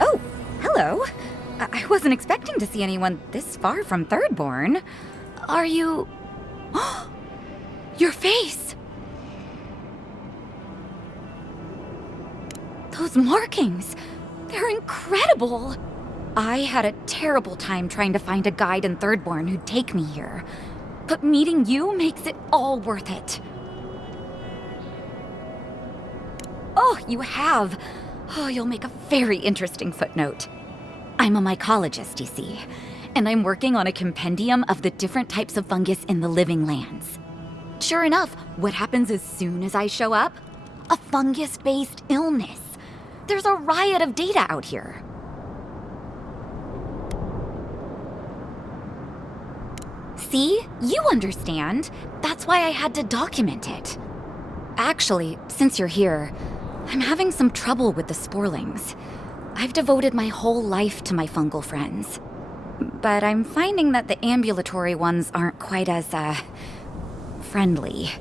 Oh, hello. I wasn't expecting to see anyone this far from Thirdborn. Are you... Your face! Those markings! They're incredible! I had a terrible time trying to find a guide in Thirdborn who'd take me here. But meeting you makes it all worth it. Oh, you have. Oh, you'll make a very interesting footnote. I'm a mycologist, you see, and I'm working on a compendium of the different types of fungus in the living lands. Sure enough, what happens as soon as I show up? A fungus-based illness. There's a riot of data out here. See? You understand. That's why I had to document it. Actually, since you're here, I'm having some trouble with the sporlings. I've devoted my whole life to my fungal friends. But I'm finding that the ambulatory ones aren't quite as, friendly.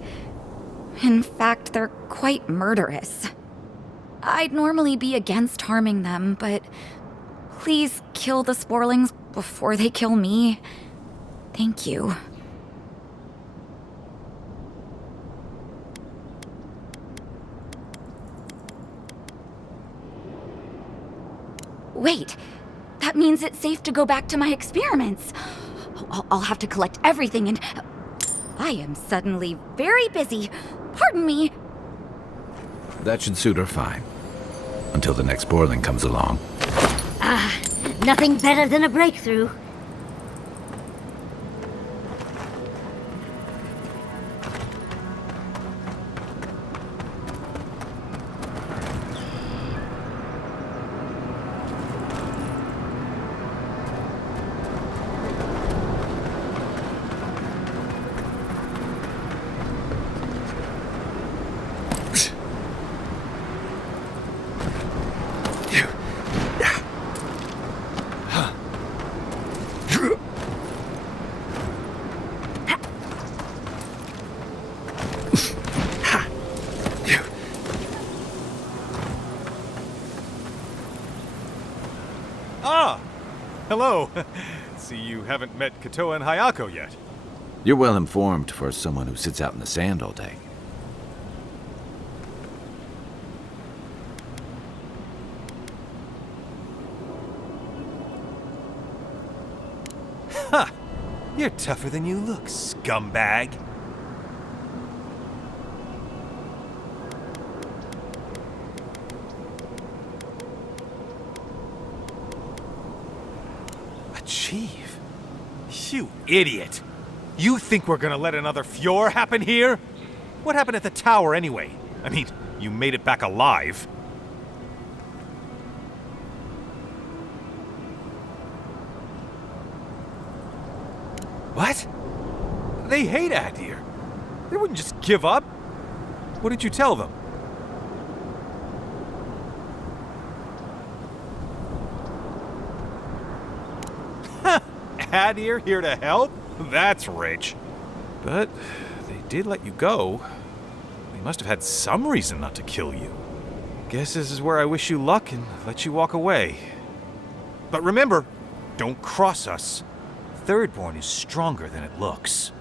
In fact, they're quite murderous. I'd normally be against harming them, but please kill the sporlings before they kill me. Thank you. Wait, that means it's safe to go back to my experiments. I'll have to collect everything and... I am suddenly very busy. Pardon me. That should suit her fine. Until the next Sporling comes along. Nothing better than a breakthrough. Hello. See, you haven't met Katoa and Hayako yet. You're well informed for someone who sits out in the sand all day. Ha! You're tougher than you look, scumbag. Chief, you idiot! You think we're gonna let another Fjord happen here? What happened at the tower anyway? I mean, you made it back alive. What? They hate Adir. They wouldn't just give up. What did you tell them? Adir here to help? That's rich. But they did let you go. They must have had some reason not to kill you. Guess this is where I wish you luck and let you walk away. But remember, don't cross us. Thirdborn is stronger than it looks.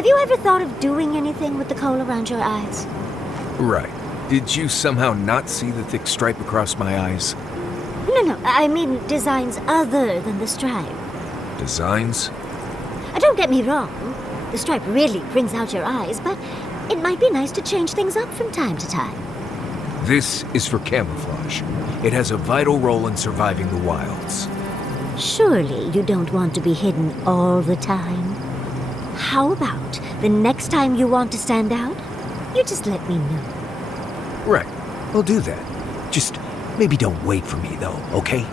Have you ever thought of doing anything with the coal around your eyes? Right. Did you somehow not see the thick stripe across my eyes? No, I mean designs other than the stripe. Designs? Don't get me wrong. The stripe really brings out your eyes, but it might be nice to change things up from time to time. This is for camouflage. It has a vital role in surviving the wilds. Surely you don't want to be hidden all the time. How about the next time you want to stand out, you just let me know. Right. I'll do that. Just maybe don't wait for me, though, okay?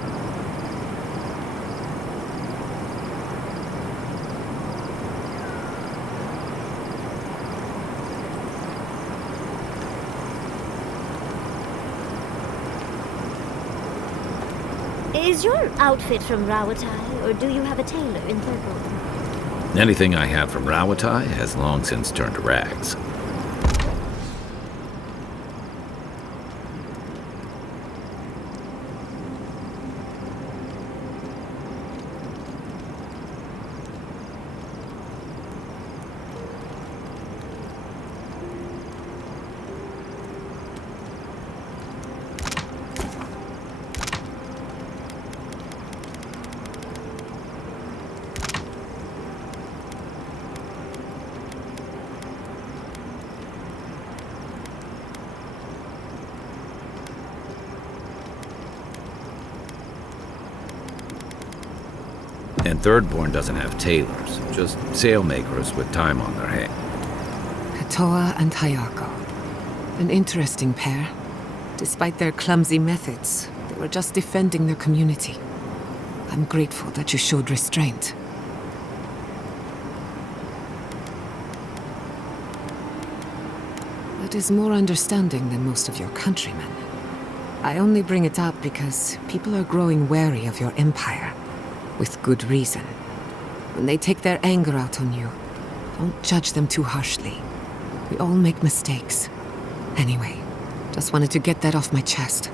Is your outfit from Rawatai, or do you have a tailor in Third World? Anything I have from Rawatai has long since turned to rags. And Thirdborn doesn't have tailors, just sailmakers with time on their hands. Katoa and Hayako. An interesting pair. Despite their clumsy methods, they were just defending their community. I'm grateful that you showed restraint. That is more understanding than most of your countrymen. I only bring it up because people are growing wary of your empire. With good reason. When they take their anger out on you, Don't judge them too harshly. We all make mistakes. Anyway, just wanted to get that off my chest.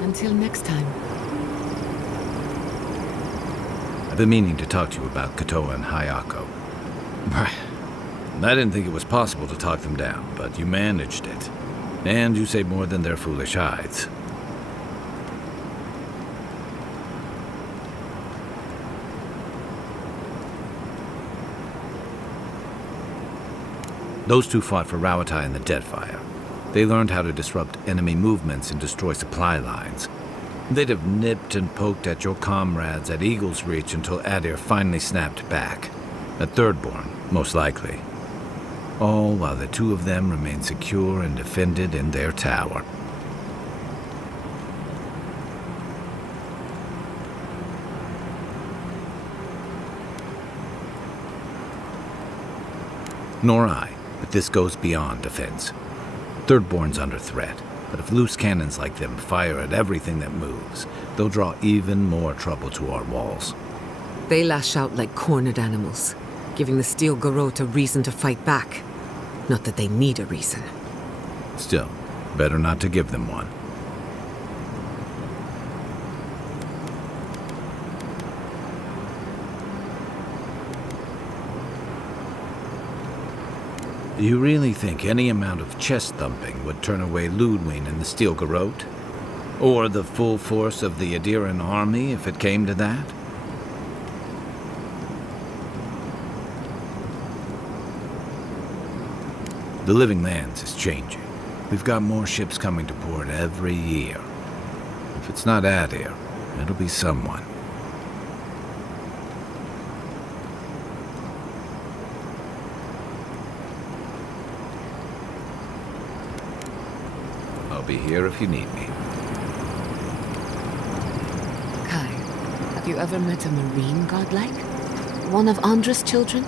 Until next time. I've been meaning to talk to you about Kotoa and Hayako. I didn't think it was possible to talk them down, but you managed it. And you saved more than their foolish hides. Those two fought for Rawatai in the Deadfire. They learned how to disrupt enemy movements and destroy supply lines. They'd have nipped and poked at your comrades at Eagle's Reach until Adir finally snapped back. At Thirdborn, most likely. All while the two of them remained secure and defended in their tower. Nor I, but this goes beyond defense. Thirdborn's under threat, but if loose cannons like them fire at everything that moves, they'll draw even more trouble to our walls. They lash out like cornered animals, giving the Steel Garrote a reason to fight back. Not that they need a reason. Still, better not to give them one. Do you really think any amount of chest thumping would turn away Ludwig and the Steel Garrote? Or the full force of the Adiran army, if it came to that? The Living Lands is changing. We've got more ships coming to port every year. If it's not Adir, it'll be someone. I'll be here if you need me. Kai, have you ever met a marine godlike? One of Andra's children?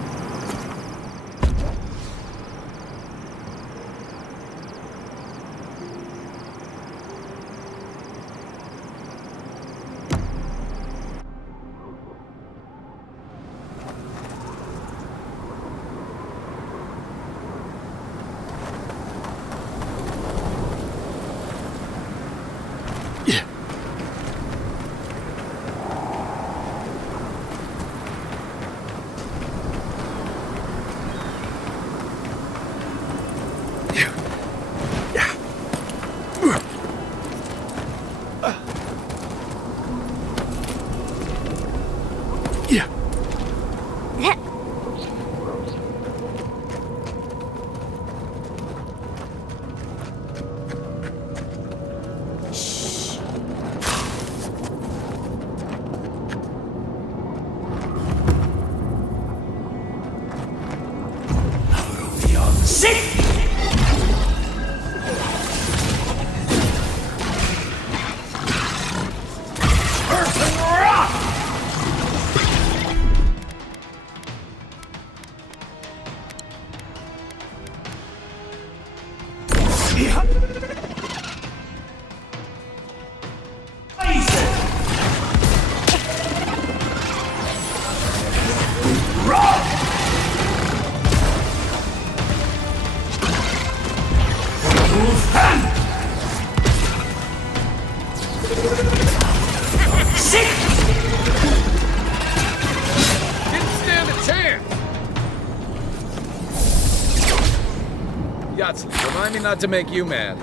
Yahtzee, remind me not to make you mad.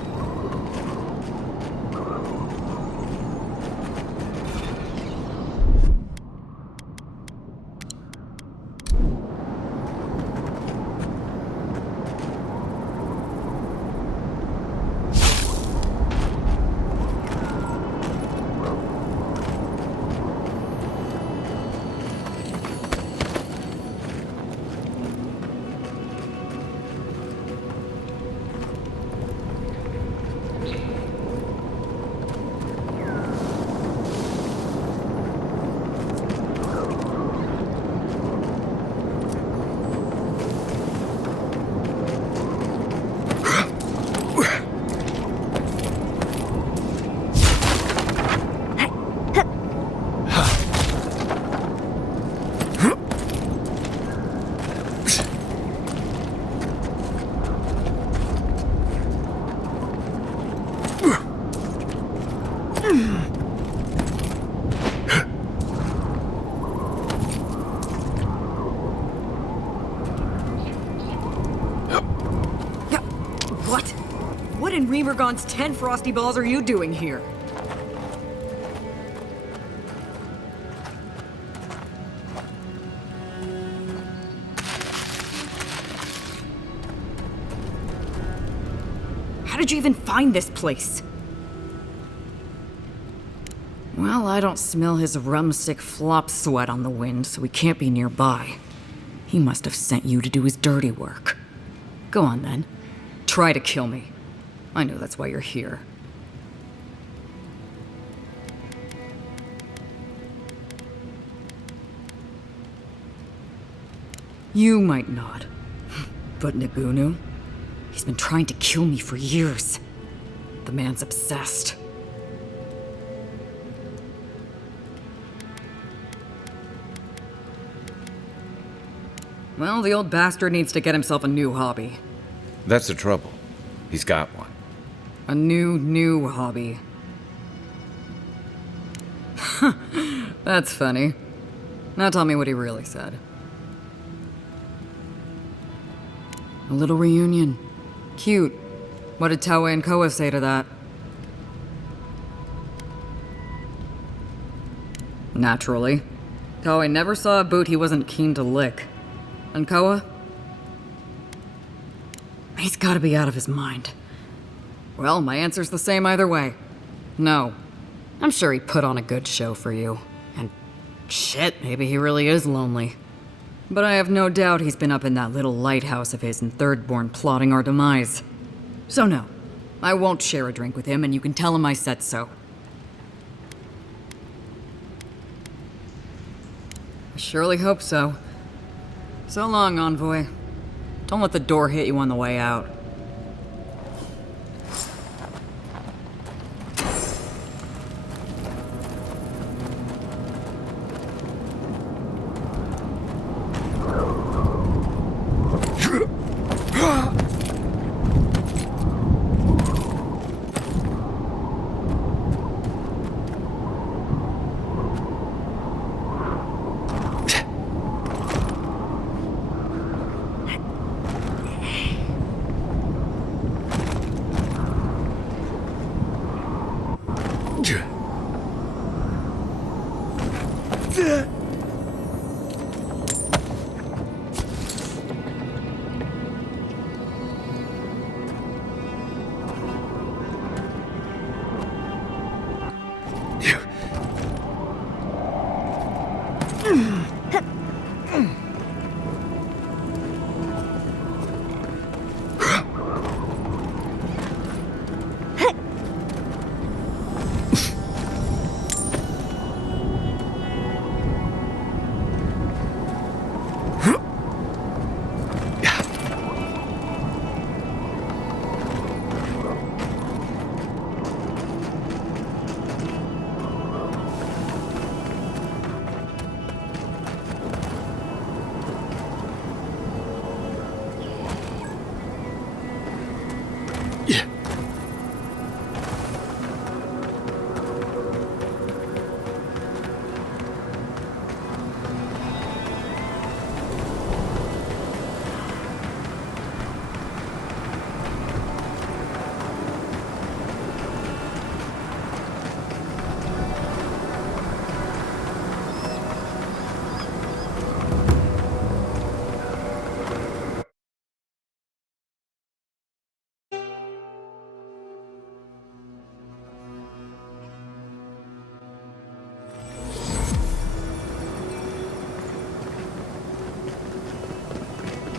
Chambergon's 10 frosty balls are you doing here? How did you even find this place? Well, I don't smell his rumsick flop sweat on the wind, so he can't be nearby. He must have sent you to do his dirty work. Go on then. Try to kill me. I know that's why you're here. You might not. But Nagunu? He's been trying to kill me for years. The man's obsessed. Well, the old bastard needs to get himself a new hobby. That's the trouble. He's got one. A new hobby. That's funny. Now tell me what he really said. A little reunion. Cute. What did Taue and Koa say to that? Naturally. Taue never saw a boot he wasn't keen to lick. And Koa? He's gotta be out of his mind. Well, my answer's the same either way. No. I'm sure he put on a good show for you. And shit, maybe he really is lonely. But I have no doubt he's been up in that little lighthouse of his in Thirdborn plotting our demise. So no, I won't share a drink with him, and you can tell him I said so. I surely hope so. So long, Envoy. Don't let the door hit you on the way out.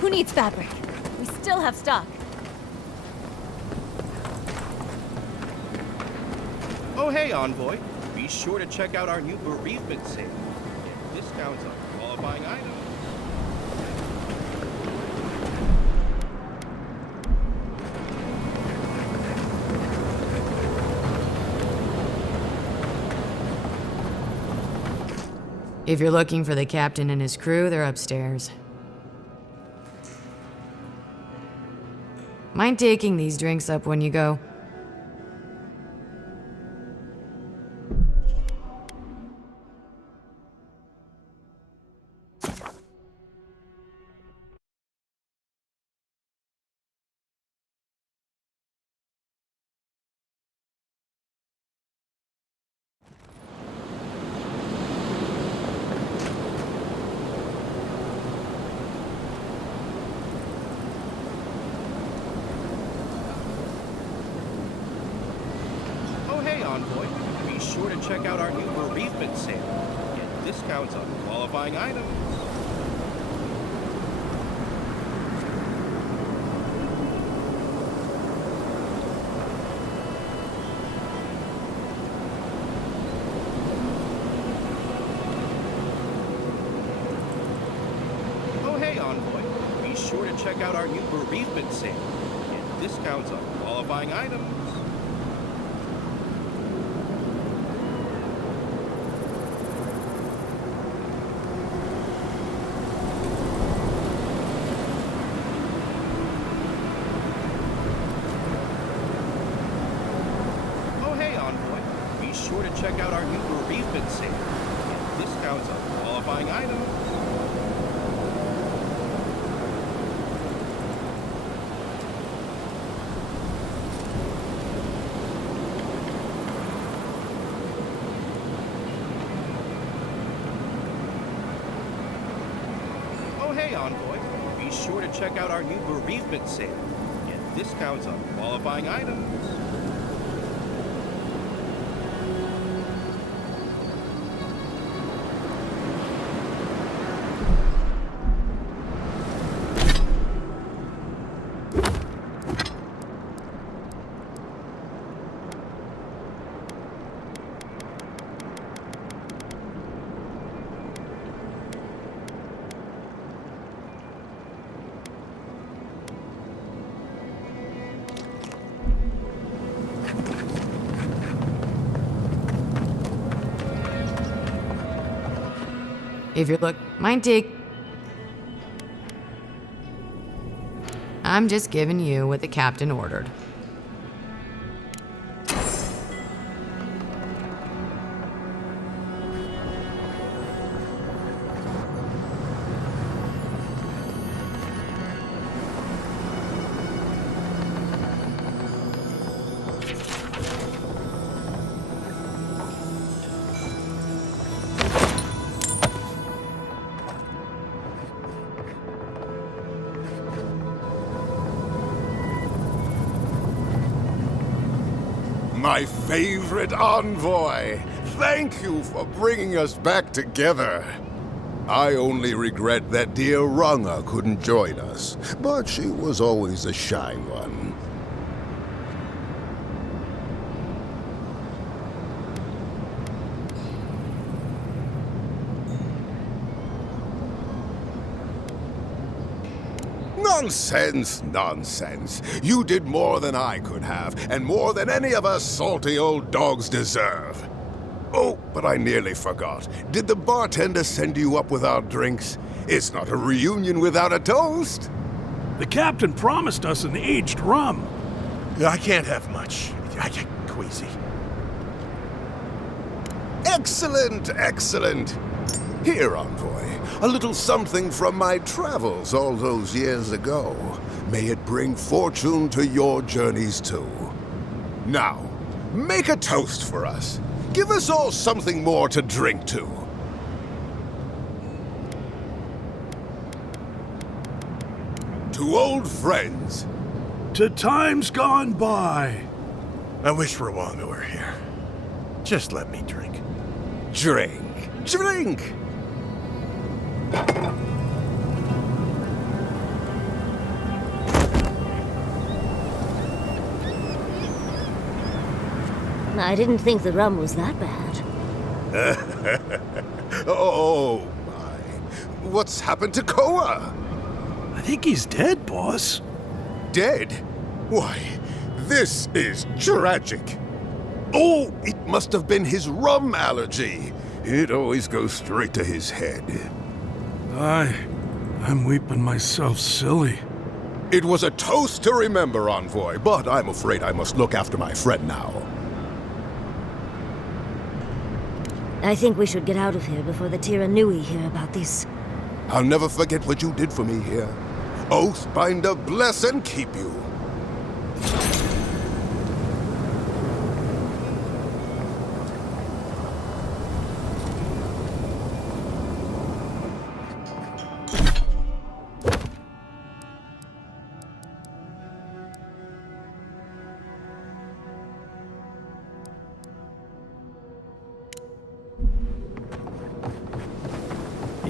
Who needs fabric? We still have stock. Oh hey, Envoy. Be sure to check out our new bereavement sale. Get discounts on qualifying items. If you're looking for the captain and his crew, they're upstairs. Mind taking these drinks up when you go? check out our new bereavement sale. Get discounts on qualifying items. Oh, hey, Envoy. Be sure to check out our new bereavement sale. Get discounts on qualifying items. Oh, hey, Envoy. Be sure to check out our new bereavement sale. Get discounts on qualifying items. Oh, hey, Envoy. Be sure to check out our new bereavement sale. Get discounts on qualifying items. If you're mind take. I'm just giving you what the captain ordered. My favorite envoy! Thank you for bringing us back together. I only regret that dear Runga couldn't join us, but she was always a shy one. Nonsense, nonsense. You did more than I could have, and more than any of us salty old dogs deserve. Oh, but I nearly forgot. Did the bartender send you up with our drinks? It's not a reunion without a toast. The captain promised us an aged rum. I can't have much. I get queasy. Excellent, excellent. Here, Envoy, a little something from my travels all those years ago. May it bring fortune to your journeys too. Now, make a toast for us. Give us all something more to drink to. To old friends. To times gone by. I wish Rwanga were here. Just let me drink. Drink. Drink! I didn't think the rum was that bad. Oh, my. What's happened to Koa? I think he's dead, boss. Dead? Why, this is tragic. Oh, it must have been his rum allergy. It always goes straight to his head. I'm weeping myself silly. It was a toast to remember, Envoy, but I'm afraid I must look after my friend now. I think we should get out of here before the Tiranui hear about this. I'll never forget what you did for me here. Oathbinder bless and keep you.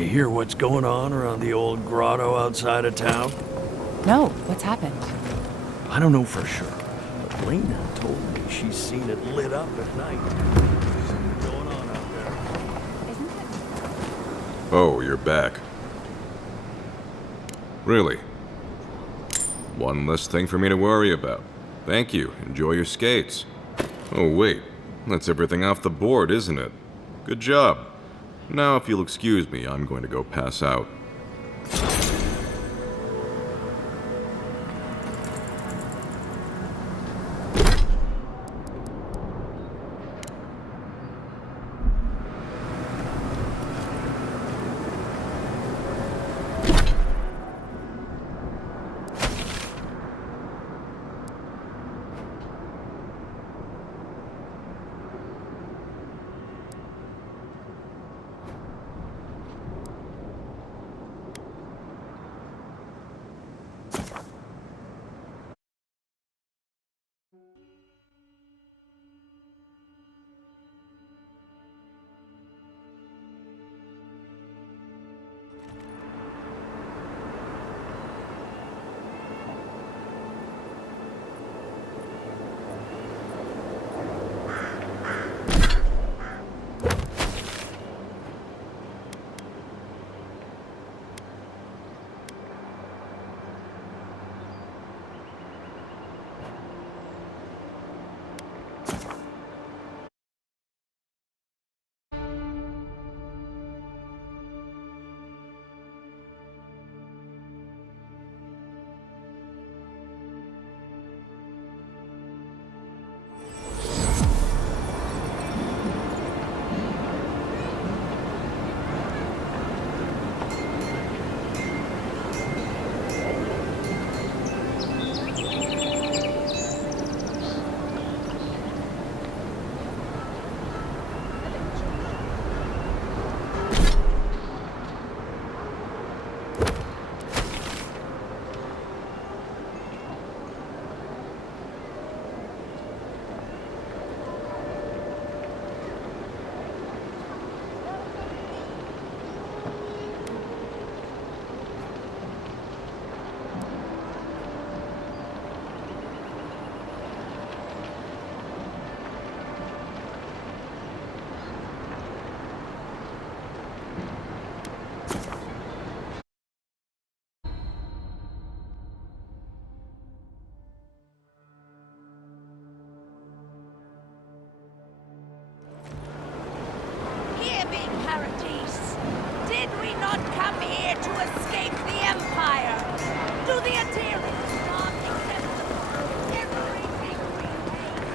You hear what's going on around the old grotto outside of town? No, what's happened? I don't know for sure, but Lena told me she's seen it lit up at night. Something going on out there. Oh, you're back. Really? One less thing for me to worry about. Thank you. Enjoy your skates. Oh, wait. That's everything off the board, isn't it? Good job. Now, if you'll excuse me, I'm going to go pass out. Did we not come here to escape the Empire? Do the Atreides not accept everything we hate?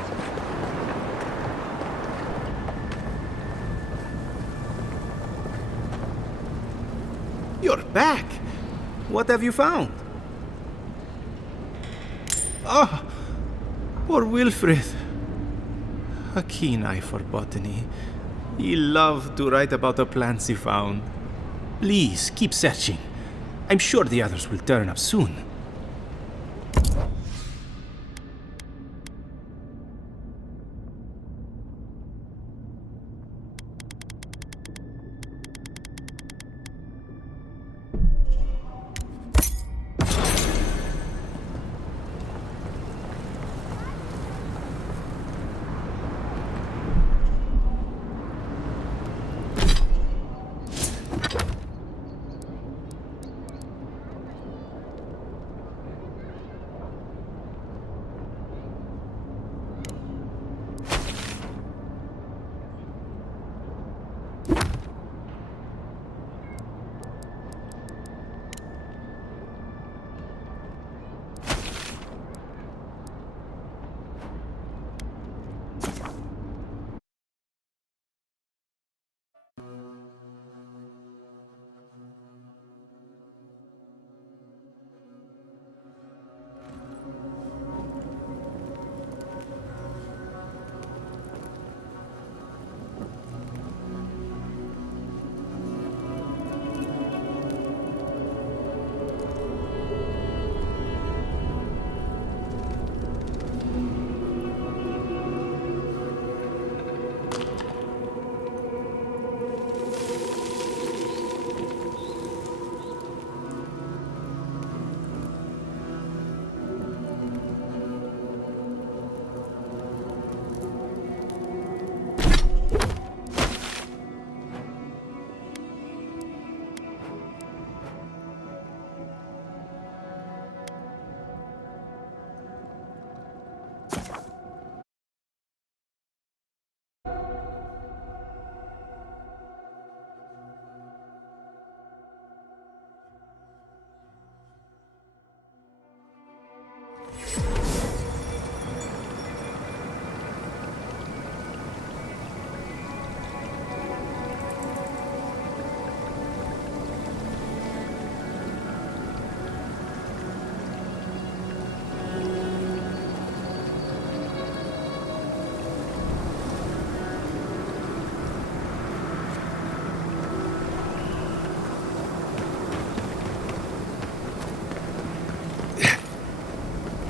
You're back! What have you found? Ah! Poor Wilfred. A keen eye for botany. He loved to write about the plants he found. Please, keep searching. I'm sure the others will turn up soon.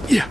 Yeah.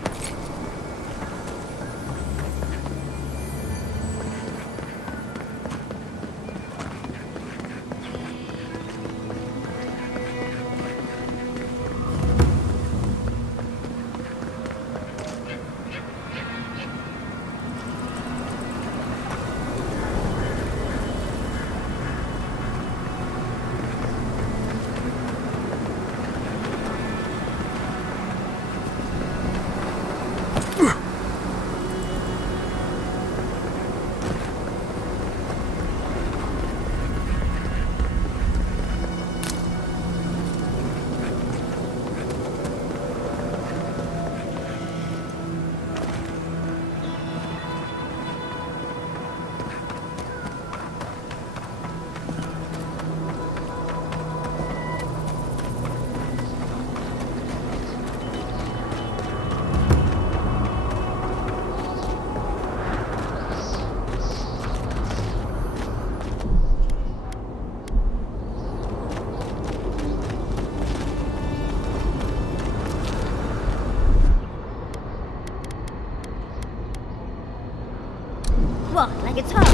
What, like it's hard?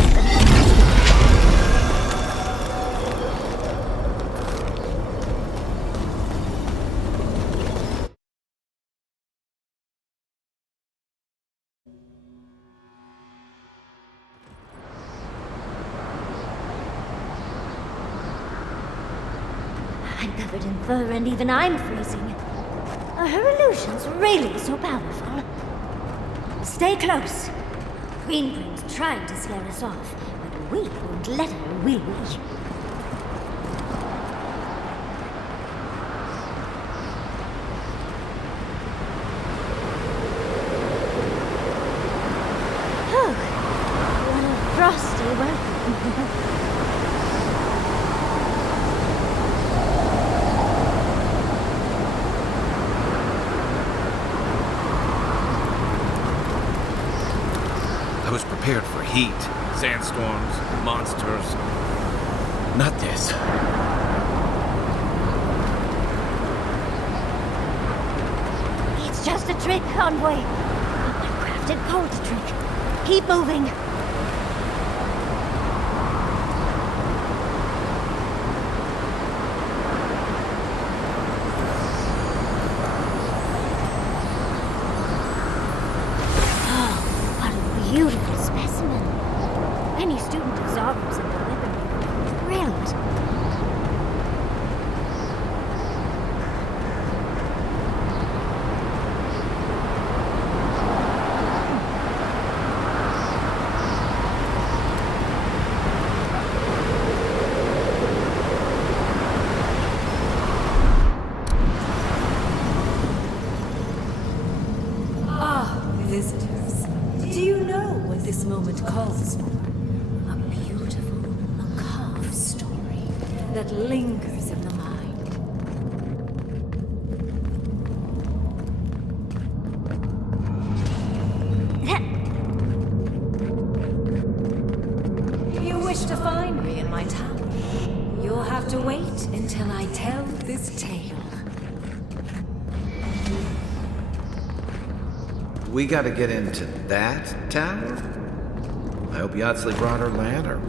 I'm covered in fur and even I'm freezing. Are her illusions really so powerful? Stay close. Queenbrain's trying to scare us off, but we won't let her, will we? Oh, what a frosty welcome. I was prepared for heat, sandstorms, monsters. Not this. It's just a trick, Envoy. A crafted cold trick. Keep moving. Beautiful specimen. Any student of Zarub's and the weaponry would be thrilled. Visitors, do you know what this moment calls for? A beautiful, macabre story that lingers in the mind. You wish to find me in my tower? You'll have to wait until I tell this tale. We gotta get into that tower? I hope Yardsley brought her ladder.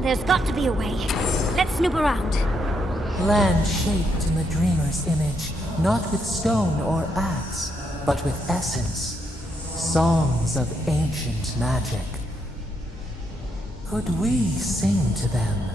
There's got to be a way. Let's snoop around. Land shaped in the dreamer's image, not with stone or axe, but with essence. Songs of ancient magic. Could we sing to them?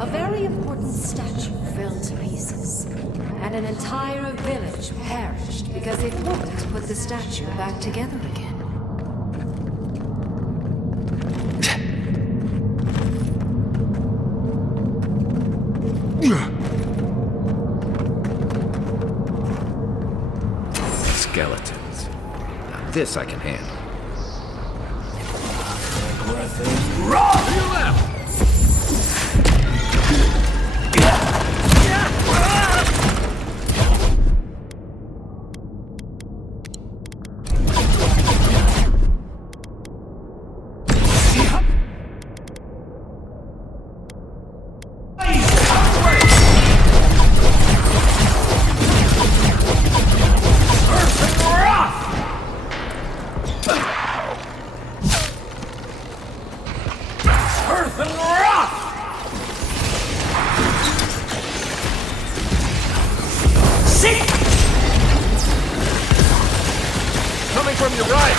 A very important statue fell to pieces, and an entire village perished because it wouldn't put the statue back together again. Skeletons. Now this I can handle. Coming from your right!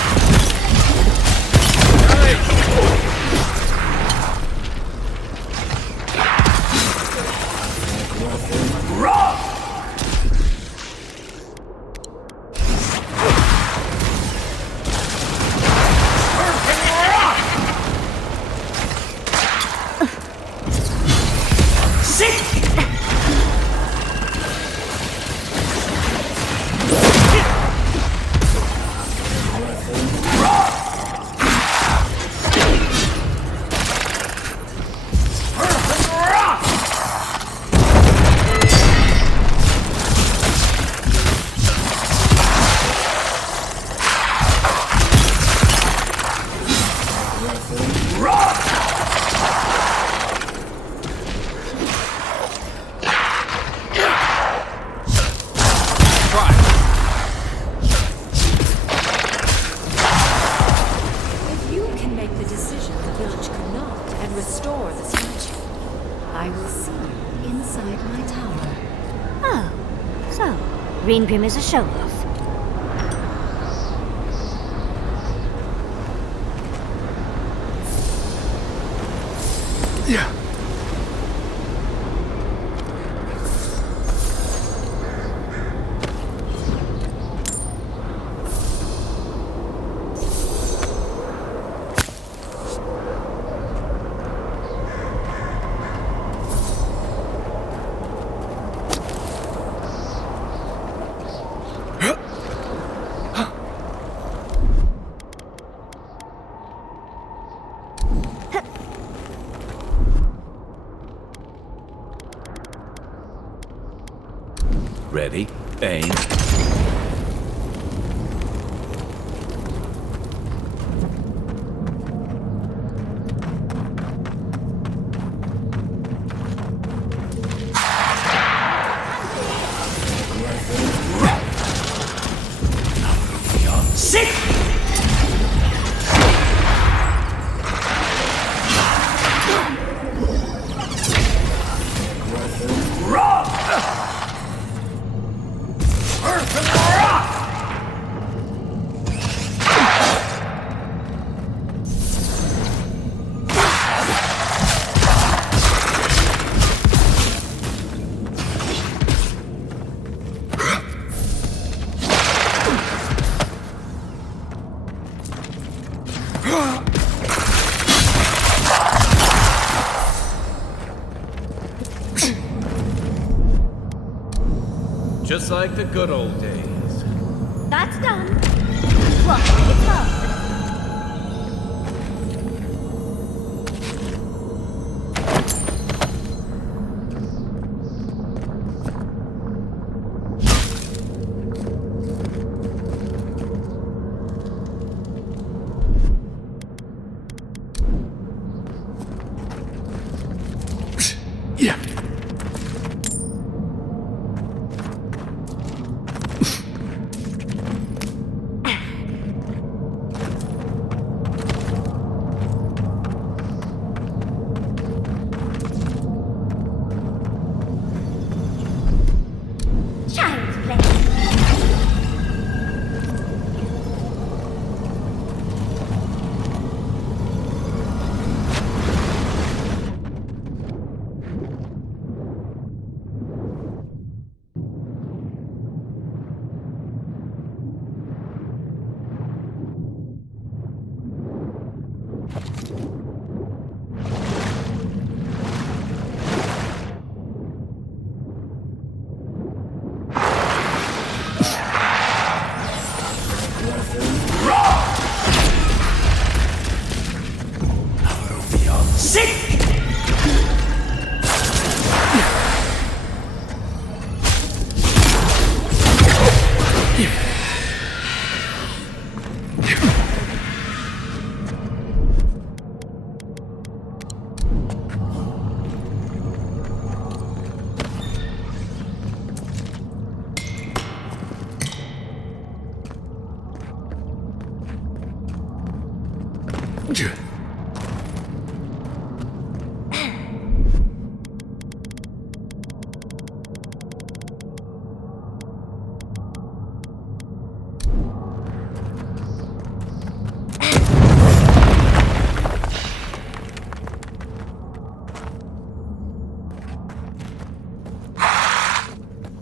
If you can make the decision the village could not and restore the statue, I will see you inside my tower. Oh, so Green Grim is a show-off. Yeah. Ready, aim. Just like the good old days. That's done. What? It's done. Yeah.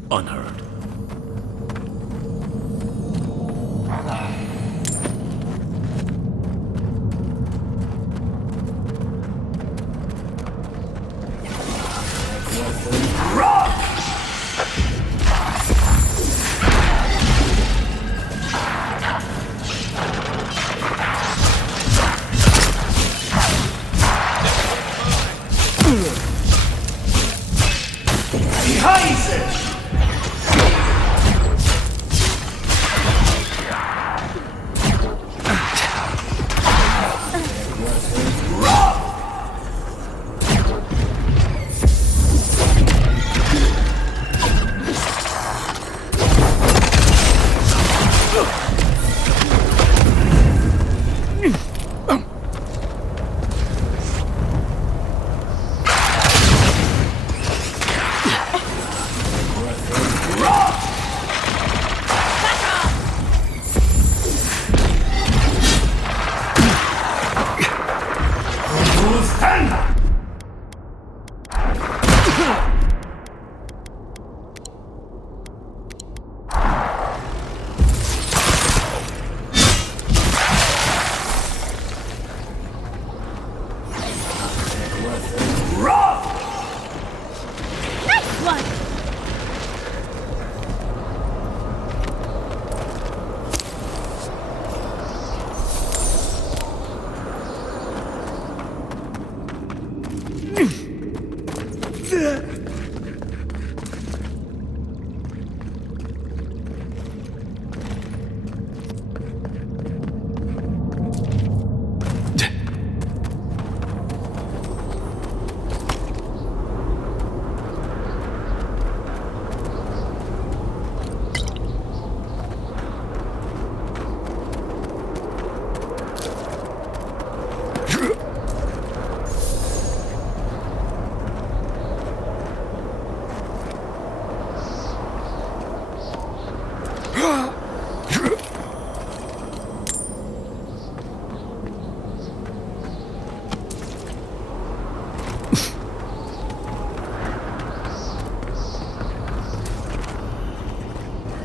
Unheard.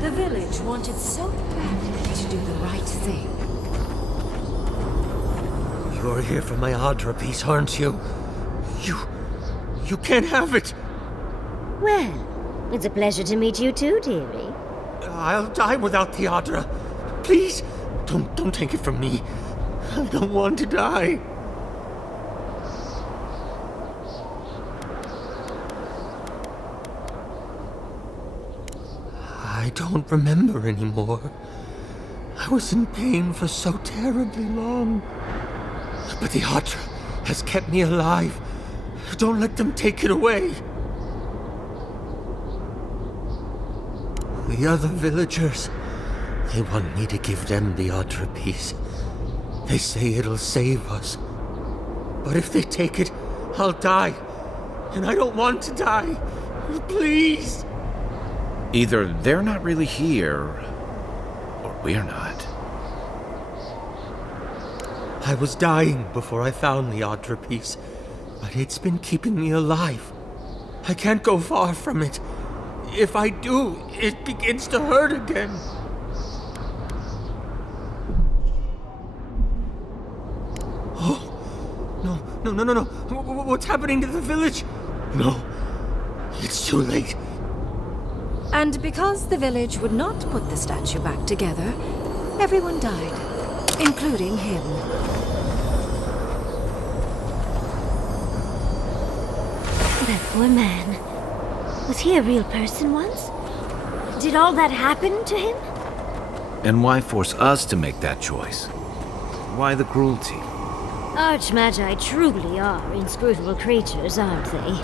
The village wanted so badly to do the right thing. You're here for my Adra piece, aren't you? You can't have it! Well, it's a pleasure to meet you too, dearie. I'll die without the Adra. Please, don't take it from me. I don't want to die. I don't remember anymore. I was in pain for so terribly long. But the Adra has kept me alive. Don't let them take it away. The other villagers, they want me to give them the Adra piece. They say it'll save us. But if they take it, I'll die. And I don't want to die. Please! Either they're not really here, or we're not. I was dying before I found the Adra piece, but it's been keeping me alive. I can't go far from it. If I do, it begins to hurt again. Oh, no. What's happening to the village? No, it's too late. And because the village would not put the statue back together, everyone died, including him. That poor man. Was he a real person once? Did all that happen to him? And why force us to make that choice? Why the cruelty? Archmagi truly are inscrutable creatures, aren't they?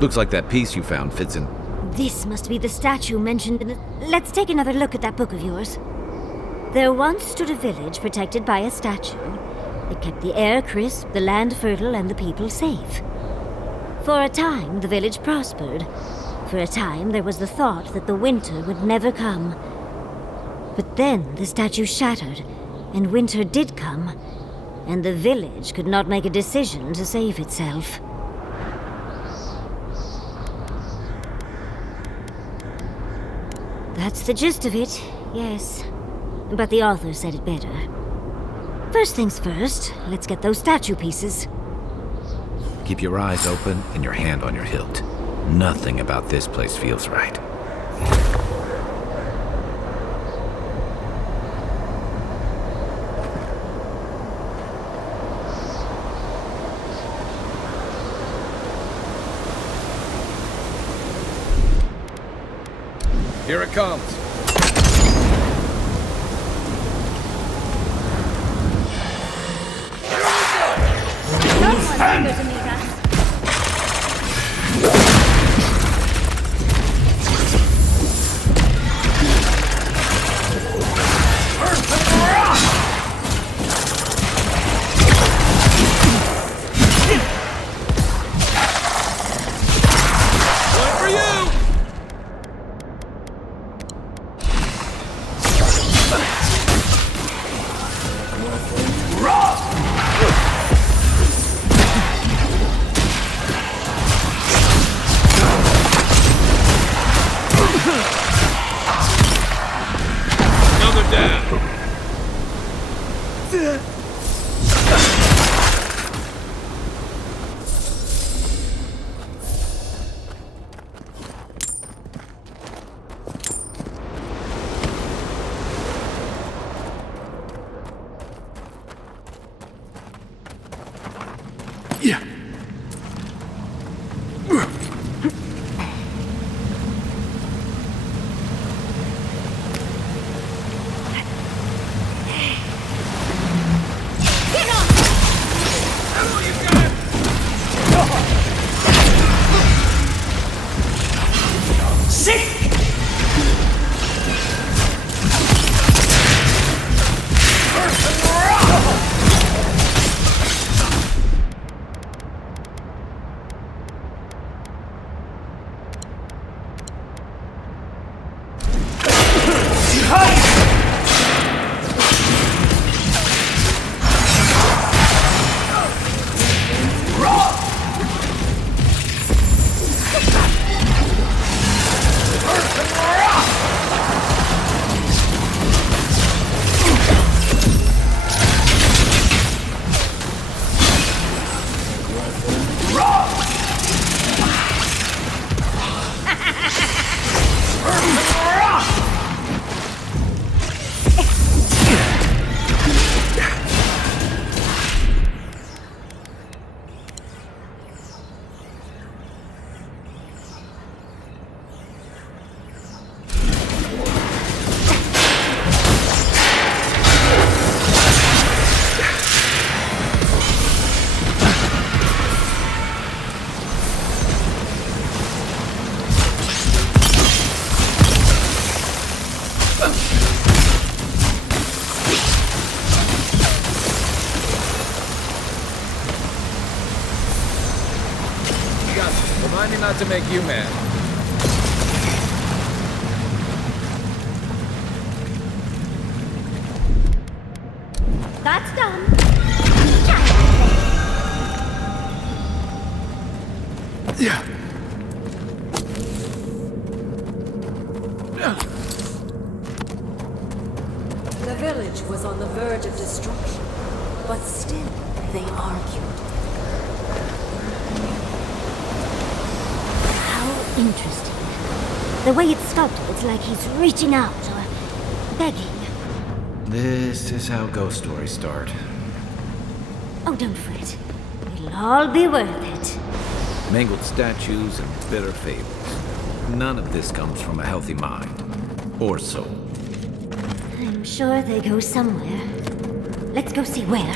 Looks like that piece you found fits in. This must be the statue mentioned in the... Let's take another look at that book of yours. There once stood a village protected by a statue. It kept the air crisp, the land fertile, and the people safe. For a time, the village prospered. For a time, there was the thought that the winter would never come. But then the statue shattered, and winter did come, and the village could not make a decision to save itself. That's the gist of it, yes. But the author said it better. First things first, let's get those statue pieces. Keep your eyes open and your hand on your hilt. Nothing about this place feels right. Here it comes. Someone's eager to meet us. One for you! Another down. Remind me not to make you mad. That's done. Yeah. The village was on the verge of destruction, but still they argued. How interesting. The way it's sculpted, it's like he's reaching out or begging. This is how ghost stories start. Oh, don't fret. It'll all be worth it. Mangled statues and bitter fables. None of this comes from a healthy mind. Or soul. I'm sure they go somewhere. Let's go see where.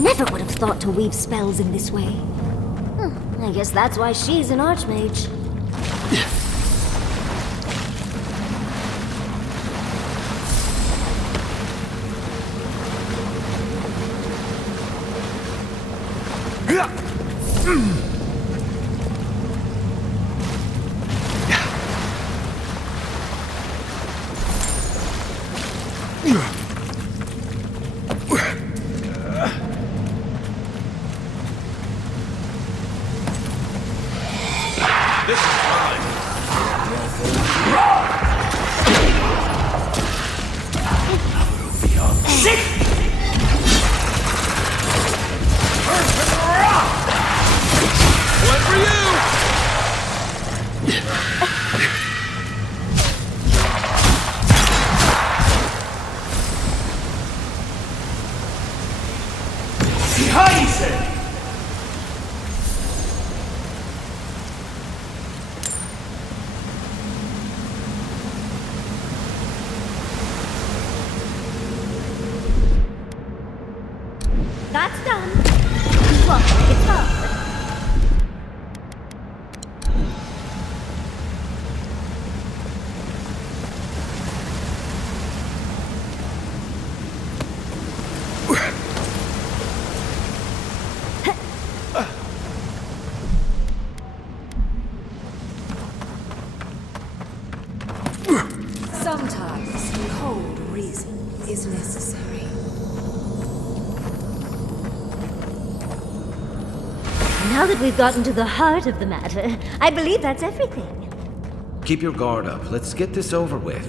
Never would have thought to weave spells in this way. I guess that's why she's an archmage. That's done. What? It's up. Sometimes cold reason is necessary. Now that we've gotten to the heart of the matter, I believe that's everything. Keep your guard up. Let's get this over with.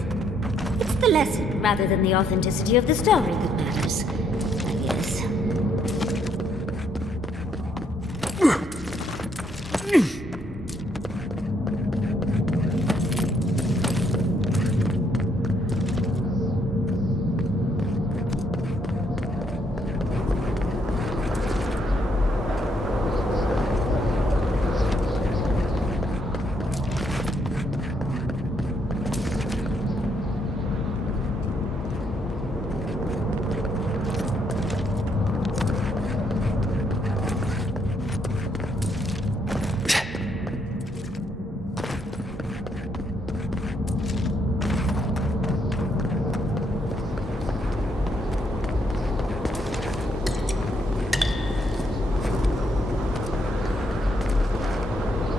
It's the lesson rather than the authenticity of the story that matters, I guess.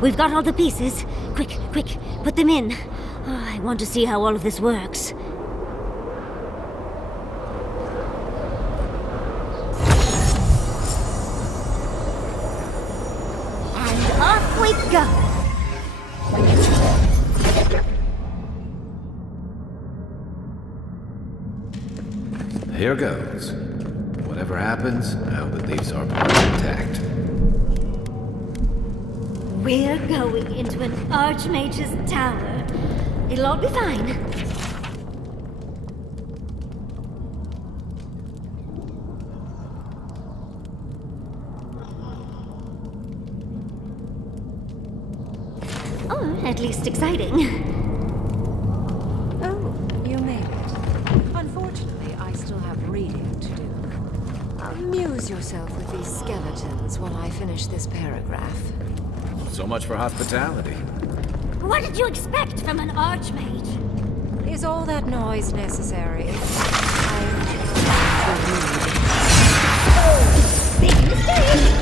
We've got all the pieces. Quick, quick, put them in. Oh, I want to see how all of this works. And off we go! Here goes. Whatever happens, I hope it leaves our party intact. We're going into an Archmage's tower. It'll all be fine. Or at least exciting. Oh, you made it. Unfortunately, I still have reading to do. Amuse yourself with these skeletons while I finish this paragraph. So much for hospitality. What did you expect from an archmage? Is all that noise necessary? Big mistake!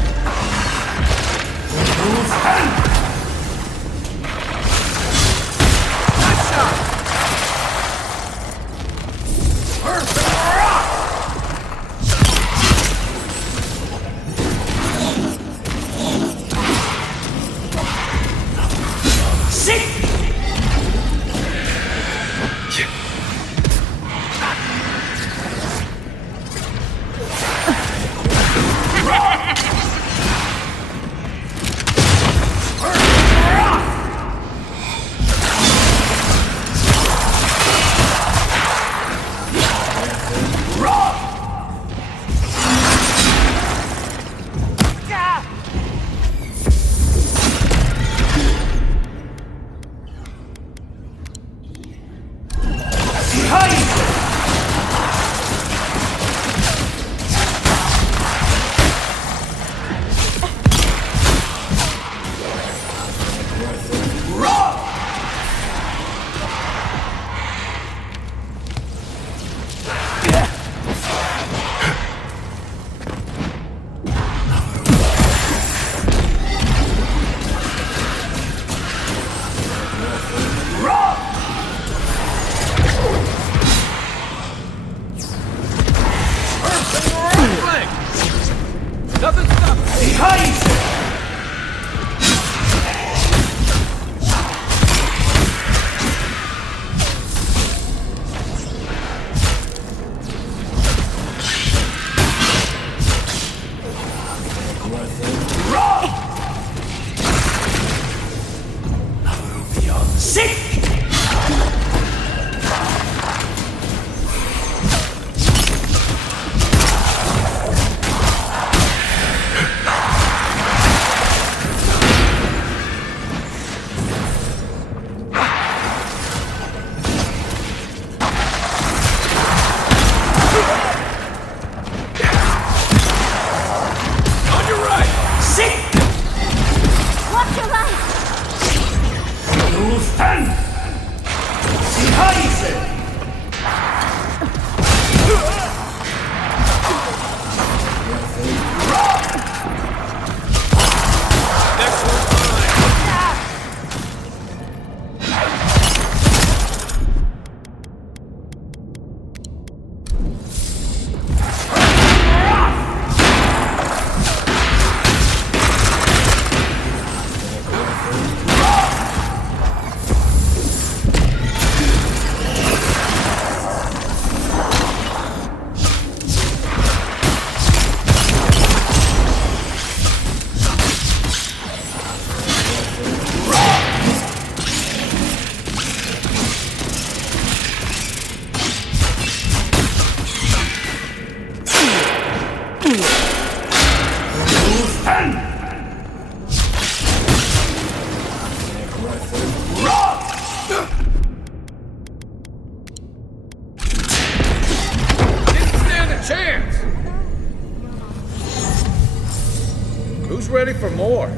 Ready for more.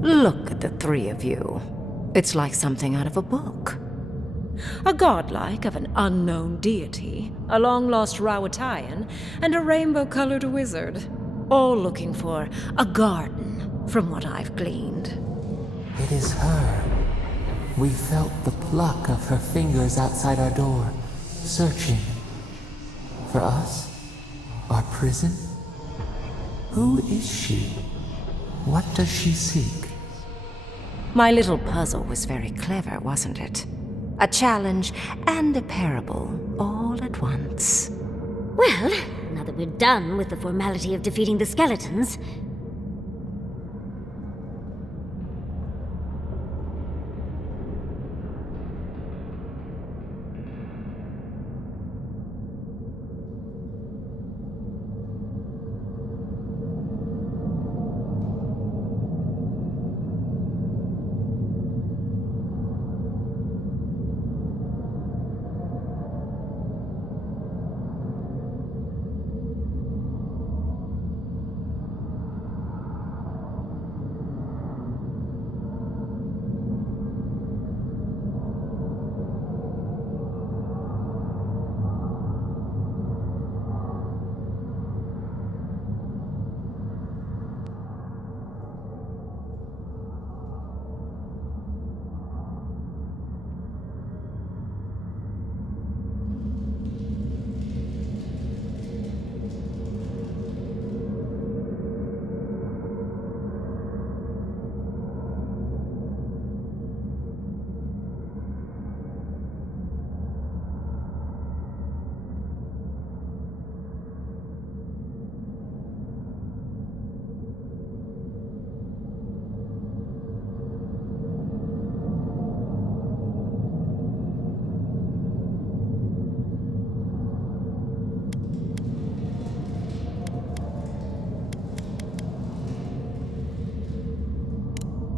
Look at the three of you. It's like something out of a book. A godlike of an unknown deity, a long-lost Rawatayan, and a rainbow-colored wizard. All looking for a garden, from what I've gleaned. It is her. We felt the pluck of her fingers outside our door, searching. For us? Our prison? Who is she? What does she seek? My little puzzle was very clever, wasn't it? A challenge and a parable all at once. Well, now that we're done with the formality of defeating the skeletons,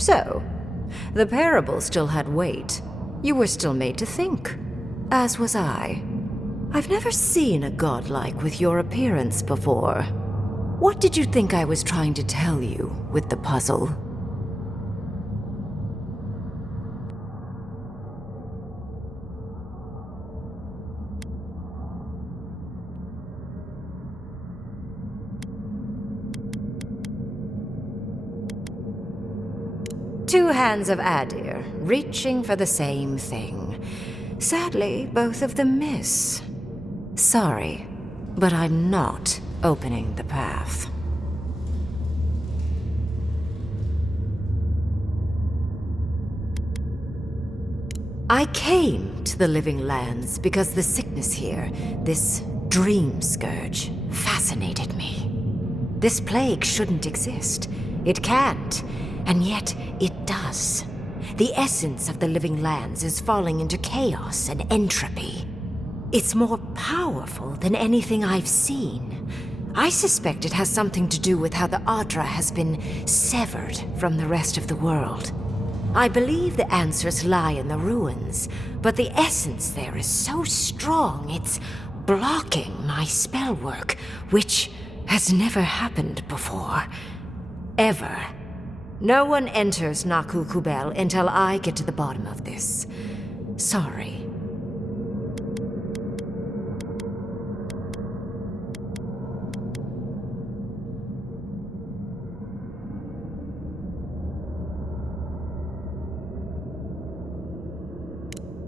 So, the parable still had weight. You were still made to think. As was I. I've never seen a godlike with your appearance before. What did you think I was trying to tell you with the puzzle? Two hands of Adir, reaching for the same thing. Sadly, both of them miss. Sorry, but I'm not opening the path. I came to the Living Lands because the sickness here, this dream scourge, fascinated me. This plague shouldn't exist. It can't. And yet, it does. The essence of the Living Lands is falling into chaos and entropy. It's more powerful than anything I've seen. I suspect it has something to do with how the Adra has been severed from the rest of the world. I believe the answers lie in the ruins, but the essence there is so strong it's blocking my spell work, which has never happened before. Ever. No one enters Naku Kubel until I get to the bottom of this. Sorry.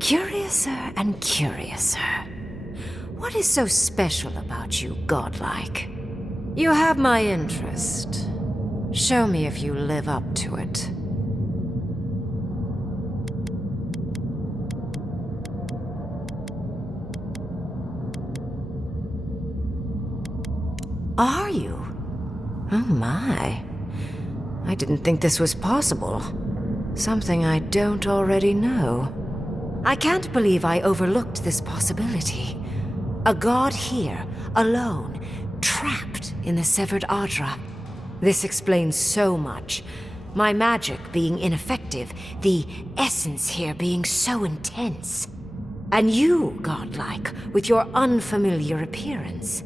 Curiouser and curiouser. What is so special about you, godlike? You have my interest. Show me if you live up to it. Are you? Oh my. I didn't think this was possible. Something I don't already know. I can't believe I overlooked this possibility. A god here, alone, trapped in the severed Adra. This explains so much. My magic being ineffective, the essence here being so intense. And you, godlike, with your unfamiliar appearance.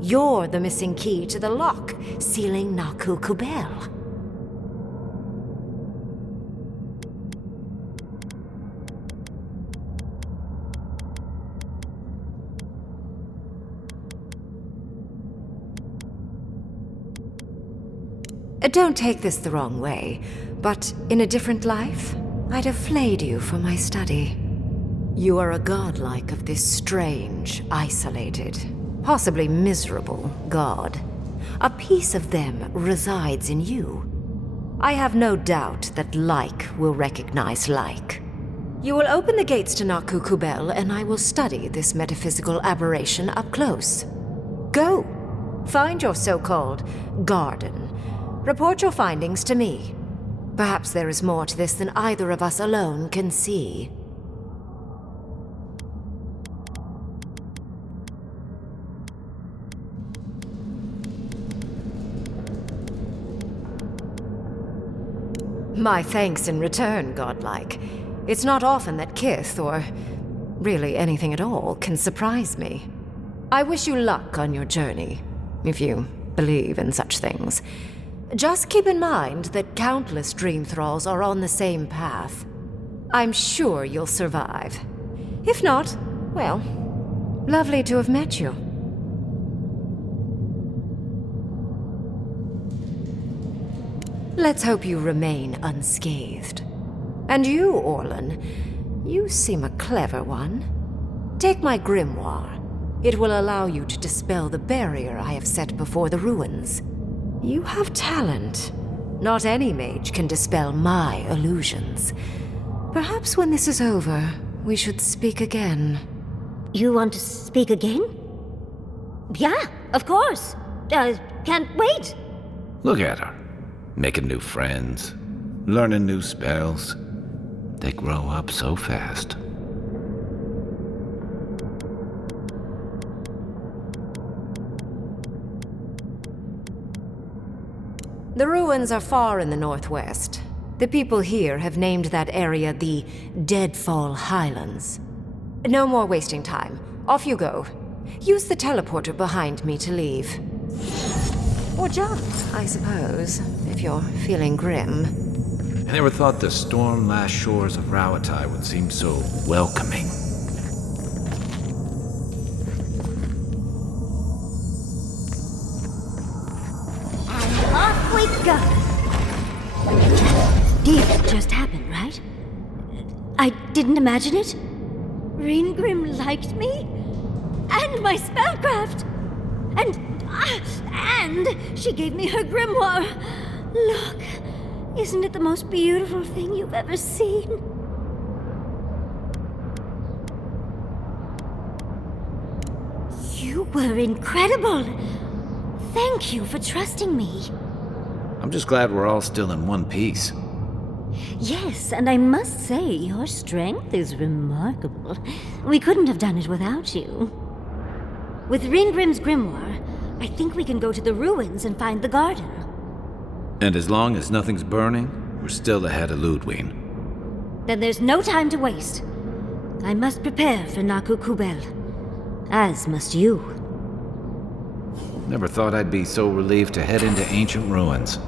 You're the missing key to the lock, sealing Naku Kubel. Don't take this the wrong way, but in a different life, I'd have flayed you for my study. You are a godlike of this strange, isolated, possibly miserable god. A piece of them resides in you. I have no doubt that like will recognize like. You will open the gates to Naku Kubel, and I will study this metaphysical aberration up close. Go. Find your so-called garden. Report your findings to me. Perhaps there is more to this than either of us alone can see. My thanks in return, godlike. It's not often that Kith, or really anything at all, can surprise me. I wish you luck on your journey, if you believe in such things. Just keep in mind that countless dream thralls are on the same path. I'm sure you'll survive. If not, well, lovely to have met you. Let's hope you remain unscathed. And you, Orlan, you seem a clever one. Take my grimoire. It will allow you to dispel the barrier I have set before the ruins. You have talent. Not any mage can dispel my illusions. Perhaps when this is over, we should speak again. You want to speak again? Yeah, of course. Can't wait. Look at her. Making new friends, learning new spells. They grow up so fast. The ruins are far in the northwest. The people here have named that area the Deadfall Highlands. No more wasting time. Off you go. Use the teleporter behind me to leave. Or jump, I suppose, if you're feeling grim. I never thought the storm-lashed shores of Rawatai would seem so welcoming. And off we go! This just happened, right? I didn't imagine it? Ringrim liked me? And my spellcraft! And she gave me her grimoire. Look, isn't it the most beautiful thing you've ever seen? You were incredible. Thank you for trusting me. I'm just glad we're all still in one piece. Yes, and I must say, your strength is remarkable. We couldn't have done it without you. With Ringrim's grimoire, I think we can go to the ruins and find the garden. And as long as nothing's burning, we're still ahead of Ludwig. Then there's no time to waste. I must prepare for Naku Kubel. As must you. Never thought I'd be so relieved to head into ancient ruins.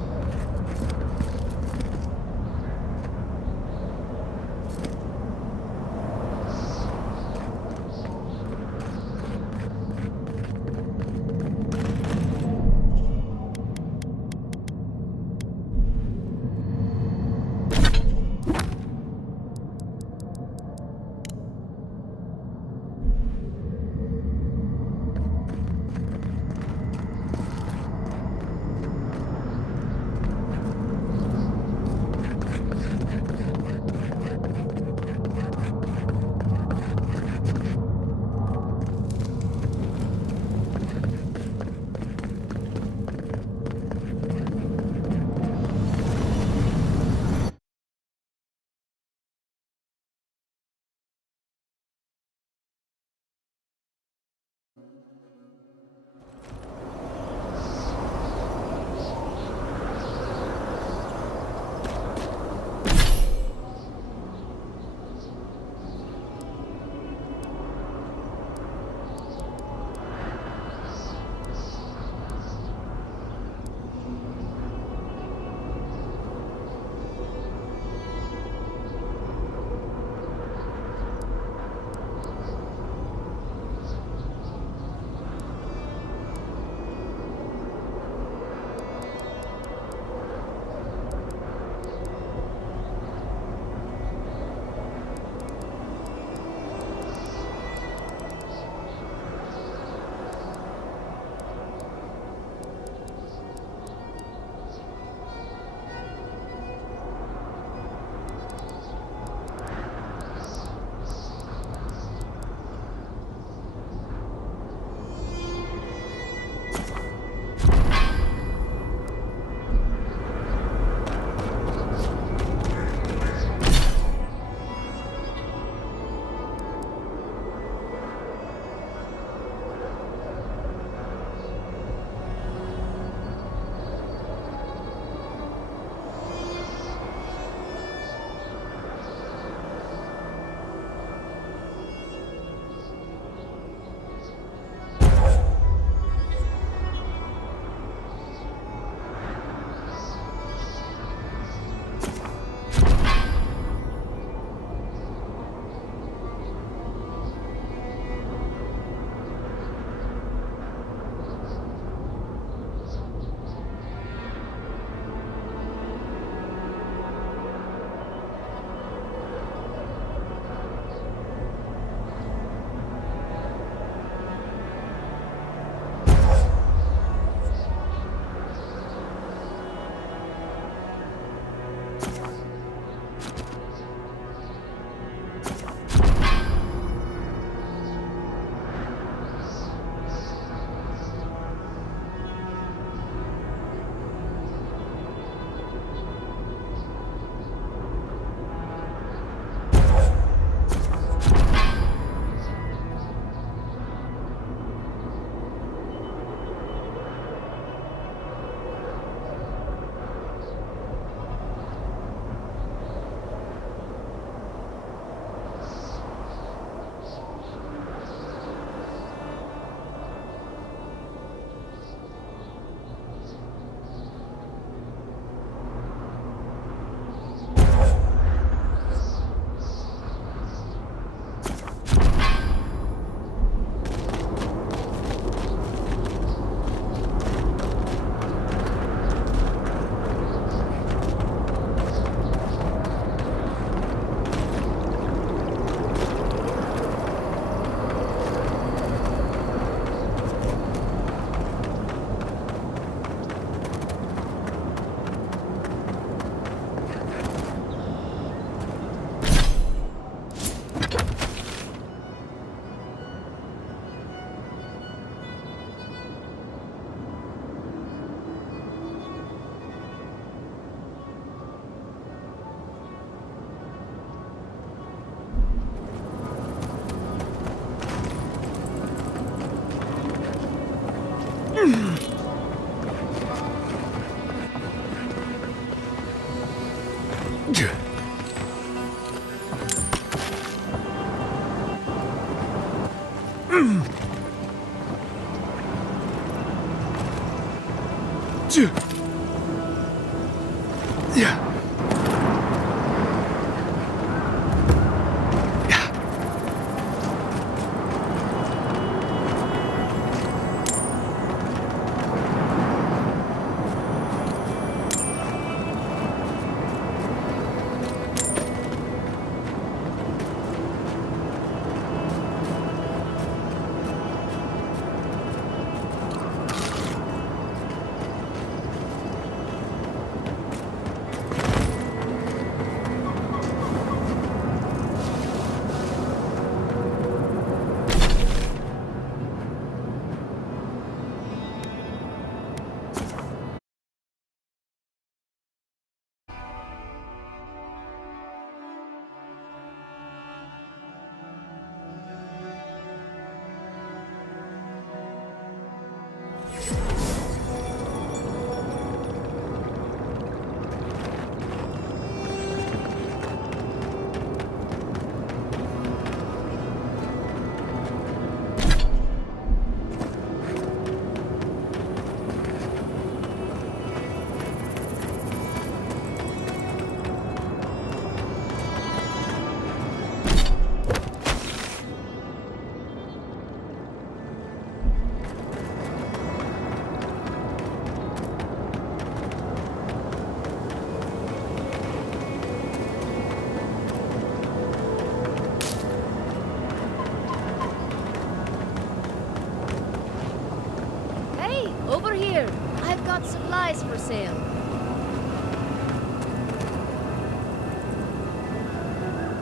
Over here. I've got supplies for sale.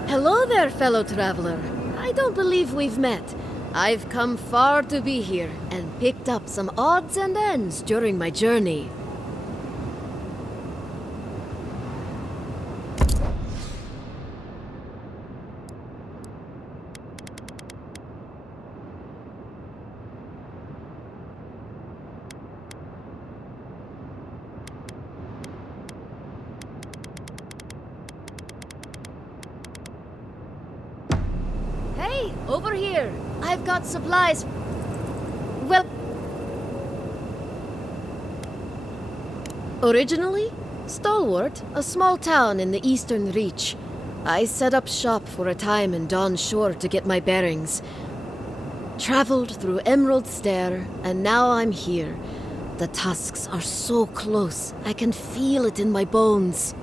Hello there, fellow traveler. I don't believe we've met. I've come far to be here and picked up some odds and ends during my journey. Hey, over here. I've got supplies. Well, originally, Stalwart, a small town in the Eastern Reach. I set up shop for a time in Dawn Shore to get my bearings. Traveled through Emerald Stair, and now I'm here. The tusks are so close, I can feel it in my bones.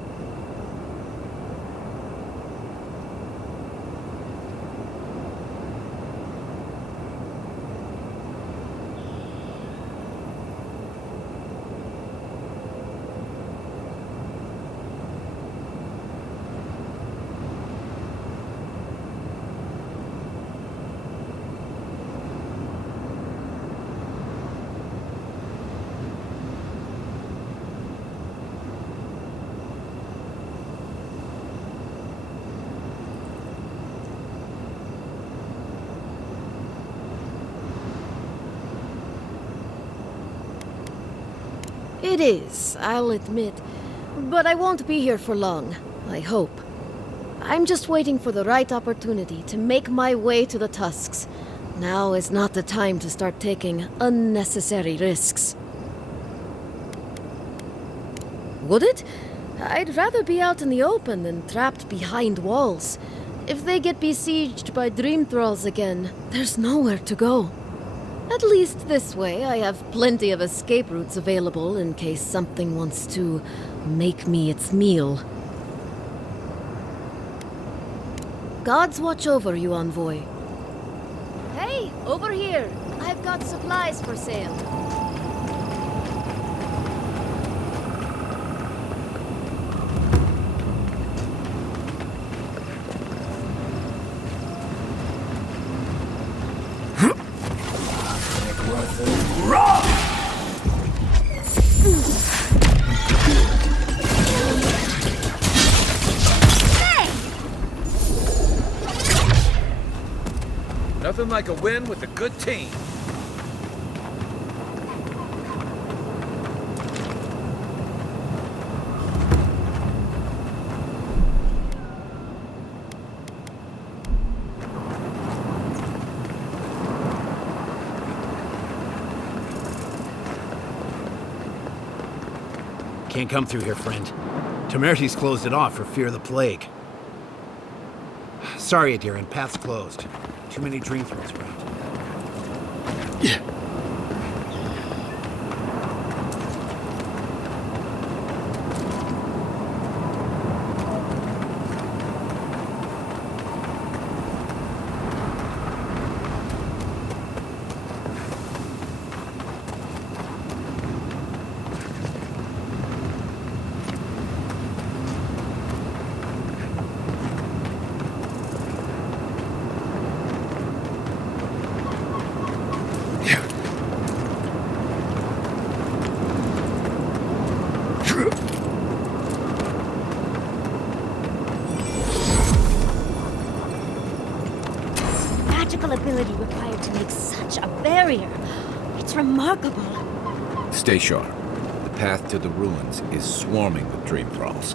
It is, I'll admit. But I won't be here for long, I hope. I'm just waiting for the right opportunity to make my way to the tusks. Now is not the time to start taking unnecessary risks. Would it? I'd rather be out in the open than trapped behind walls. If they get besieged by dream thralls again, there's nowhere to go. At least this way, I have plenty of escape routes available in case something wants to make me its meal. Gods watch over you, Envoy. Hey, over here. I've got supplies for sale. Nothing like a win with a good team. Can't come through here, friend. Temerty's closed it off for fear of the plague. Sorry, Adiran, path's closed. Too many dream throws around. Magical ability required to make such a barrier. It's remarkable. Stay sharp. The path to the ruins is swarming with dream thralls.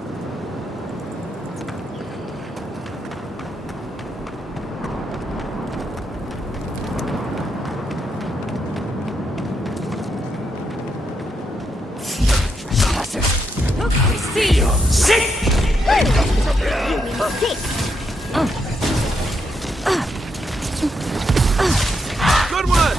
Look, we see you! Sick! Good one!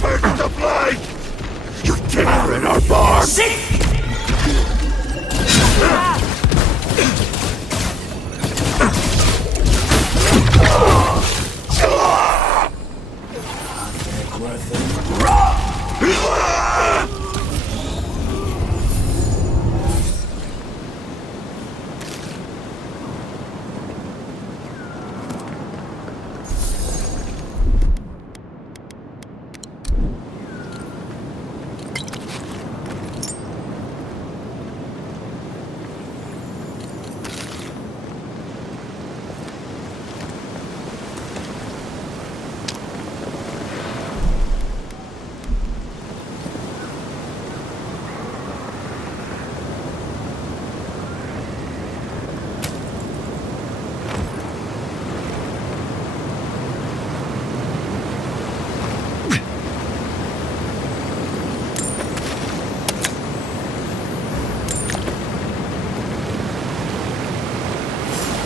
Burn the blade! You dare in our barn!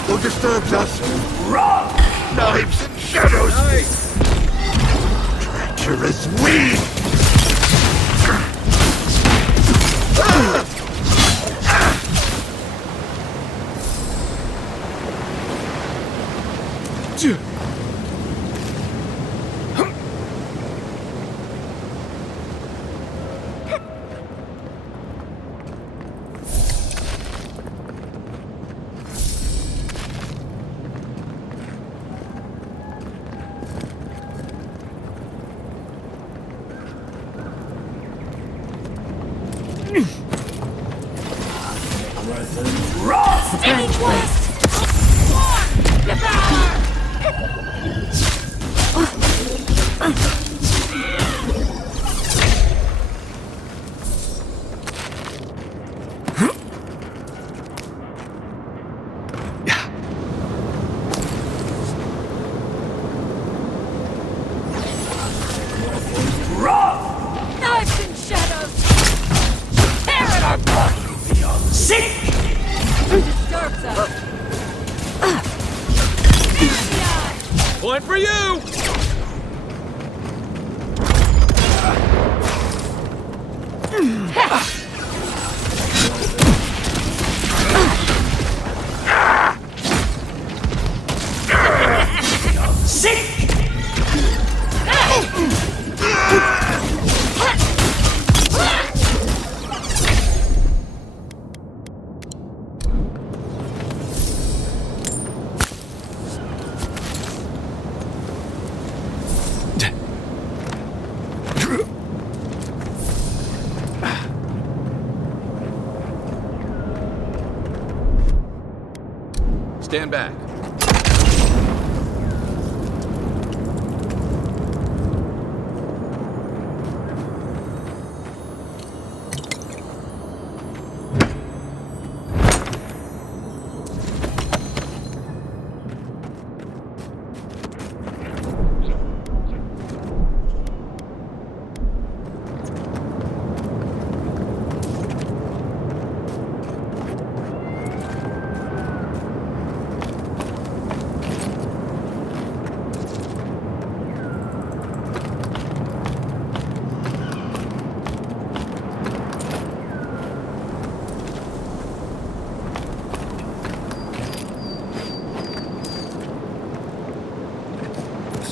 Who disturbs us? Knives and shadows! Treacherous weed! Stage west! Devour! Knives and shadows! Tear at our blood! Sick! Disturbs us! Point for you! Sick! Stand back.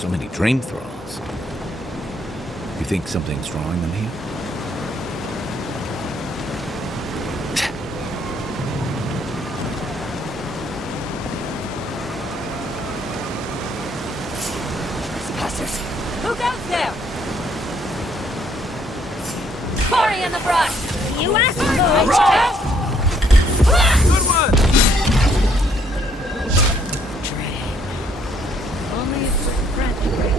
So many dream thralls. You think something's drawing them here? Trespassers! Who goes there? Cory in the brush! You asked for it! Good one! Only if we're friendly.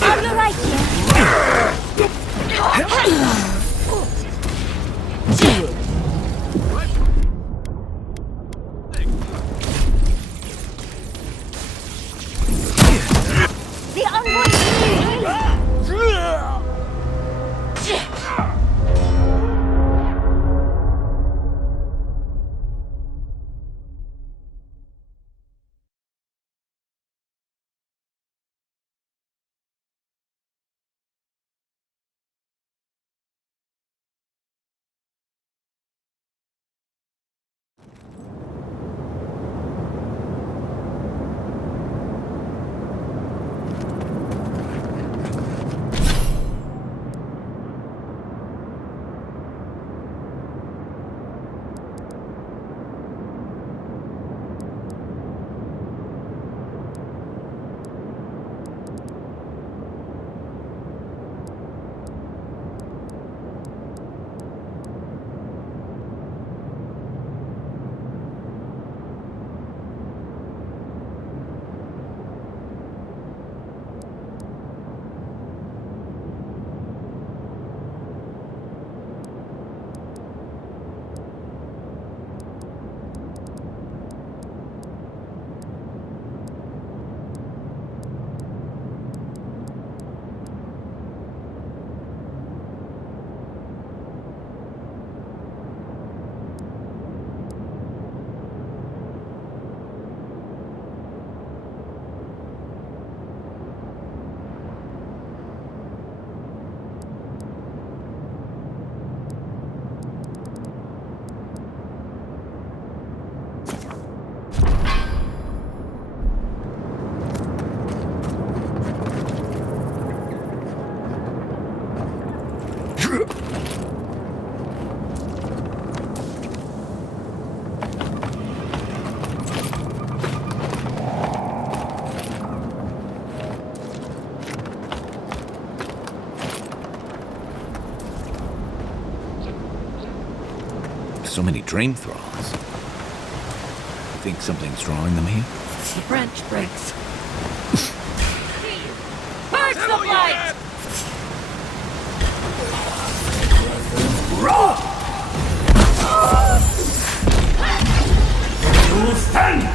Are you right The So many dream thralls. You think something's drawing them here? The French breaks. Purge the blight! You stand!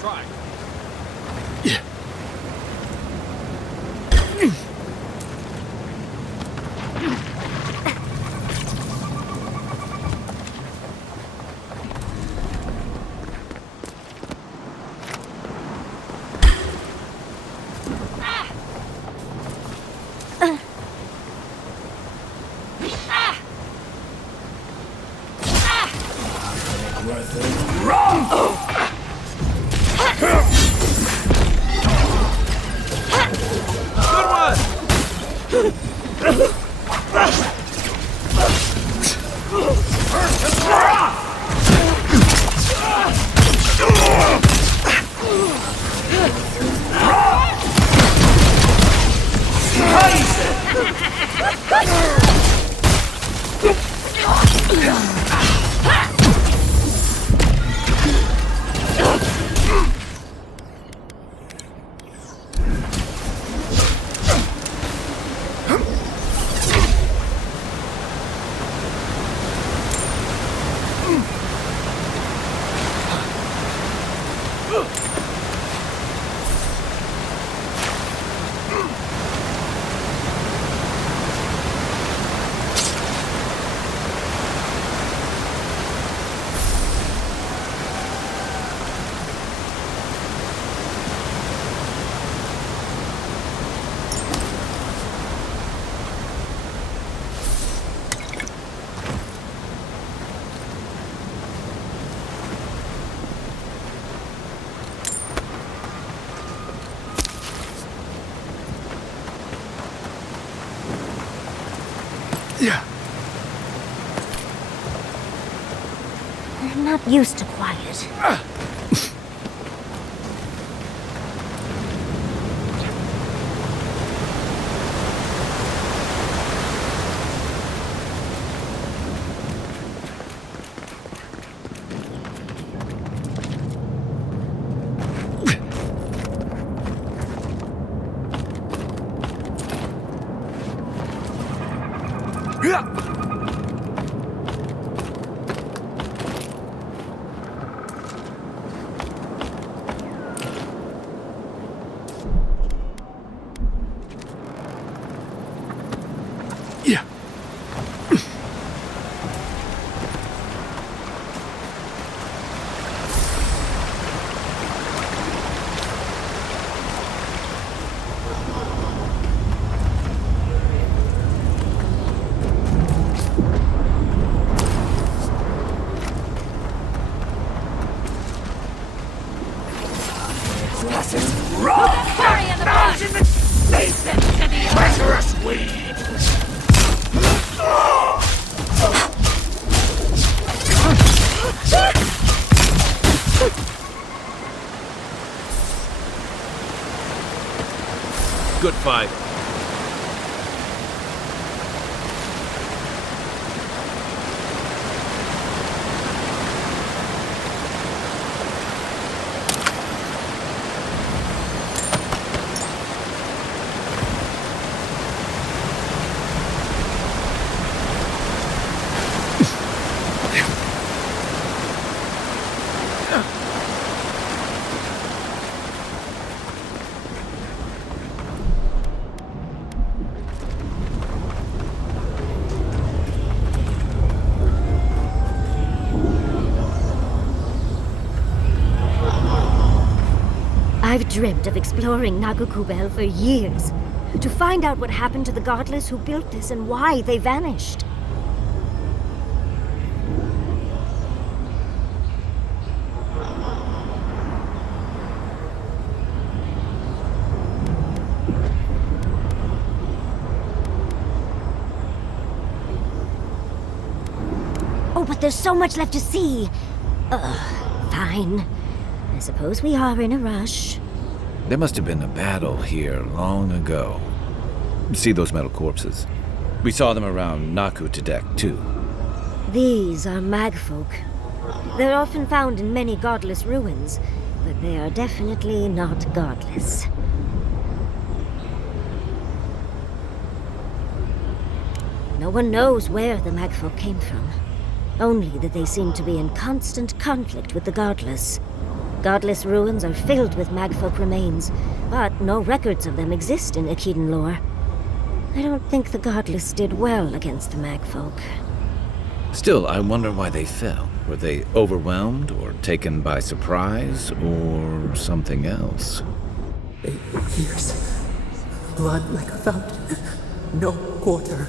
Try. They're not used to quiet. Good fight. I've dreamt of exploring Nagakubel for years, to find out what happened to the godless who built this and why they vanished. Oh, but there's so much left to see. Fine. I suppose we are in a rush. There must have been a battle here long ago. See those metal corpses? We saw them around Naku Tedek, too. These are magfolk. They're often found in many godless ruins, but they are definitely not godless. No one knows where the magfolk came from. Only that they seem to be in constant conflict with the godless. Godless ruins are filled with magfolk remains, but no records of them exist in Akedan lore. I don't think the Godless did well against the magfolk. Still, I wonder why they fell. Were they overwhelmed, or taken by surprise, or something else? Years. Blood like a fountain. No quarter.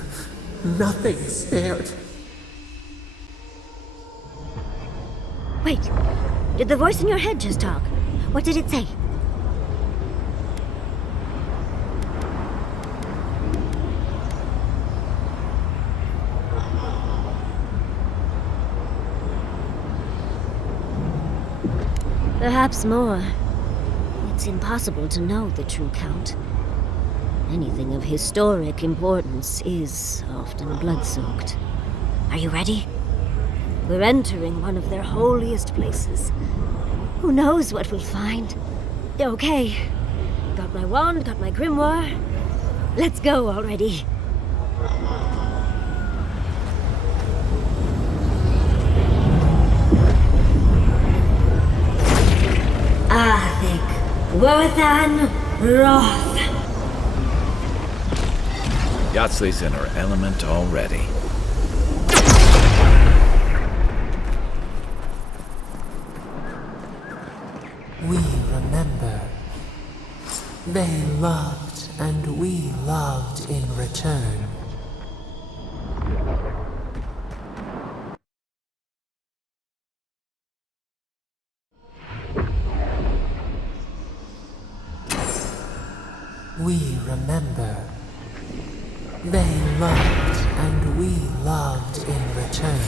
Nothing spared. Wait, did the voice in your head just talk? What did it say? Perhaps more. It's impossible to know the true count. Anything of historic importance is often blood-soaked. Are you ready? We're entering one of their holiest places. Who knows what we'll find? Okay. Got my wand, got my grimoire. Let's go already. Athik, Worthan, Roth. Yatsley's in her element already. We remember. They loved, and we loved in return. We remember. They loved, and we loved in return.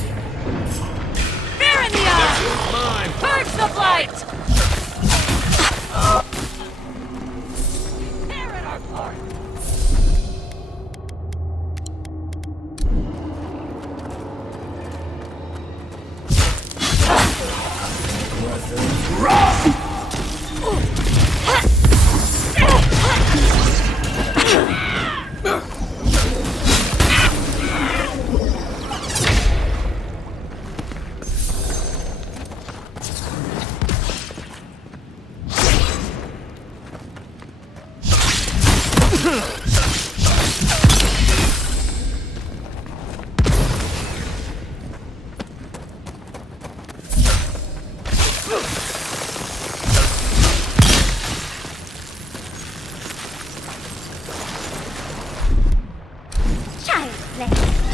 Fear in the eye! Purge the blight! Tear it apart!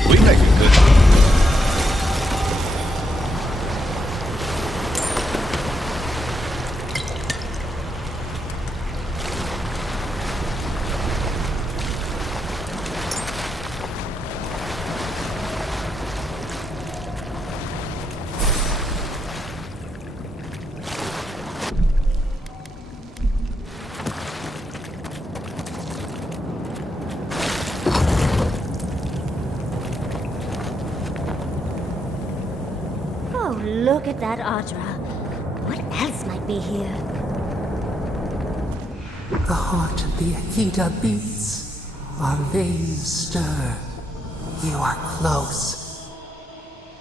We make a good team. Look at that Audra. What else might be here? The heart of the Akita beats. Our veins stir. You are close.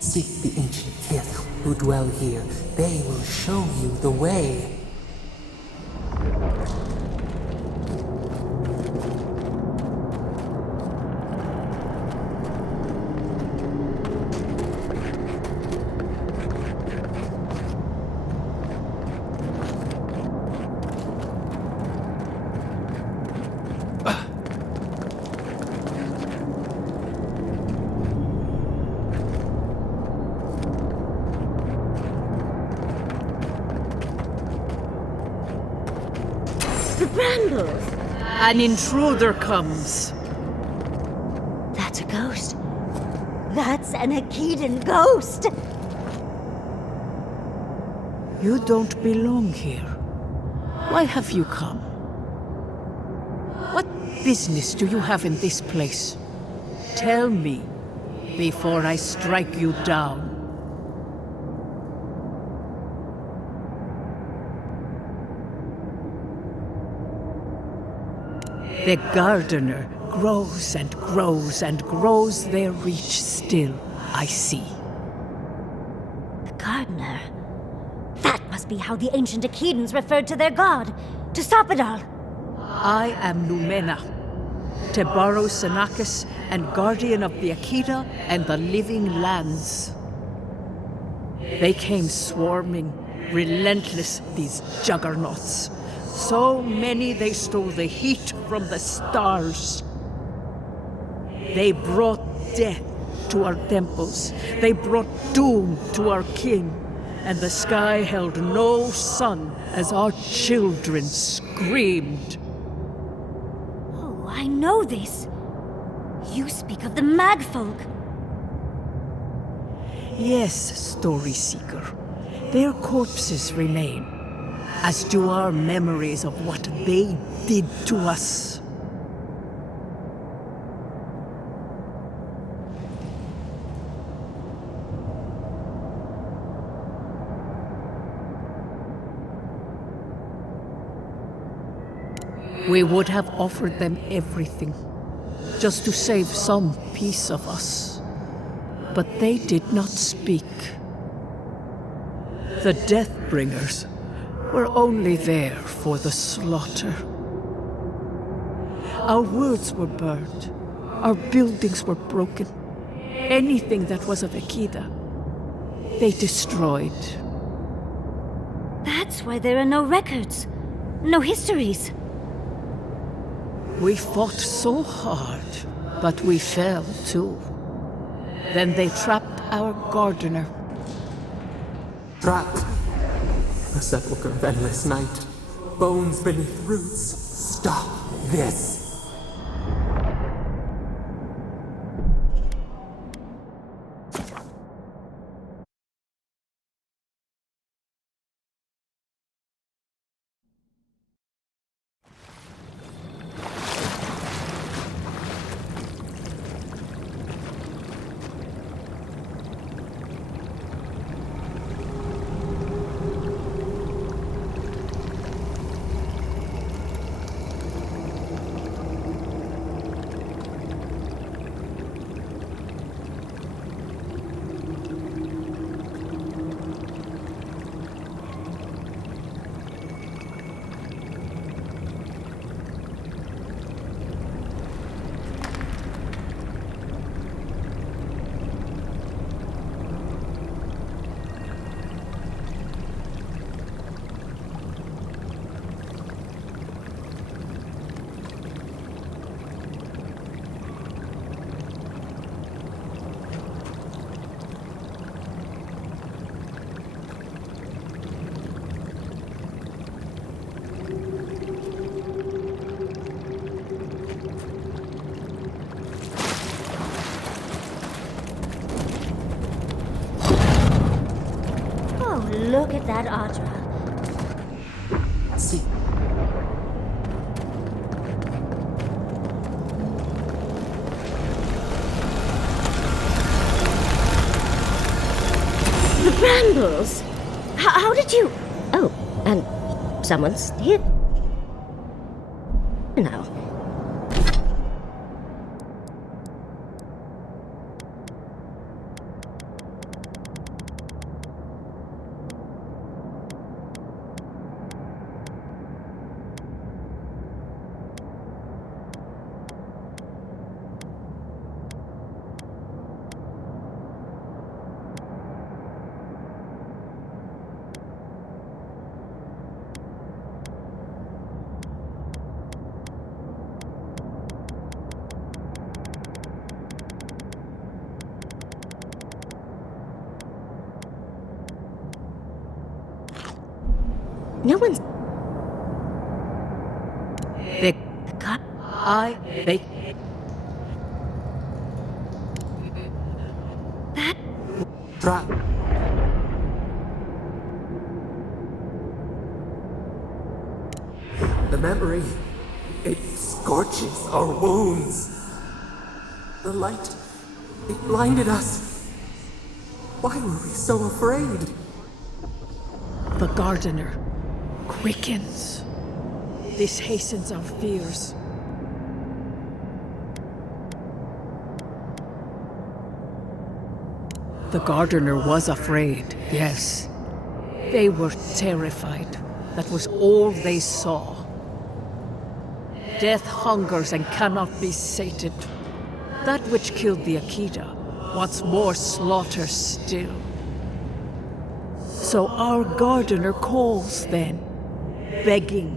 Seek the ancient kith who dwell here. They will show you the way. An intruder comes. That's a ghost. That's an Akedan ghost! You don't belong here. Why have you come? What business do you have in this place? Tell me, before I strike you down. The gardener grows and grows and grows their reach still, I see. The gardener? That must must be how the ancient Akedans referred to their god. To stop it all. I am Numena, Tebaro Senakis, and guardian of the Akita and the living lands. They came swarming, relentless, these juggernauts. So many they stole the heat from the stars. They brought death to our temples. They brought doom to our king. And the sky held no sun as our children screamed. Oh, I know this. You speak of the Magfolk. Yes, Story Seeker. Their corpses remain, as do our memories of what they did to us. We would have offered them everything, just to save some piece of us. But they did not speak. The Deathbringers were only there for the slaughter. Our words were burned. Our buildings were broken. Anything that was of Akida, they destroyed. That's why there are no records, no histories. We fought so hard, but we fell too. Then they trapped our gardener. Trapped. A sepulchre of endless night. Bones beneath roots. Stop this. Look at that Audra. See. The brambles! How did you... Oh, and someone's here now. No one's... They... That... Trap. The memory, it scorches our wounds. The light, it blinded us. Why were we so afraid? The gardener quickens. This hastens our fears. The gardener was afraid, yes. They were terrified. That was all they saw. Death hungers and cannot be sated. That which killed the Akita wants more slaughter still. So our gardener calls then, begging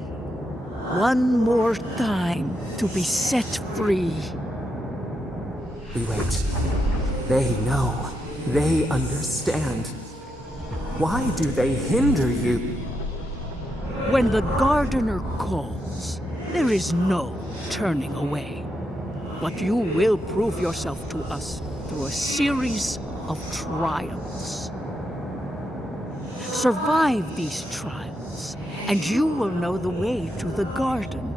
one more time to be set free. We wait. They know. They understand. Why do they hinder you? When the gardener calls, there is no turning away. But you will prove yourself to us through a series of trials. Survive these trials, and you will know the way to the garden.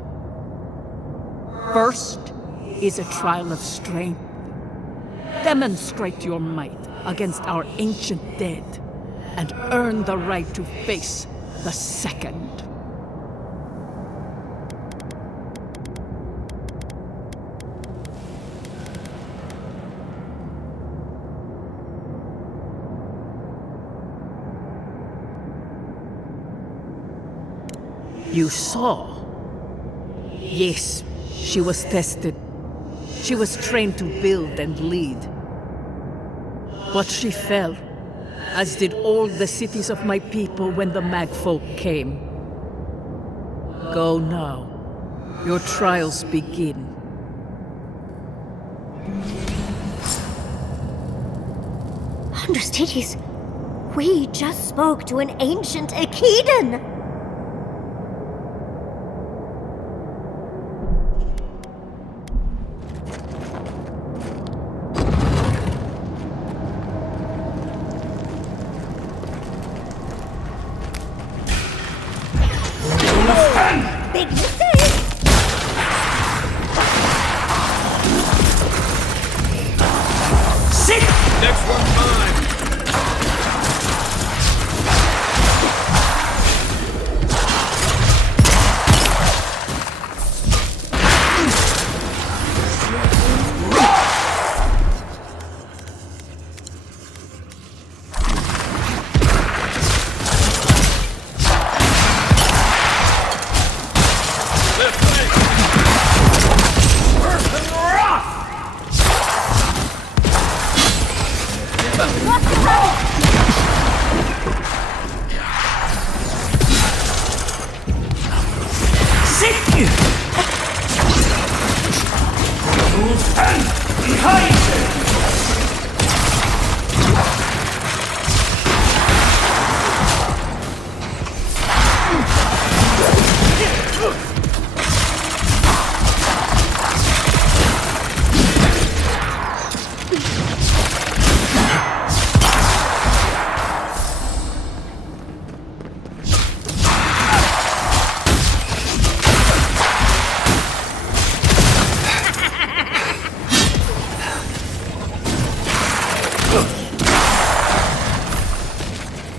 First is a trial of strength. Demonstrate your might against our ancient dead, and earn the right to face the second. You saw. Yes, she was tested. She was trained to build and lead. But she fell, as did all the cities of my people when the Magfolk came. Go now. Your trials begin. Understudies, we just spoke to an ancient Akedan! Big mistake! Sit! Next one, mine!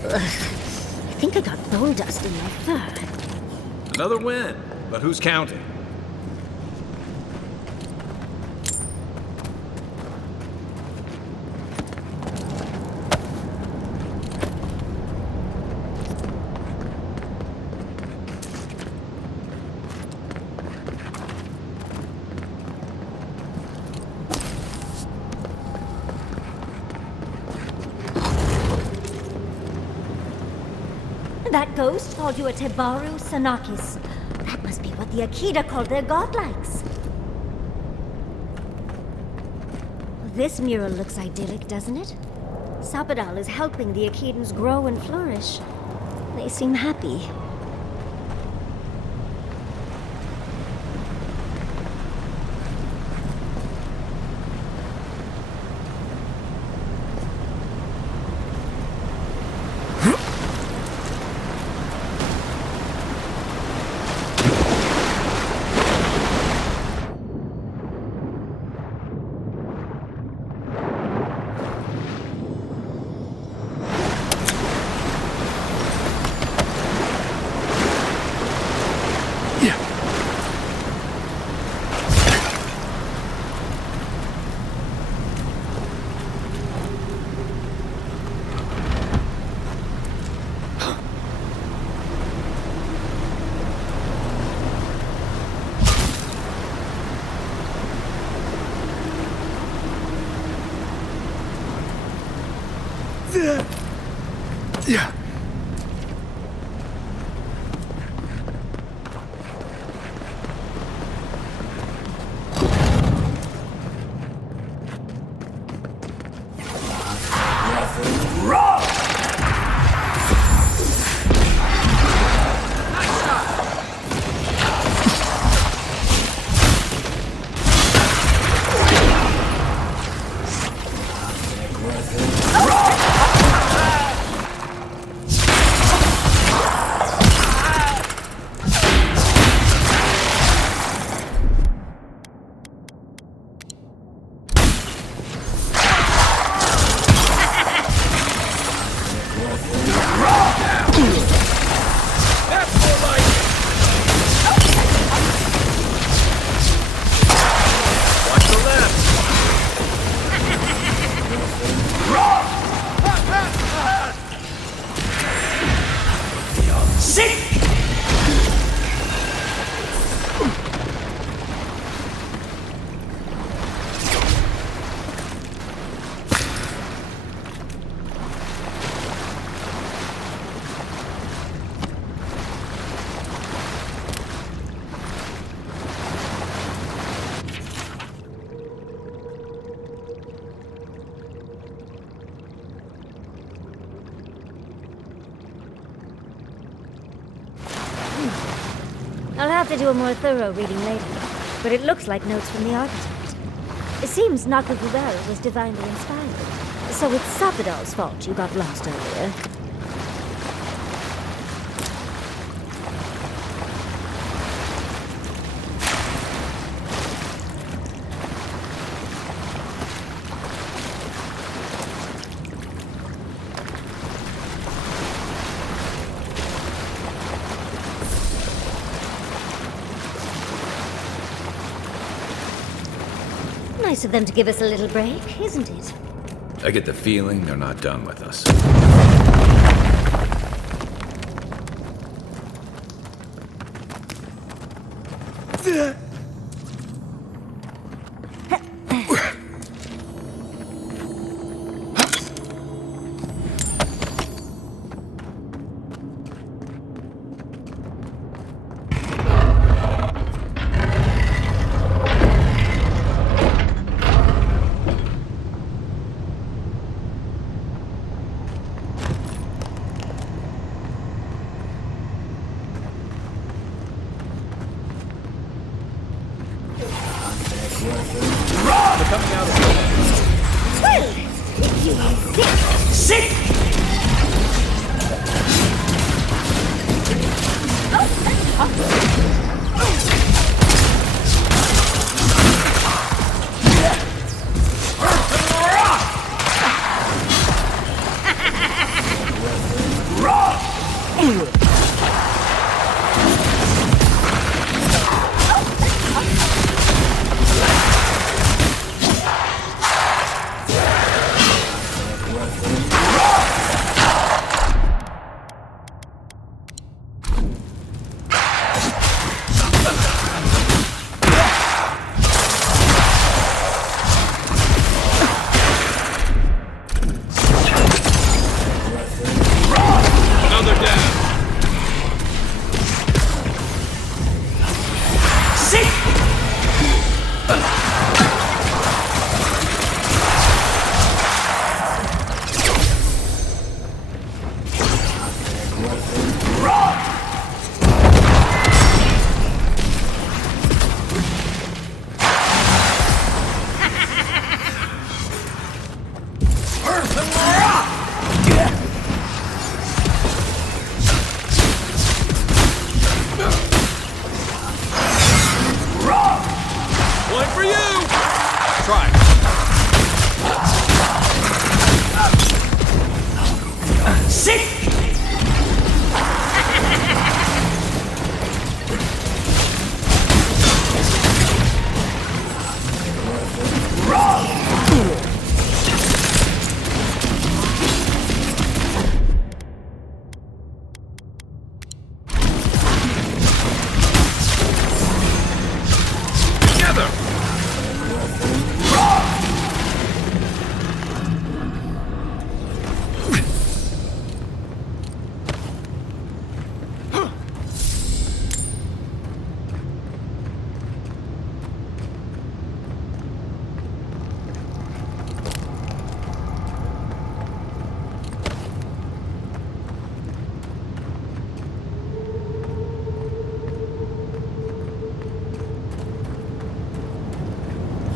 I think I got bone dust in my fur. Another win, but who's counting? That ghost called you a Tebaru Sanakis. That must be what the Akita called their godlikes. This mural looks idyllic, doesn't it? Sabadal is helping the Akidans grow and flourish. They seem happy. I'll have to do a more thorough reading later, but it looks like notes from the architect. It seems Nakagubera was divinely inspired, so it's Sapadal's fault you got lost earlier. Nice of them to give us a little break, isn't it? I get the feeling they're not done with us.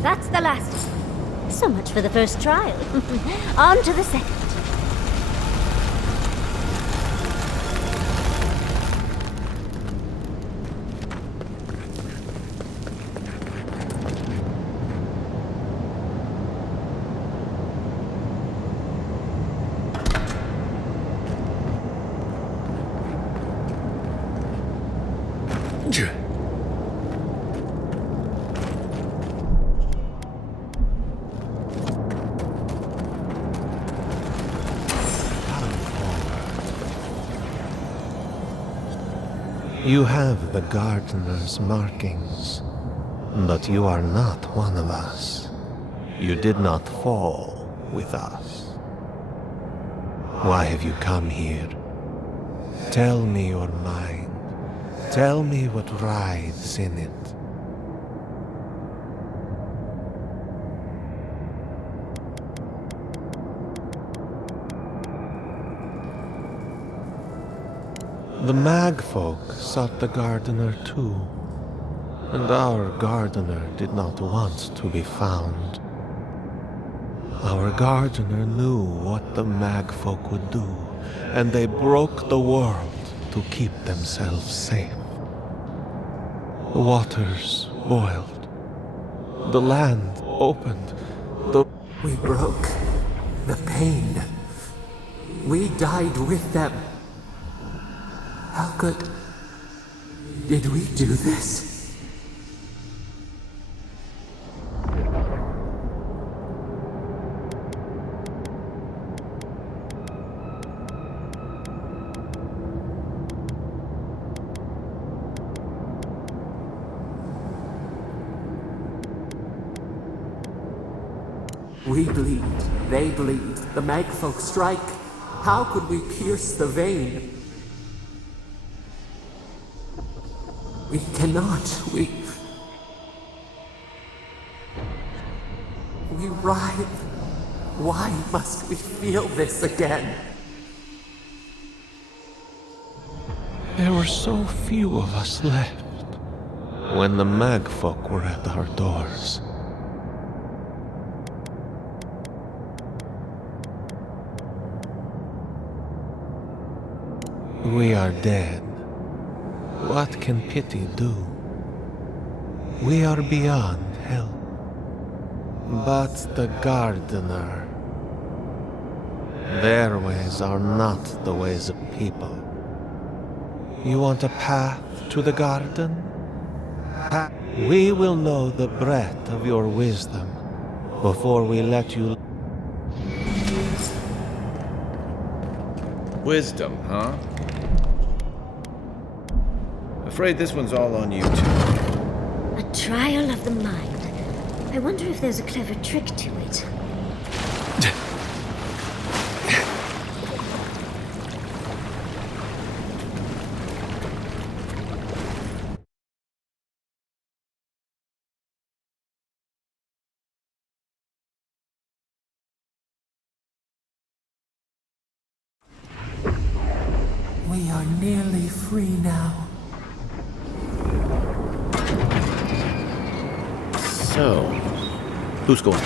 That's the last of them. So much for the first trial. On to the second. You have the gardener's markings, but you are not one of us. You did not fall with us. Why have you come here? Tell me your mind. Tell me what rides in it. The Magfolk sought the gardener too, and our gardener did not want to be found. Our gardener knew what the Magfolk would do, and they broke the world to keep themselves safe. The waters boiled. The land opened. We broke the pain. We died with them. How did we do this? We bleed, they bleed, the Magfolk strike. How could we pierce the vein? We cannot, we writhe. Why must we feel this again? There were so few of us left when the Magfolk were at our doors. We are dead. What can pity do? We are beyond help. But the gardener, their ways are not the ways of people. You want a path to the garden? We will know the breadth of your wisdom before we let you. Wisdom, huh? Afraid this one's all on you, too. A trial of the mind. I wonder if there's a clever trick to it. We are nearly free now. So, who's going?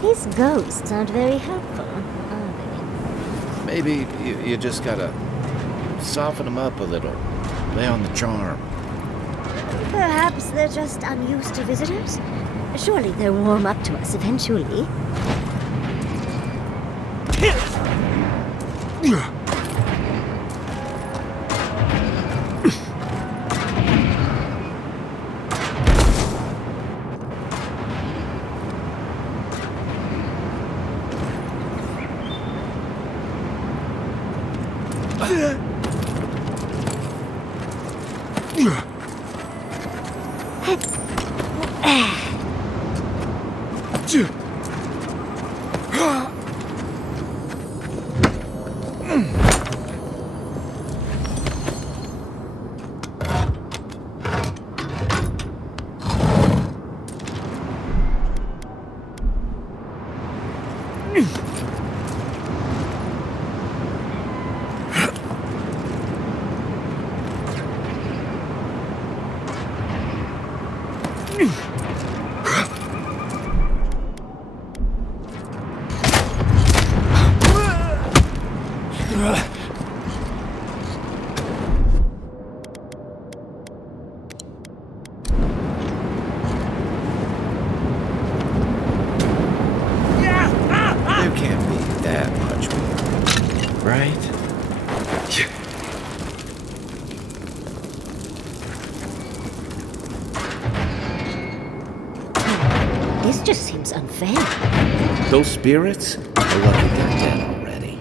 These ghosts aren't very helpful, are Maybe you just gotta soften them up a little. Play on the charm. they? Perhaps they're just unused to visitors? Surely they'll warm up to us eventually. There can't be that much more, right? This just seems unfair. Those spirits are lucky they're dead already.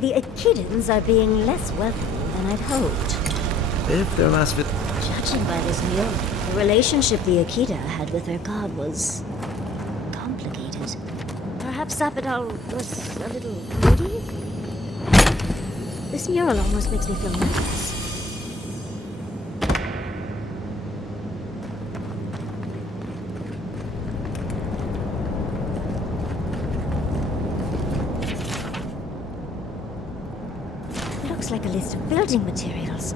The Echidans are being less welcoming than I'd hoped. If their last bit... Judging by this mural, the relationship the Echida had with her god was complicated. Perhaps Sapidal was a little greedy? This mural almost makes me feel nervous. Looks like a list of building materials.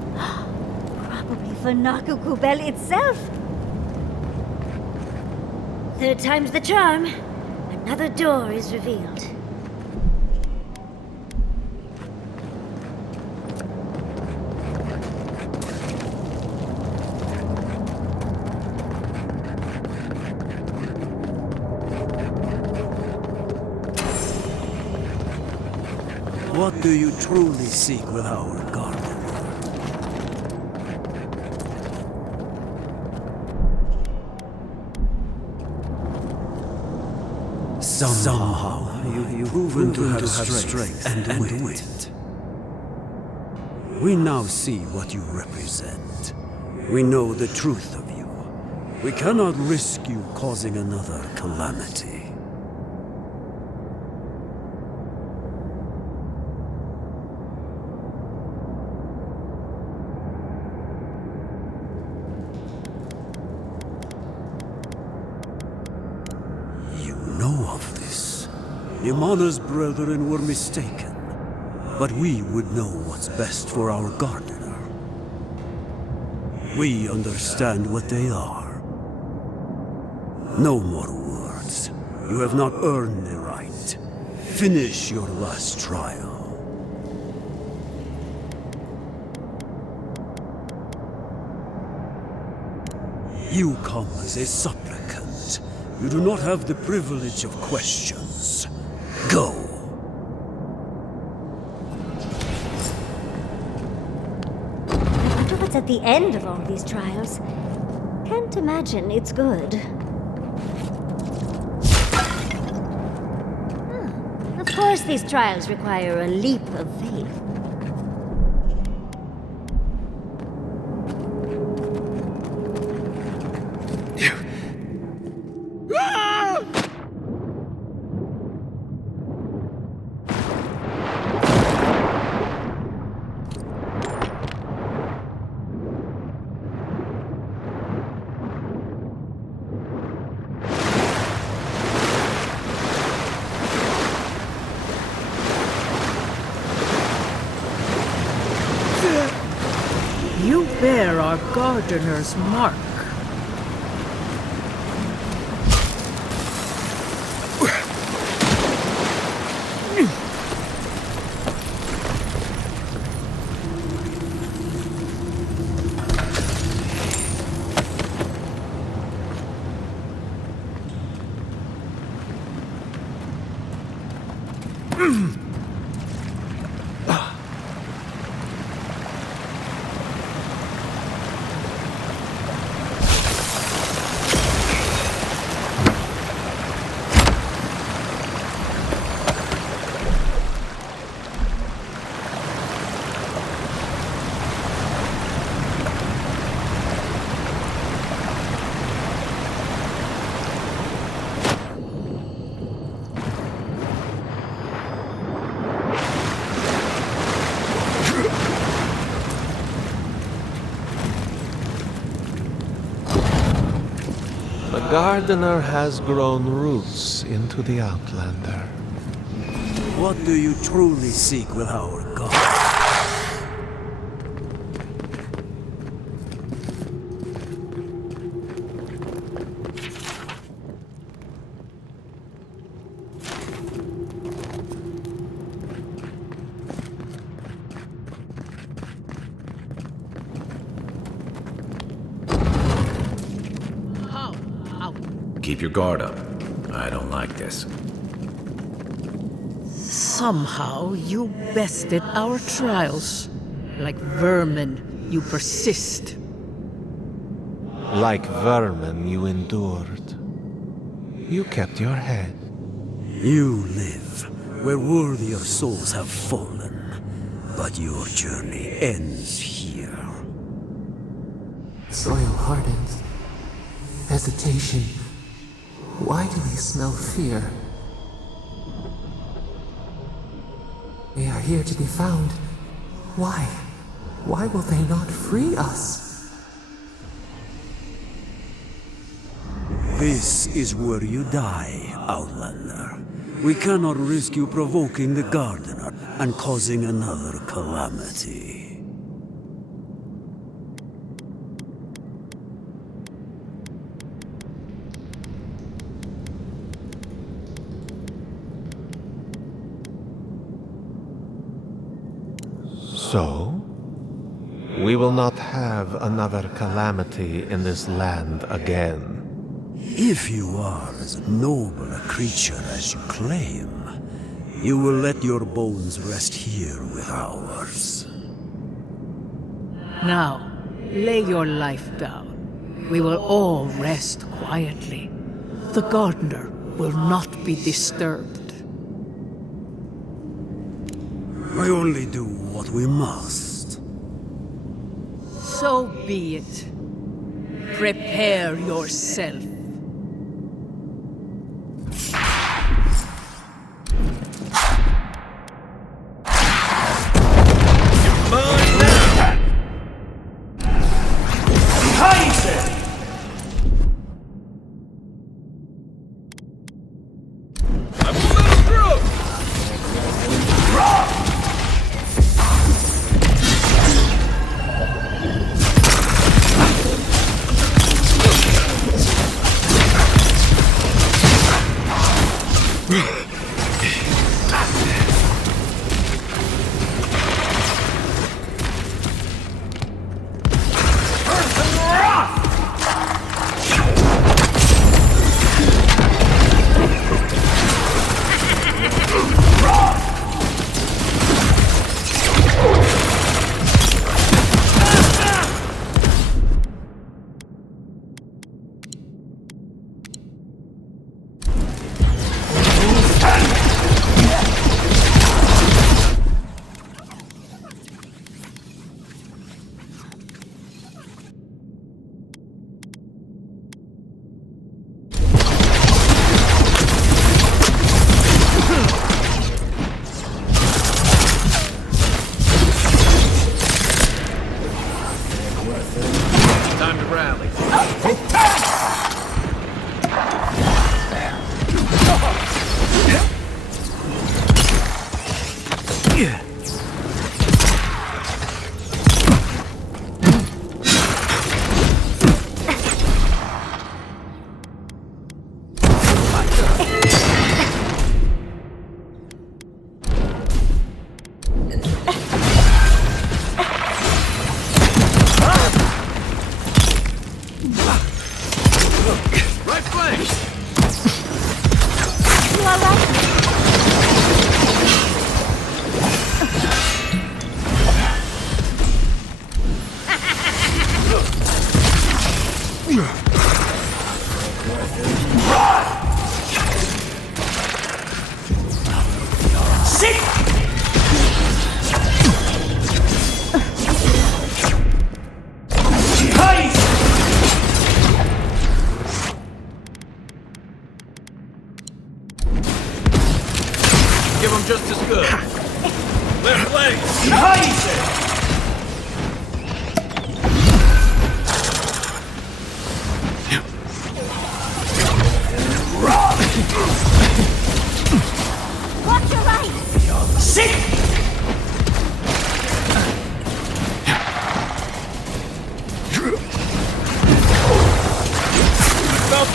Probably for Nakukubel itself. Third time's the charm. Another door is revealed. What do you truly seek with our garden? Somehow you've proven to have strength and wit. We now see what you represent. We know the truth of you. We cannot risk you causing another calamity. Imana's brethren were mistaken, but we would know what's best for our gardener. We understand what they are. No more words. You have not earned the right. Finish your last trial. You come as a supplicant. You do not have the privilege of questions. Go. I wonder what's at the end of all these trials. Can't imagine it's good. Of course these trials require a leap of faith. You bear our gardener's mark. The gardener has grown roots into the Outlander. What do you truly seek with our god? Keep your guard up. I don't like this. Somehow you bested our trials. Like vermin, you persist. Like vermin, you endured. You kept your head. You live where worthier souls have fallen, but your journey ends here. Soil hardens. Hesitation. Why do we smell fear? They are here to be found. Why? Why will they not free us? This is where you die, Outlander. We cannot risk you provoking the Gardener and causing another calamity. So, we will not have another calamity in this land again. If you are as noble a creature as you claim, you will let your bones rest here with ours. Now, lay your life down. We will all rest quietly. The gardener will not be disturbed. I only do what we must. So be it. Prepare yourself.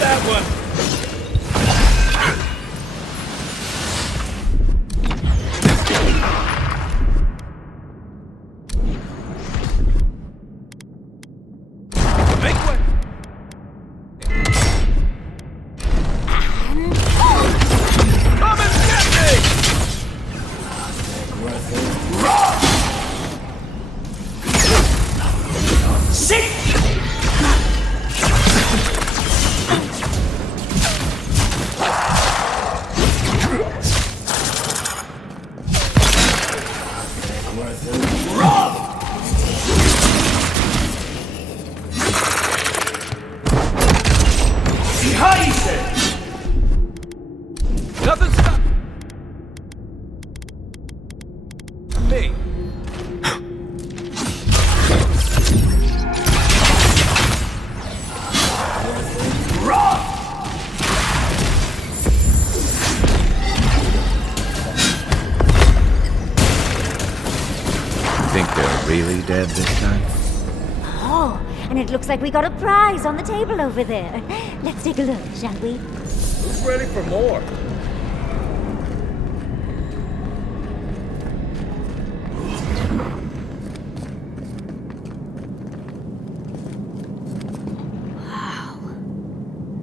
that one! Nothing stop me. Think they're really dead this time? Oh, and it looks like we got a prize on the table over there. Let's take a look, shall we? Who's ready for more?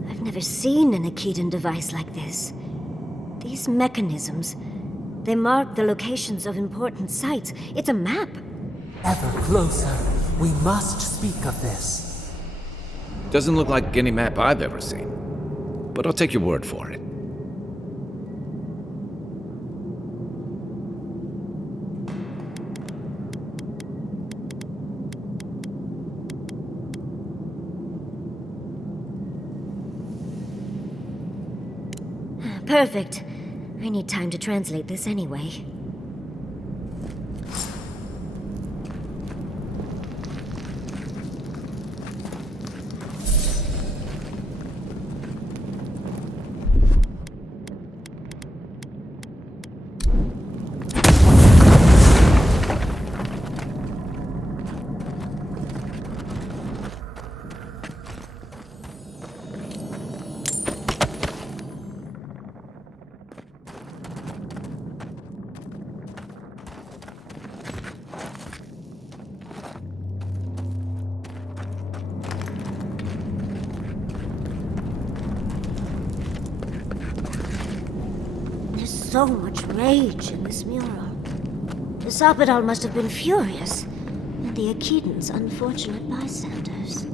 I've never seen an Akedan device like this. These mechanisms, they mark the locations of important sites. It's a map. Ever closer. We must speak of this. Doesn't look like any map I've ever seen. But I'll take your word for it. Perfect. I need time to translate this anyway. So much rage in this mural. The Sappadal must have been furious, and the Akedans unfortunate bystanders.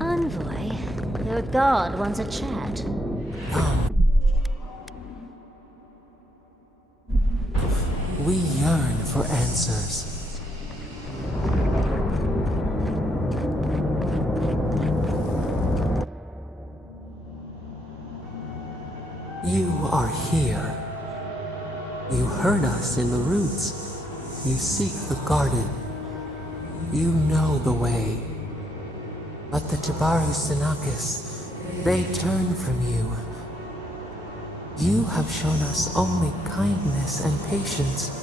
Envoy, your god wants a chat. We yearn for answers. You are here. You heard us in the roots. You seek the garden. You know the way. But the Tabaru Sinakis, they turn from you. You have shown us only kindness and patience.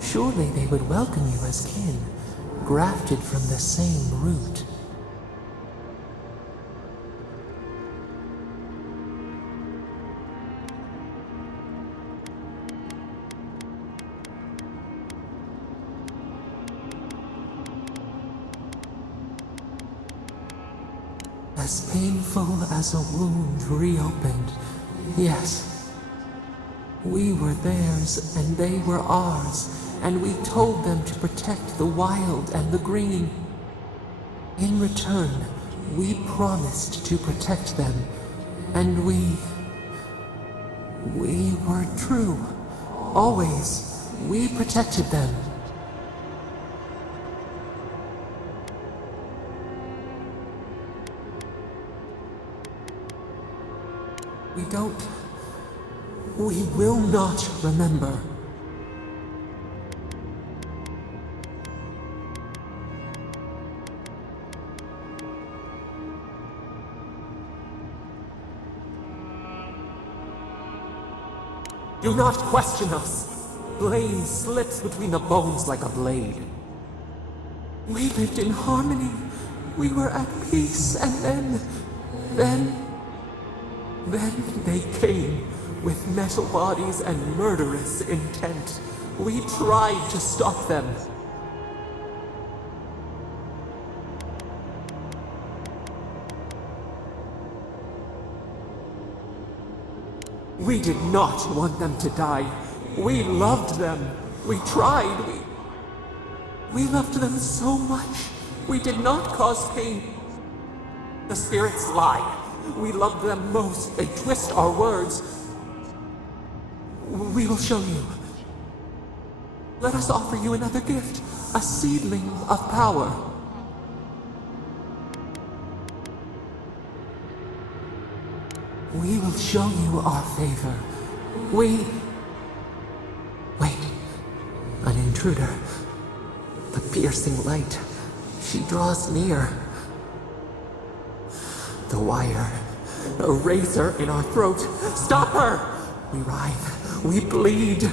Surely they would welcome you as kin, grafted from the same root. As painful as a wound reopened, yes. We were theirs and they were ours, and we told them to protect the wild and the green. In return, we promised to protect them, and we were true. Always, we protected them. We will not remember. Do not question us. Blame slips between the bones like a blade. We lived in harmony. We were at peace, and then they came with metal bodies and murderous intent. We tried to stop them. We did not want them to die. We loved them. We tried. We loved them so much. We did not cause pain. The spirits lie. We love them most. They twist our words. We will show you. Let us offer you another gift. A seedling of power. We will show you our favor. Wait. An intruder. The piercing light. She draws near. The wire. A razor in our throat. Stop her! We writhe. We bleed.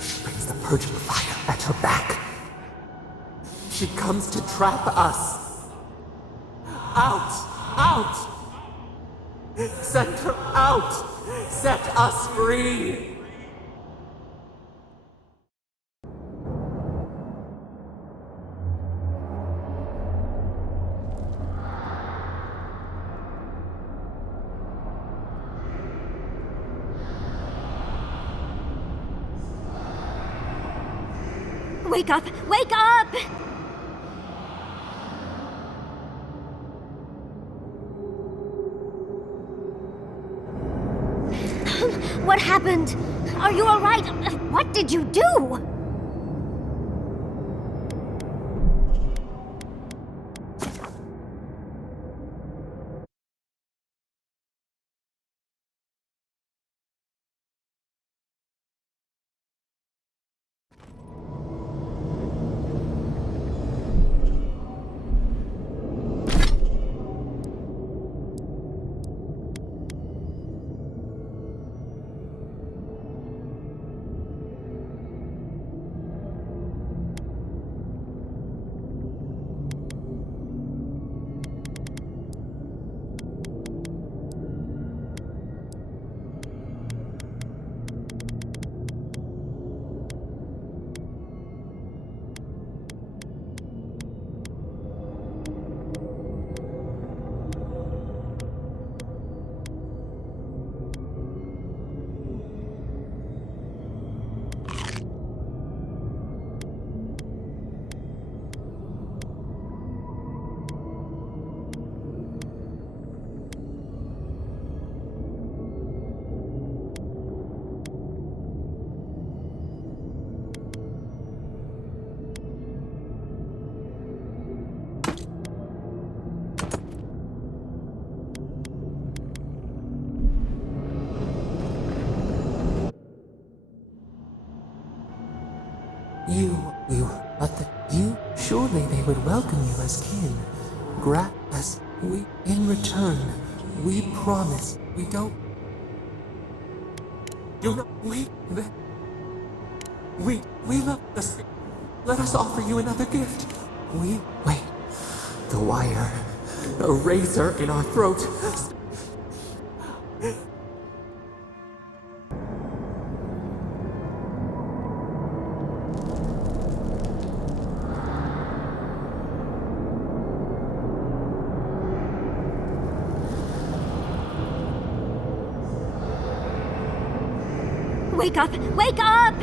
She brings the purging fire at her back. She comes to trap us. Out! Out! Send her out! Set us free! Wake up! Wake up! What happened? Are you all right? What did you do? Surely they would welcome you as kin. Us. In return, we promise we don't... We love us. Let us offer you another gift. Wait. The wire. A razor in our throat. Wake up! Wake up!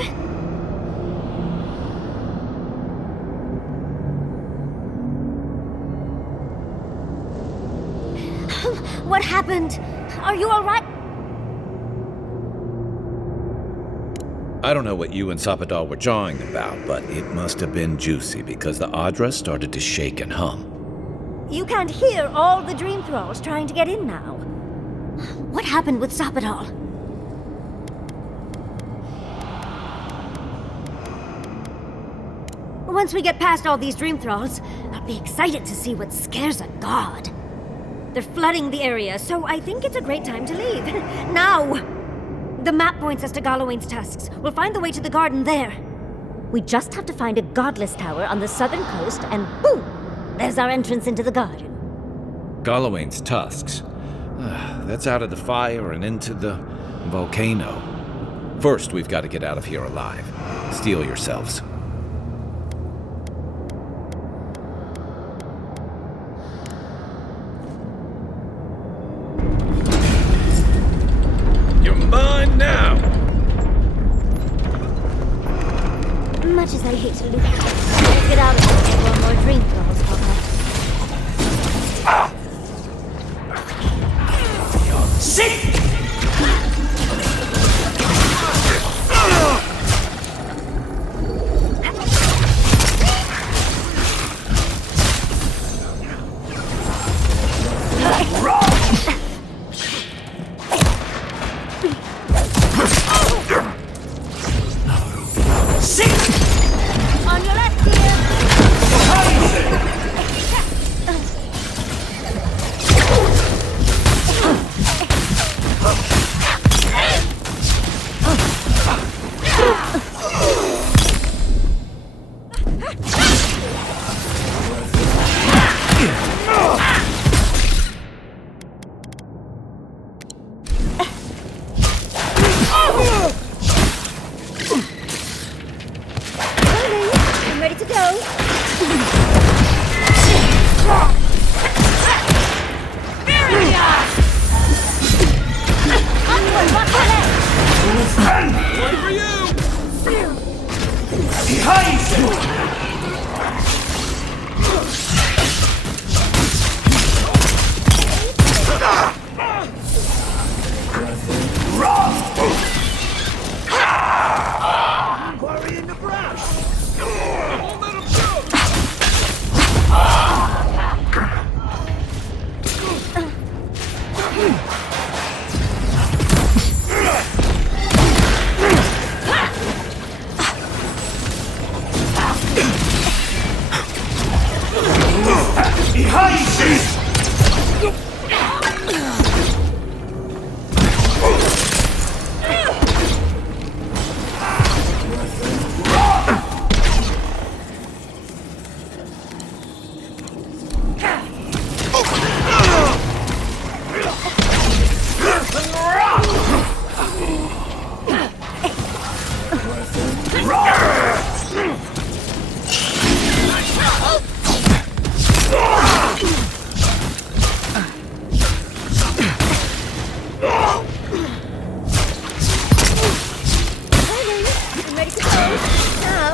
What happened? Are you all right? I don't know what you and Sapadal were jawing about, but it must have been juicy because the Adra started to shake and hum. You can't hear all the dream thralls trying to get in now. What happened with Sapadal? Once we get past all these dream thralls, I'll be excited to see what scares a god. They're flooding the area, so I think it's a great time to leave. Now! The map points us to Gallowayne's tusks. We'll find the way to the garden there. We just have to find a godless tower on the southern coast, and boom! There's our entrance into the garden. Gallowayne's tusks. That's out of the fire and into the volcano. First, we've got to get out of here alive. Steel yourselves. You're mine now! Much as I hate to lose it, let's get out of here before more dream thralls pop up. Sit! On your left, dear! I'm ready to go. One for you! Behind you! Quarry in the brush! Won't let him go! Behind you! I'm ready to go. Now.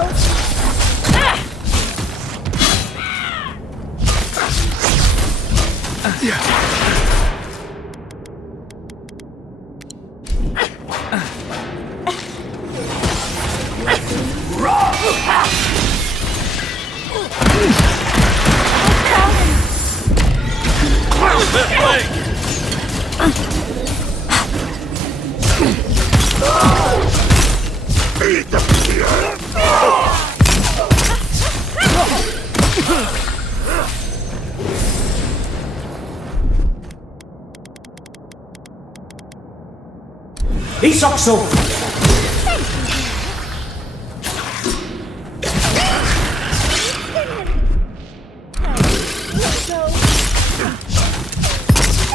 Isokso!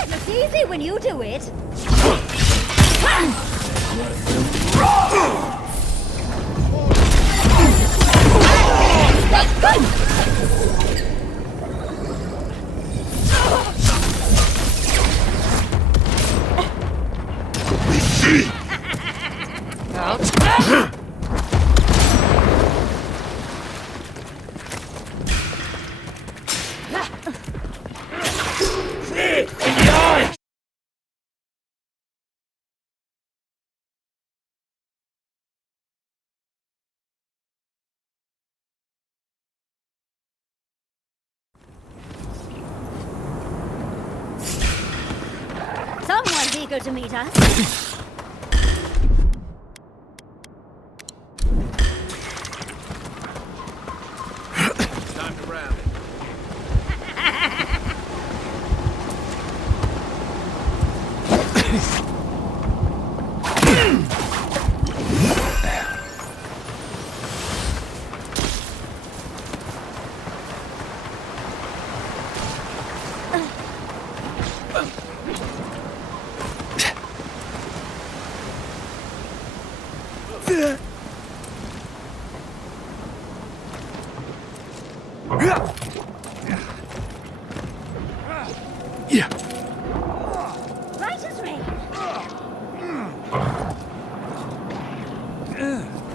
It's easy when you do it. Someone's eager to meet us. Right as rain.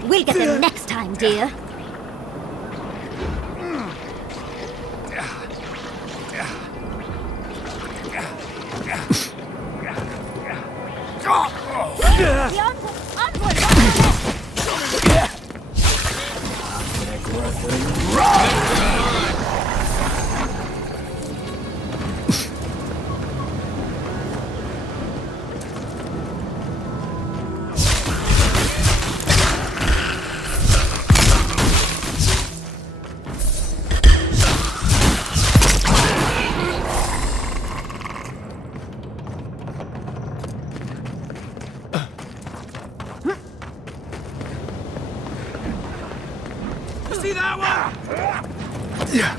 We'll get them next time, dear. The onward! See that one? Yeah.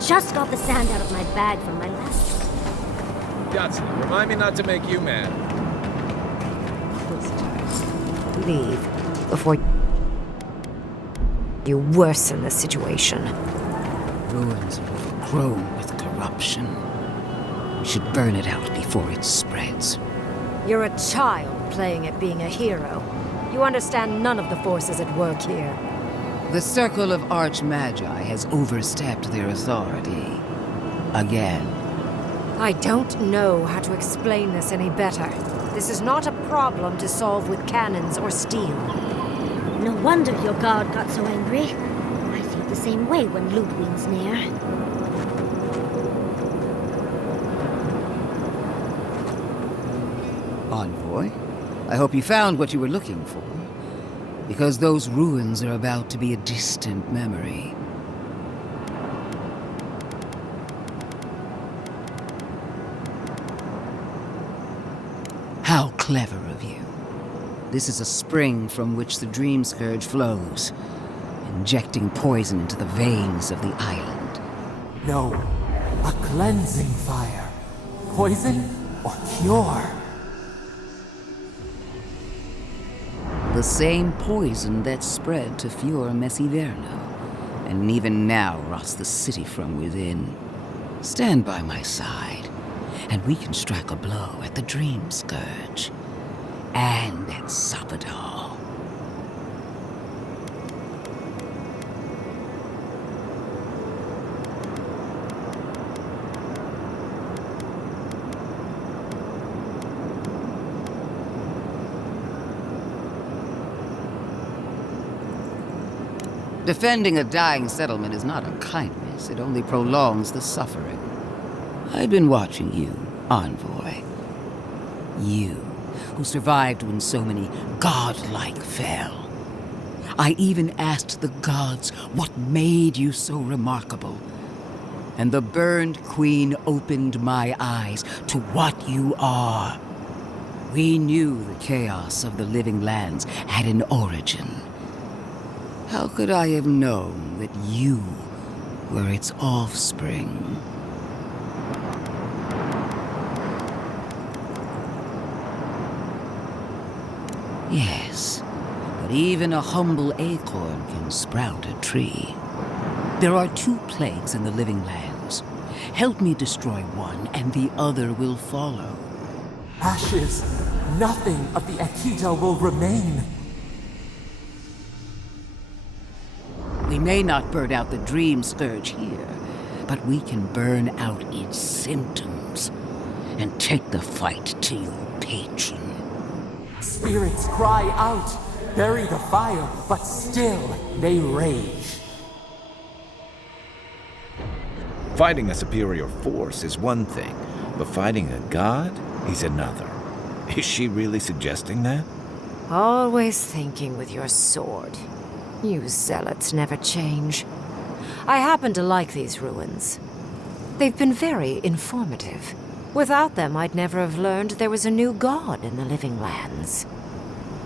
Just got the sand out of my bag from my last trip. Yahtzee, remind me not to make you mad. Leave before you worsen the situation. Ruins are overgrown with corruption. We should burn it out before it spreads. You're a child playing at being a hero. You understand none of the forces at work here. The Circle of Archmagi has overstepped their authority. Again. I don't know how to explain this any better. This is not a problem to solve with cannons or steel. No wonder your guard got so angry. I feel the same way when Ludwig's near. Envoy, I hope you found what you were looking for. Because those ruins are about to be a distant memory. How clever of you. This is a spring from which the Dream Scourge flows, injecting poison into the veins of the island. No, a cleansing fire. Poison or cure? The same poison that spread to Fior Messiverno, and even now rots the city from within. Stand by my side, and we can strike a blow at the Dream Scourge. And at Sapadal. Defending a dying settlement is not a kindness. It only prolongs the suffering. I've been watching you, envoy. You, who survived when so many godlike fell. I even asked the gods what made you so remarkable. And the burned queen opened my eyes to what you are. We knew the chaos of the living lands had an origin. How could I have known that you were its offspring? Yes, but even a humble acorn can sprout a tree. There are 2 plagues in the living lands. Help me destroy one, and the other will follow. Ashes! Nothing of the Akita will remain! We may not burn out the dream scourge here, but we can burn out its symptoms and take the fight to your patron. Spirits cry out, bury the fire, but still they rage. Fighting a superior force is one thing, but fighting a god is another. Is she really suggesting that? Always thinking with your sword. You zealots never change. I happen to like these ruins. They've been very informative. Without them, I'd never have learned there was a new god in the living lands.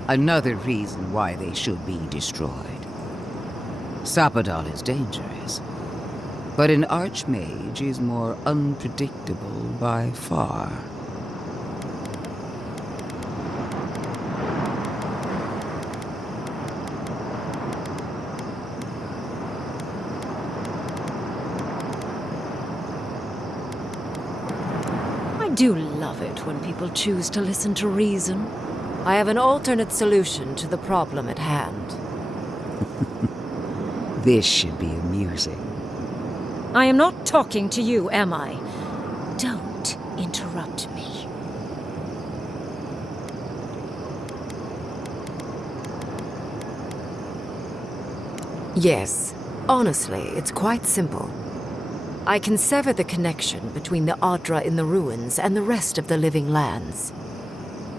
Another reason why they should be destroyed. Sapadal is dangerous, but an archmage is more unpredictable by far. I do love it when people choose to listen to reason. I have an alternate solution to the problem at hand. This should be amusing. I am not talking to you, am I? Don't interrupt me. Yes, honestly, it's quite simple. I can sever the connection between the Adra in the ruins and the rest of the living lands.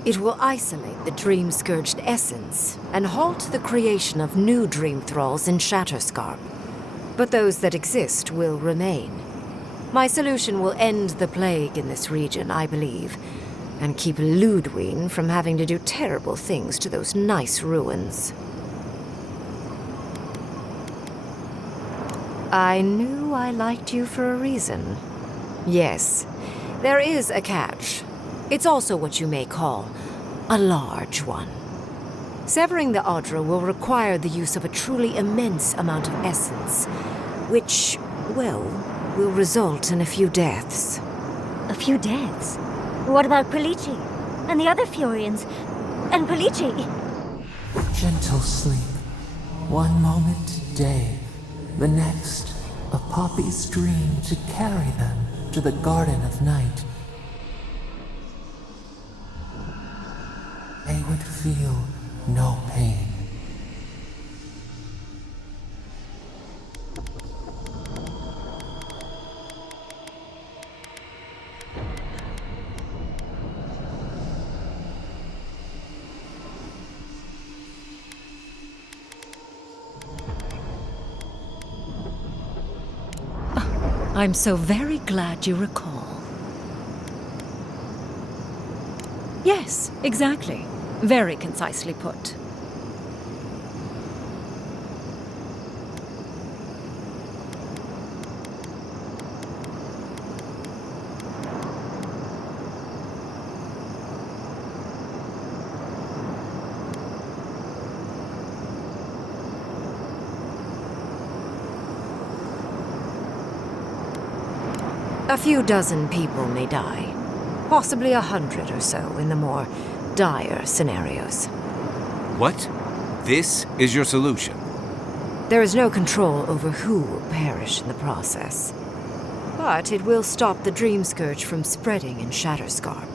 It will isolate the dream-scourged essence and halt the creation of new dream thralls in Shatterscarp. But those that exist will remain. My solution will end the plague in this region, I believe, and keep Ludwig from having to do terrible things to those nice ruins. I knew I liked you for a reason. Yes, there is a catch. It's also what you may call a large one. Severing the Adra will require the use of a truly immense amount of essence, which, well, will result in a few deaths. A few deaths? What about Polici? And the other Furians? And Polici? Gentle sleep. One moment day, the next, a poppy's dream to carry them to the Garden of Night. They would feel no pain. I'm so very glad you recall. Yes, exactly. Very concisely put. A few dozen people may die. Possibly 100 or so in the more dire scenarios. What? This is your solution? There is no control over who will perish in the process. But it will stop the Dream Scourge from spreading in Shatterscarp.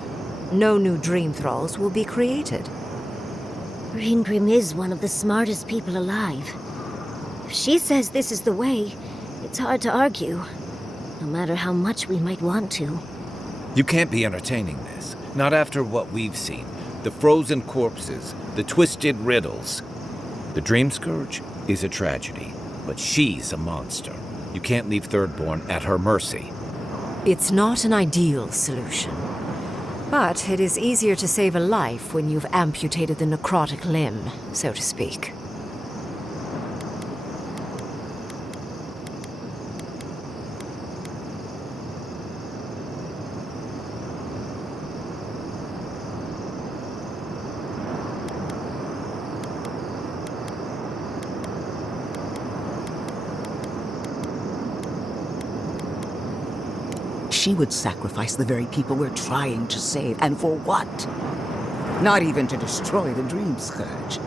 No new Dream Thralls will be created. Green Grim is one of the smartest people alive. If she says this is the way, it's hard to argue. No matter how much we might want to. You can't be entertaining this. Not after what we've seen. The frozen corpses, the twisted riddles. The Dream Scourge is a tragedy, but she's a monster. You can't leave Thirdborn at her mercy. It's not an ideal solution. But it is easier to save a life when you've amputated the necrotic limb, so to speak. She would sacrifice the very people we're trying to save, and for what? Not even to destroy the Dream Scourge.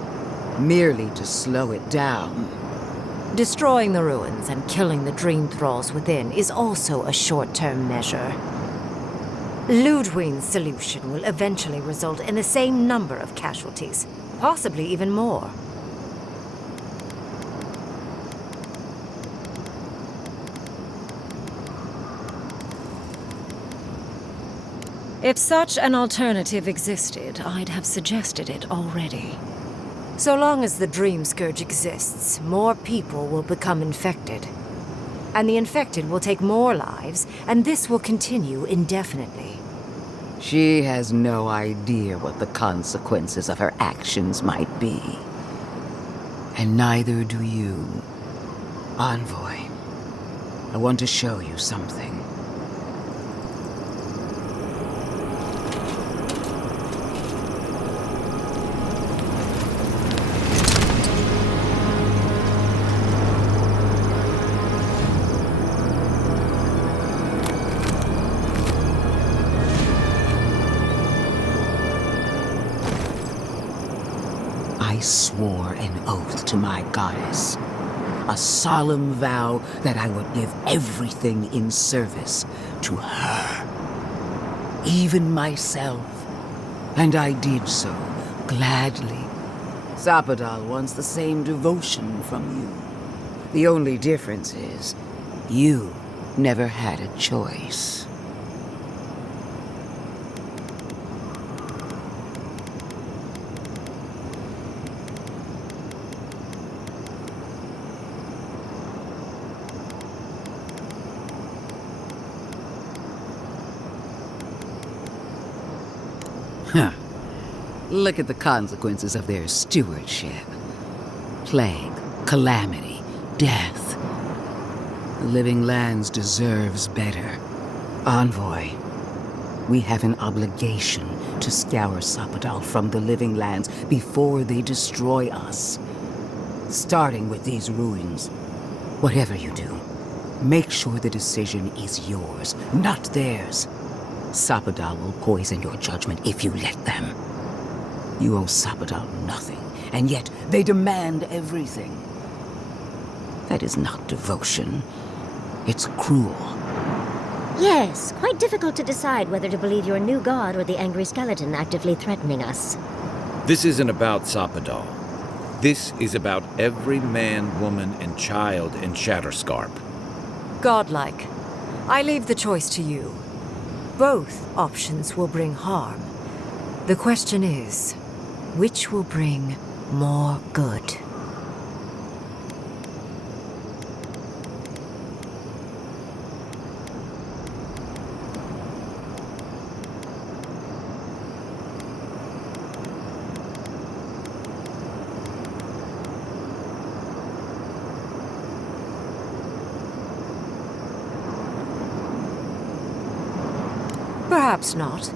Merely to slow it down. Destroying the ruins and killing the dream thralls within is also a short-term measure. Ludwig's solution will eventually result in the same number of casualties, possibly even more. If such an alternative existed, I'd have suggested it already. So long as the Dream Scourge exists, more people will become infected. And the infected will take more lives, and this will continue indefinitely. She has no idea what the consequences of her actions might be. And neither do you. Envoy, I want to show you something. I swore an oath to my goddess. A solemn vow that I would give everything in service to her. Even myself. And I did so, gladly. Sapadal wants the same devotion from you. The only difference is, you never had a choice. Look at the consequences of their stewardship. Plague, calamity, death. The Living Lands deserves better. Envoy, we have an obligation to scour Sapadal from the Living Lands before they destroy us. Starting with these ruins. Whatever you do, make sure the decision is yours, not theirs. Sapadal will poison your judgment if you let them. You owe Sapadal nothing, and yet they demand everything. That is not devotion. It's cruel. Yes, quite difficult to decide whether to believe your new god or the angry skeleton actively threatening us. This isn't about Sapadal. This is about every man, woman, and child in Shatterscarp. Godlike. I leave the choice to you. Both options will bring harm. The question is, which will bring more good? Perhaps not.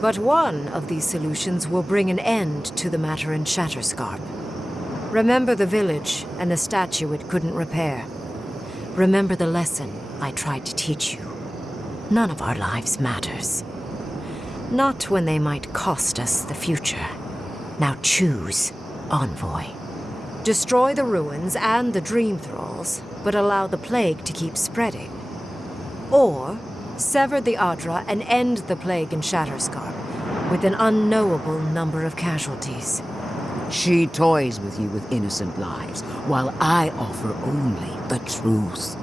But one of these solutions will bring an end to the matter in Shatterscarp. Remember the village and the statue it couldn't repair. Remember the lesson I tried to teach you. None of our lives matters. Not when they might cost us the future. Now choose, Envoy. Destroy the ruins and the Dream Thralls, but allow the plague to keep spreading. Or sever the Adra and end the plague in Shatterscarp, with an unknowable number of casualties. She toys with you with innocent lives, while I offer only the truth.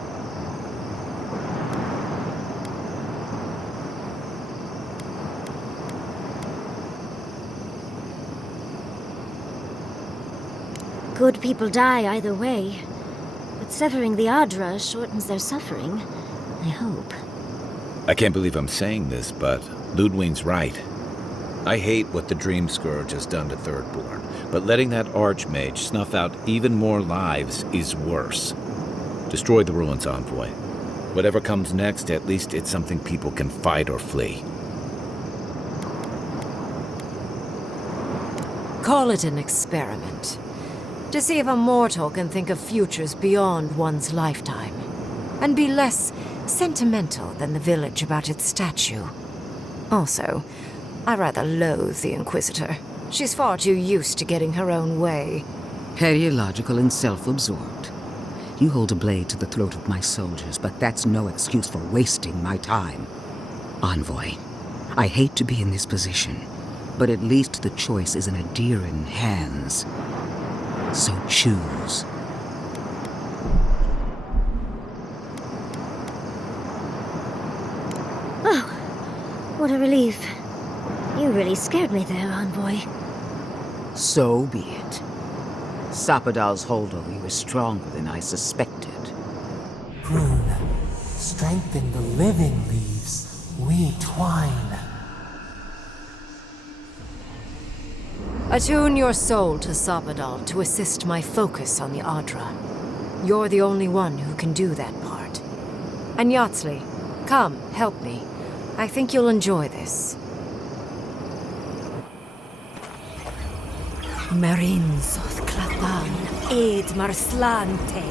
Good people die either way, but severing the Adra shortens their suffering, I hope. I can't believe I'm saying this, but Ludwig's right. I hate what the Dream Scourge has done to Thirdborn, but letting that Archmage snuff out even more lives is worse. Destroy the ruins, Envoy. Whatever comes next, at least it's something people can fight or flee. Call it an experiment. To see if a mortal can think of futures beyond one's lifetime. And be less sentimental than the village about its statue. Also, I rather loathe the Inquisitor. She's far too used to getting her own way. Periological and self-absorbed. You hold a blade to the throat of my soldiers, but that's no excuse for wasting my time. Envoy, I hate to be in this position, but at least the choice is in Adiran hands. So choose. Oh, what a relief. You really scared me there, Envoy. So be it. Sapadal's hold over you is stronger than I suspected. Rune, strengthen the living leaves. We twine. Attune your soul to Sapadal to assist my focus on the Adra. You're the only one who can do that part. And Yatsley, come, help me. I think you'll enjoy this. Marin soth clatan, ed marslante.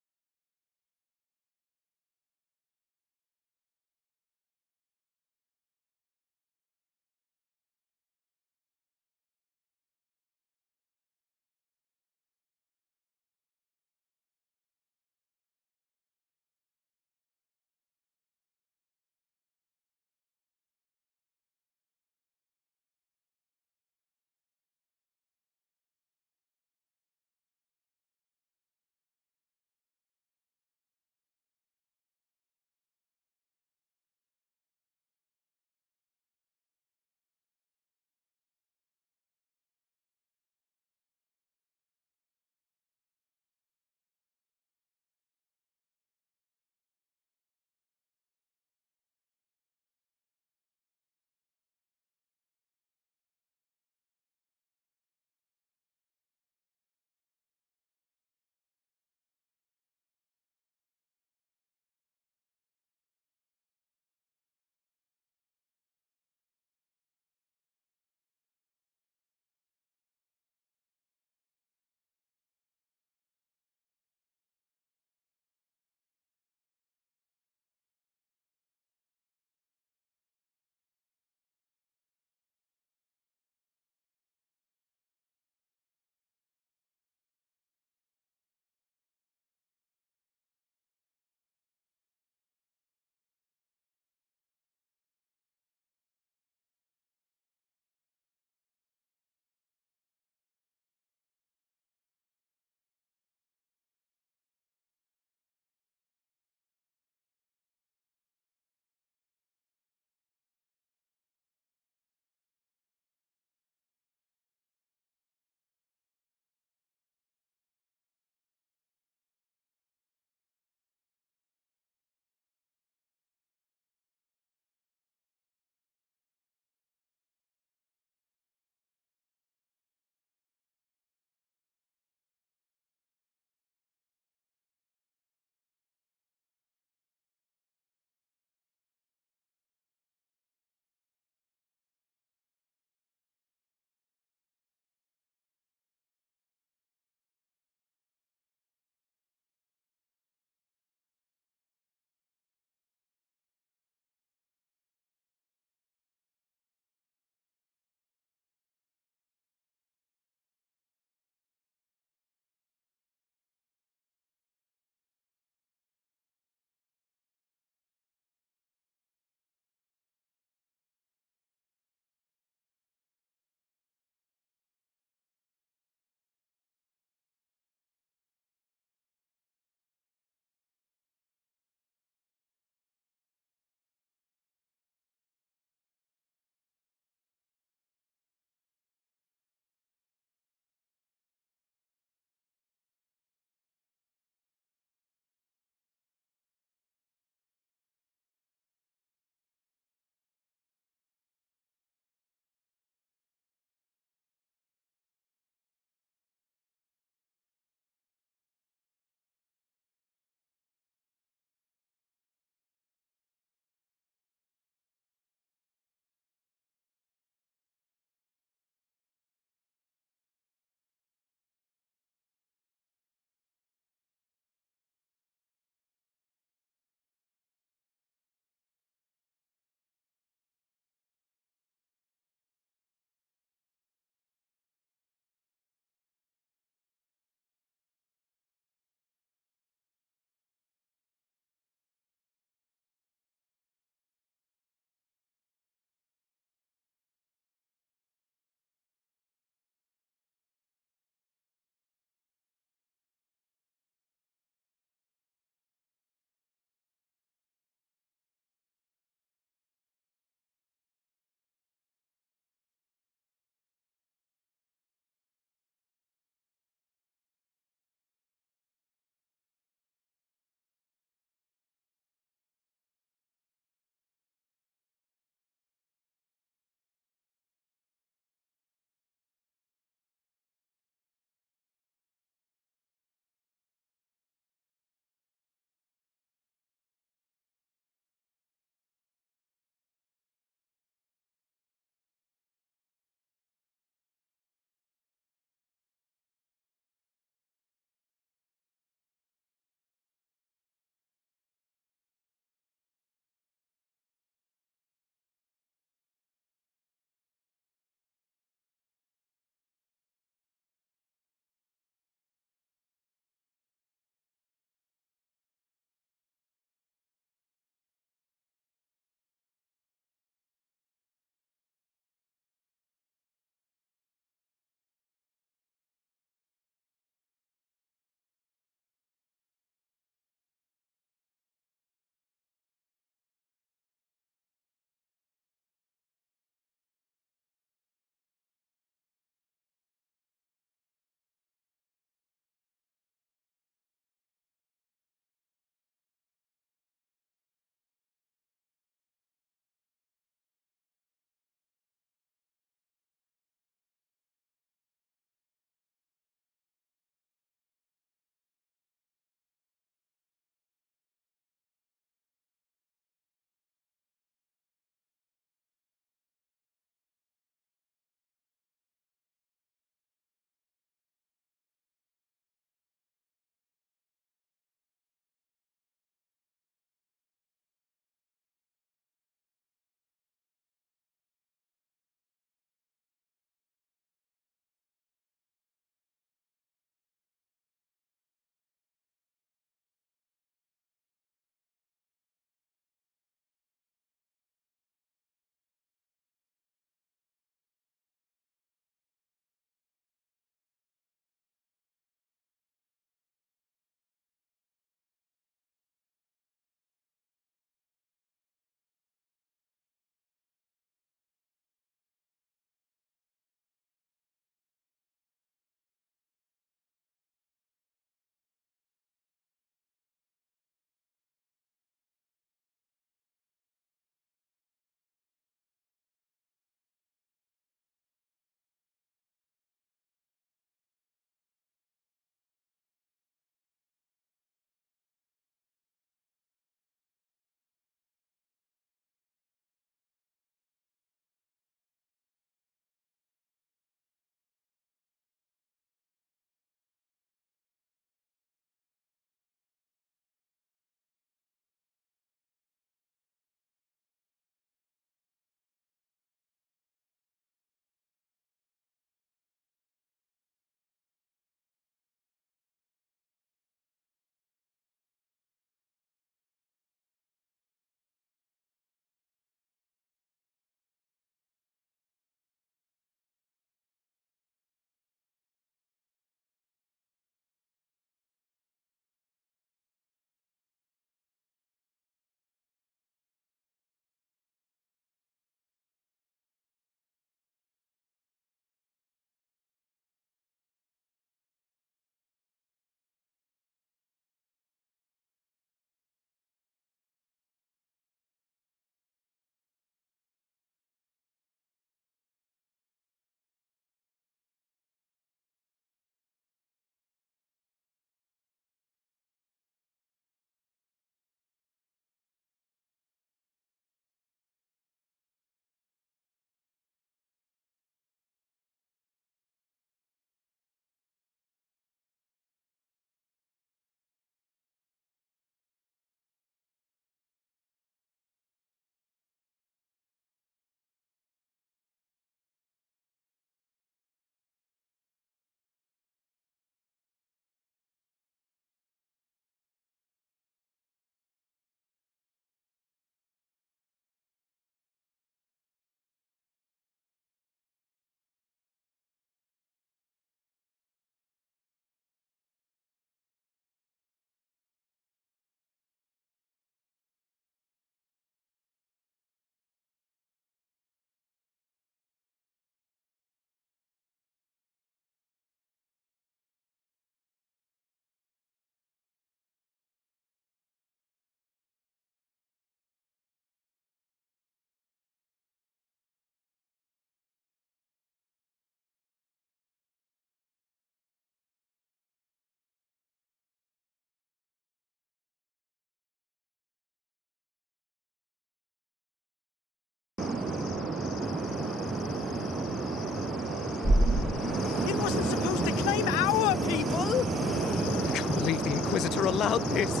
visitor allowed this?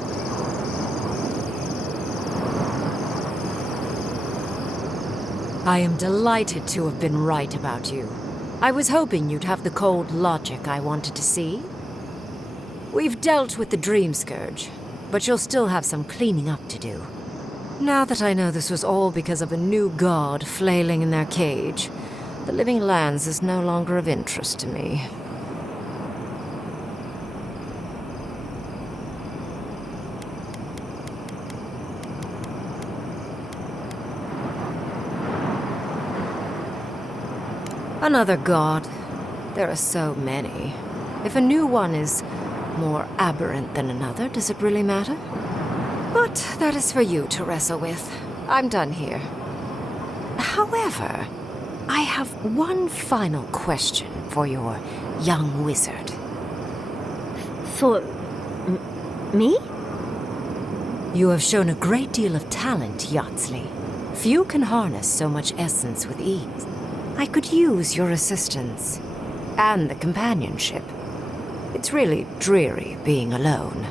I am delighted to have been right about you. I was hoping you'd have the cold logic I wanted to see. We've dealt with the Dream Scourge, but you'll still have some cleaning up to do. Now that I know this was all because of a new god flailing in their cage, the Living Lands is no longer of interest to me. Another god. There are so many. If a new one is more aberrant than another, does it really matter? But that is for you to wrestle with. I'm done here. However, I have one final question for your young wizard. For... me? You have shown a great deal of talent, Yatsley. Few can harness so much essence with ease. I could use your assistance. And the companionship. It's really dreary being alone.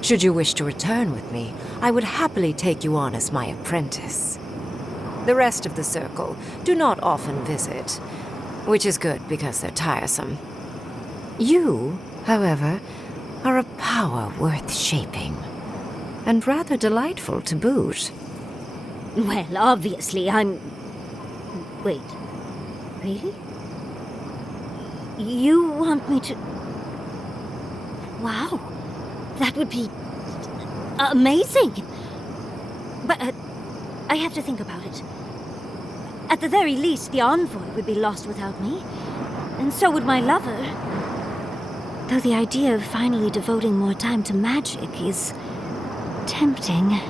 Should you wish to return with me, I would happily take you on as my apprentice. The rest of the circle do not often visit, which is good because they're tiresome. You, however, are a power worth shaping, and rather delightful to boot. Well, obviously, I'm... Wait. Really? You want me to... Wow. That would be... amazing! But, I have to think about it. At the very least, the envoy would be lost without me. And so would my lover. Though the idea of finally devoting more time to magic is... tempting.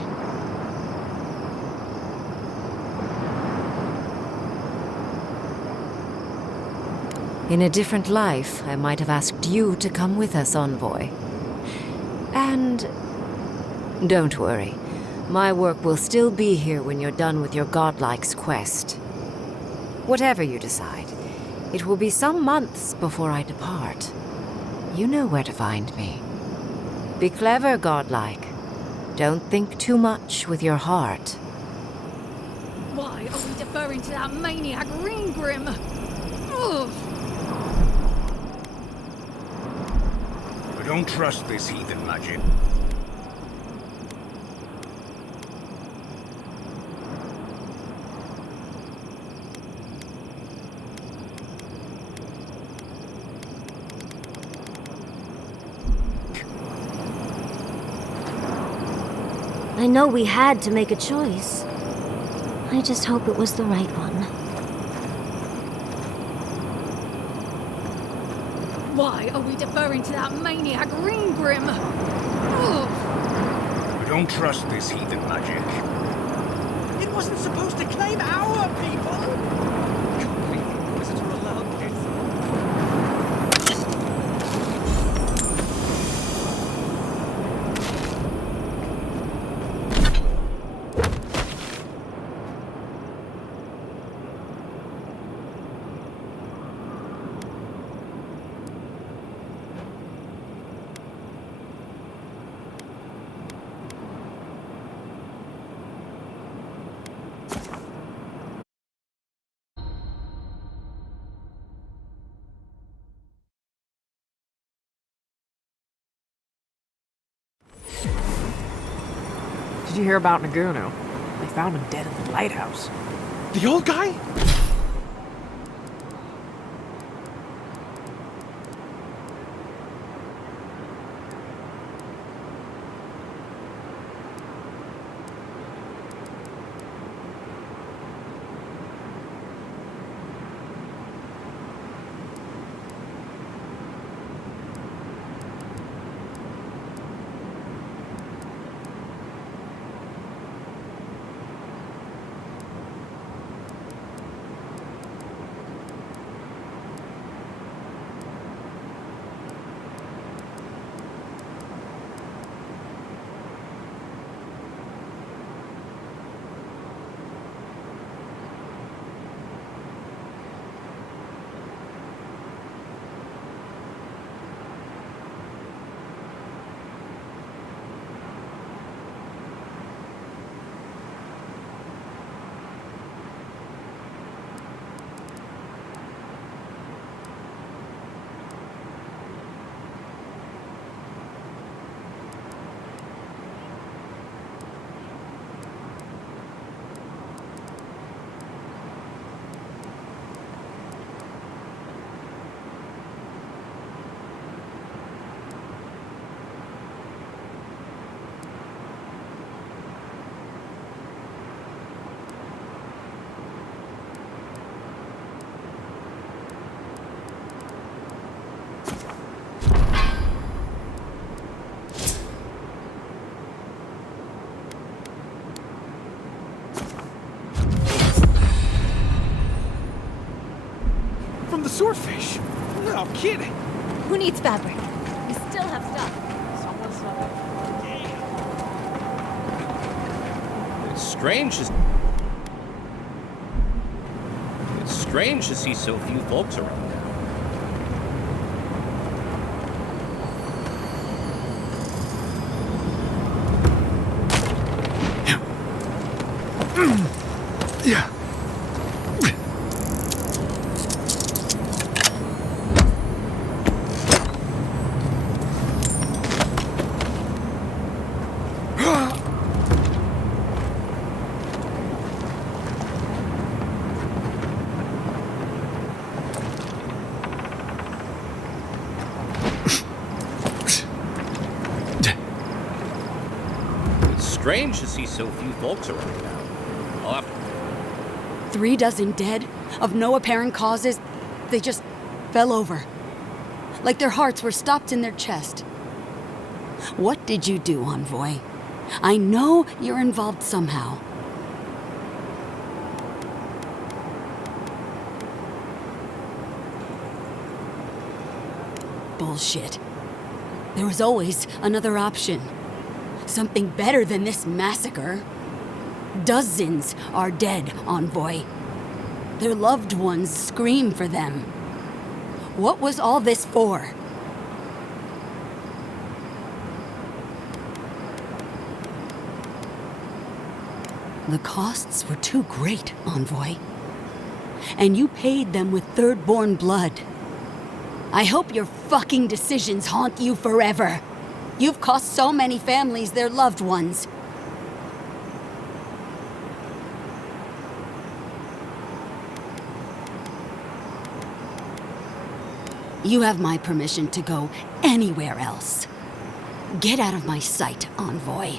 In a different life, I might have asked you to come with us, Envoy. And... don't worry. My work will still be here when you're done with your godlike's quest. Whatever you decide, it will be some months before I depart. You know where to find me. Be clever, godlike. Don't think too much with your heart. Why are we deferring to that maniac Ringgrim? Ugh. I don't trust this heathen magic. I know we had to make a choice. I just hope it was the right one. Why are we deferring to that maniac Ringgrim? Ugh. I don't trust this heathen magic. It wasn't supposed to claim our people! Can't believe the visitor allowed this. Did you hear about Naguno? They found him dead at the lighthouse. The old guy? swordfish. No kidding. Who needs fabric? We still have stuff. It's strange to see so few folks around now. Yeah. Strange to see so few folks around now. I'll have to... 3 dozen dead, of no apparent causes. They just fell over. Like their hearts were stopped in their chest. What did you do, Envoy? I know you're involved somehow. Bullshit. There was always another option. Something better than this massacre. Dozens are dead, Envoy. Their loved ones scream for them. What was all this for? The costs were too great, Envoy. And you paid them with third-born blood. I hope your fucking decisions haunt you forever. You've cost so many families their loved ones. You have my permission to go anywhere else. Get out of my sight, Envoy.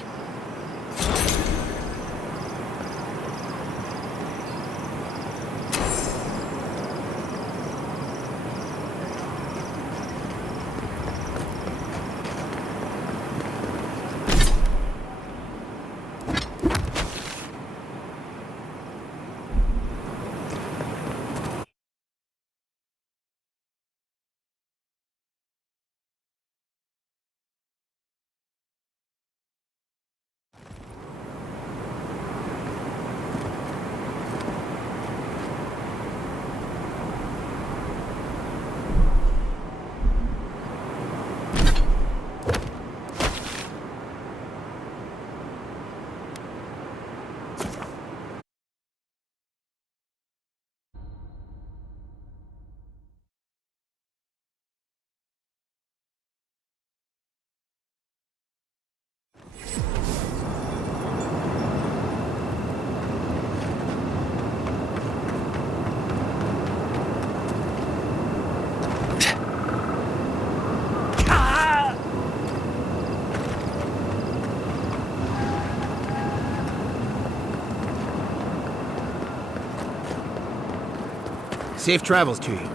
Safe travels to you.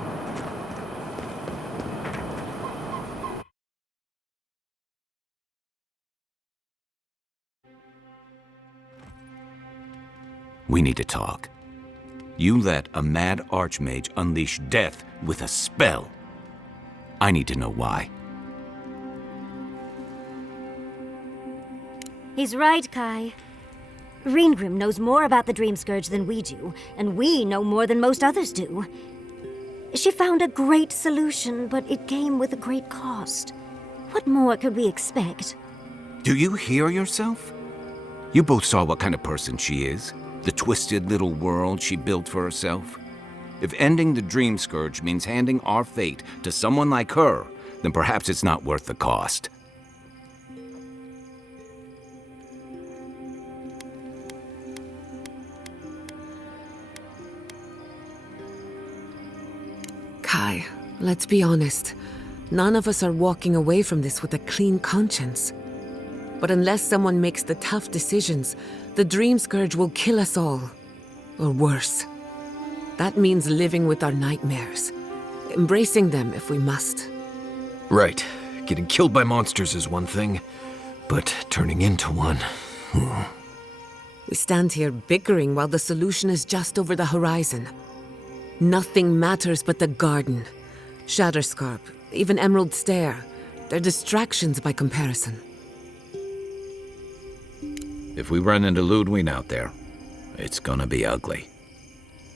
We need to talk. You let a mad archmage unleash death with a spell. I need to know why. He's right, Kai. Reengrim knows more about the Dream Scourge than we do, and we know more than most others do. She found a great solution, but it came with a great cost. What more could we expect? Do you hear yourself? You both saw what kind of person she is. The twisted little world she built for herself. If ending the Dream Scourge means handing our fate to someone like her, then perhaps it's not worth the cost. Kai, let's be honest. None of us are walking away from this with a clean conscience. But unless someone makes the tough decisions, the Dream Scourge will kill us all. Or worse. That means living with our nightmares. Embracing them if we must. Right. Getting killed by monsters is one thing, but turning into one... We stand here bickering while the solution is just over the horizon. Nothing matters but the garden. Shatterscarp, even Emerald Stair. They're distractions by comparison. If we run into Ludwig out there, it's gonna be ugly.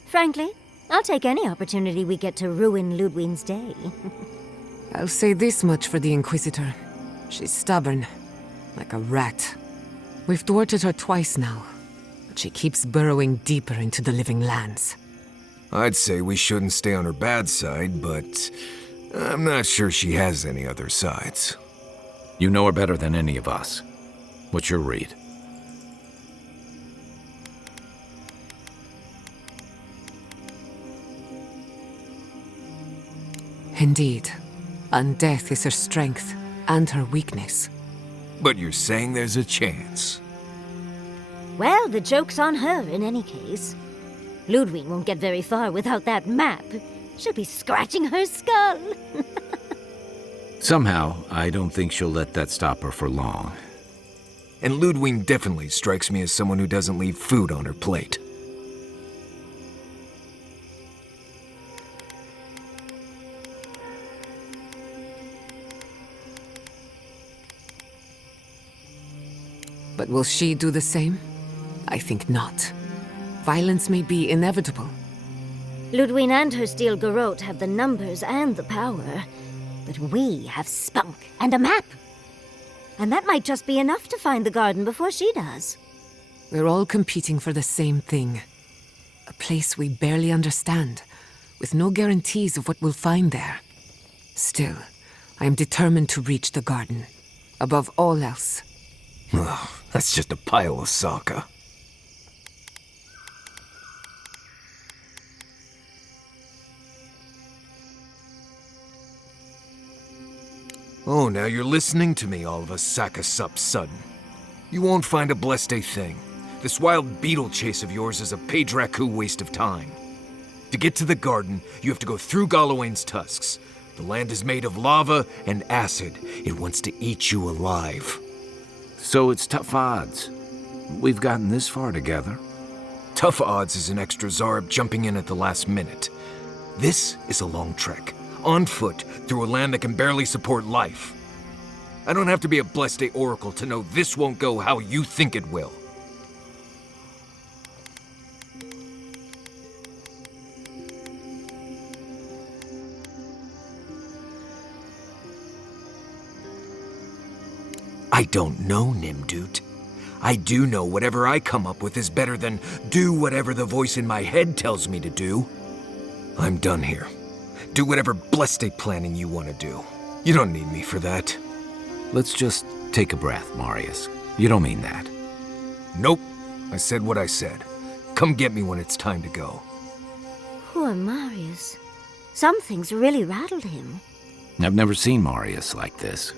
Frankly, I'll take any opportunity we get to ruin Ludwig's day. I'll say this much for the Inquisitor. She's stubborn, like a rat. We've thwarted her twice now, but she keeps burrowing deeper into the living lands. I'd say we shouldn't stay on her bad side, but I'm not sure she has any other sides. You know her better than any of us. What's your read? Indeed. Undeath is her strength and her weakness. But you're saying there's a chance? Well, the joke's on her in any case. Ludwig won't get very far without that map. She'll be scratching her skull. Somehow, I don't think she'll let that stop her for long. And Ludwig definitely strikes me as someone who doesn't leave food on her plate. But will she do the same? I think not. Violence may be inevitable. Ludwig and her steel garrote have the numbers and the power. But we have spunk and a map. And that might just be enough to find the garden before she does. We're all competing for the same thing. A place we barely understand, with no guarantees of what we'll find there. Still, I am determined to reach the garden. Above all else. Ugh, that's just a pile of Sokka. Oh, now you're listening to me, all of a sack of sup sudden. You won't find a blessed a thing. This wild beetle chase of yours is a page-raku waste of time. To get to the garden, you have to go through Galawain's tusks. The land is made of lava and acid. It wants to eat you alive. So it's tough odds. We've gotten this far together. Tough odds is an extra Zarb jumping in at the last minute. This is a long trek, on foot, through a land that can barely support life. I don't have to be a Blessed Oracle to know this won't go how you think it will. I don't know, Nimdut. I do know whatever I come up with is better than do whatever the voice in my head tells me to do. I'm done here. Do whatever blessed planning you want to do. You don't need me for that. Let's just take a breath, Marius. You don't mean that. Nope. I said what I said. Come get me when it's time to go. Poor Marius. Something's really rattled him. I've never seen Marius like this.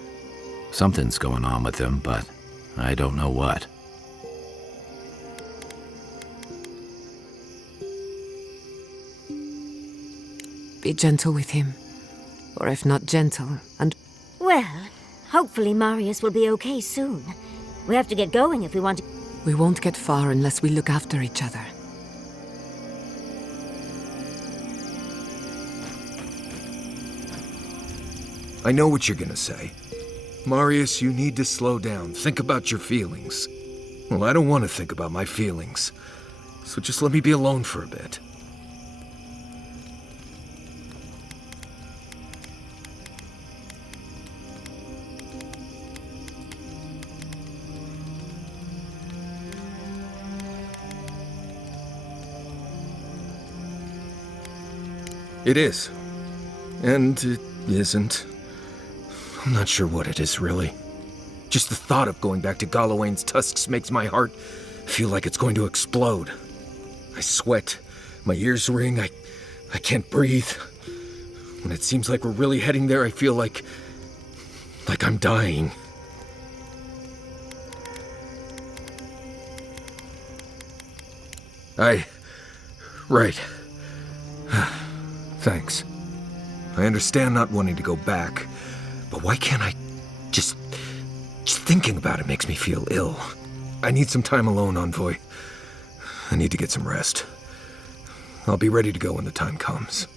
Something's going on with him, but I don't know what. Be gentle with him. Or if not gentle, and... Well, hopefully Marius will be okay soon. We have to get going if we want to... We won't get far unless we look after each other. I know what you're gonna say. Marius, you need to slow down. Think about your feelings. Well, I don't want to think about my feelings. So just let me be alone for a bit. It is. And it isn't. I'm not sure what it is, really. Just the thought of going back to Galawain's tusks makes my heart feel like it's going to explode. I sweat. My ears ring. I can't breathe. When it seems like we're really heading there, I feel like I'm dying. Right. Thanks. I understand not wanting to go back, but why can't I just thinking about it makes me feel ill. I need some time alone, Envoy. I need to get some rest. I'll be ready to go when the time comes.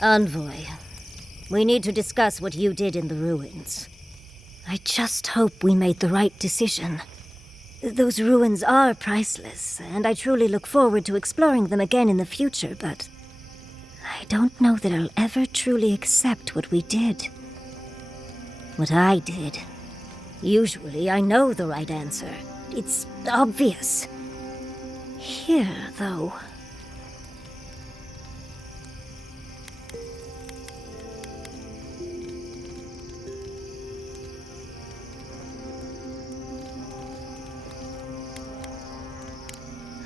Envoy, we need to discuss what you did in the ruins. I just hope we made the right decision. Those ruins are priceless, and I truly look forward to exploring them again in the future, but I don't know that I'll ever truly accept what we did. What I did. Usually I know the right answer. It's obvious. Here, though...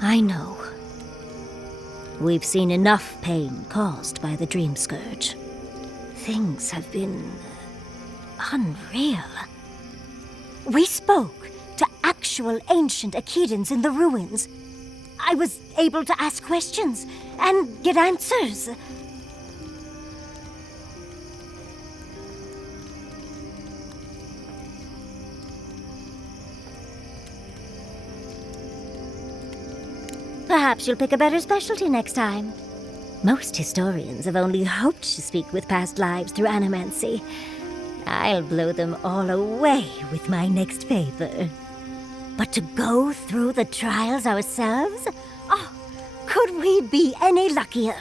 I know. We've seen enough pain caused by the Dream Scourge. Things have been... unreal. We spoke to actual ancient Akedans in the ruins. I was able to ask questions and get answers. Perhaps you'll pick a better specialty next time. Most historians have only hoped to speak with past lives through animancy. I'll blow them all away with my next paper. But to go through the trials ourselves? Oh, could we be any luckier?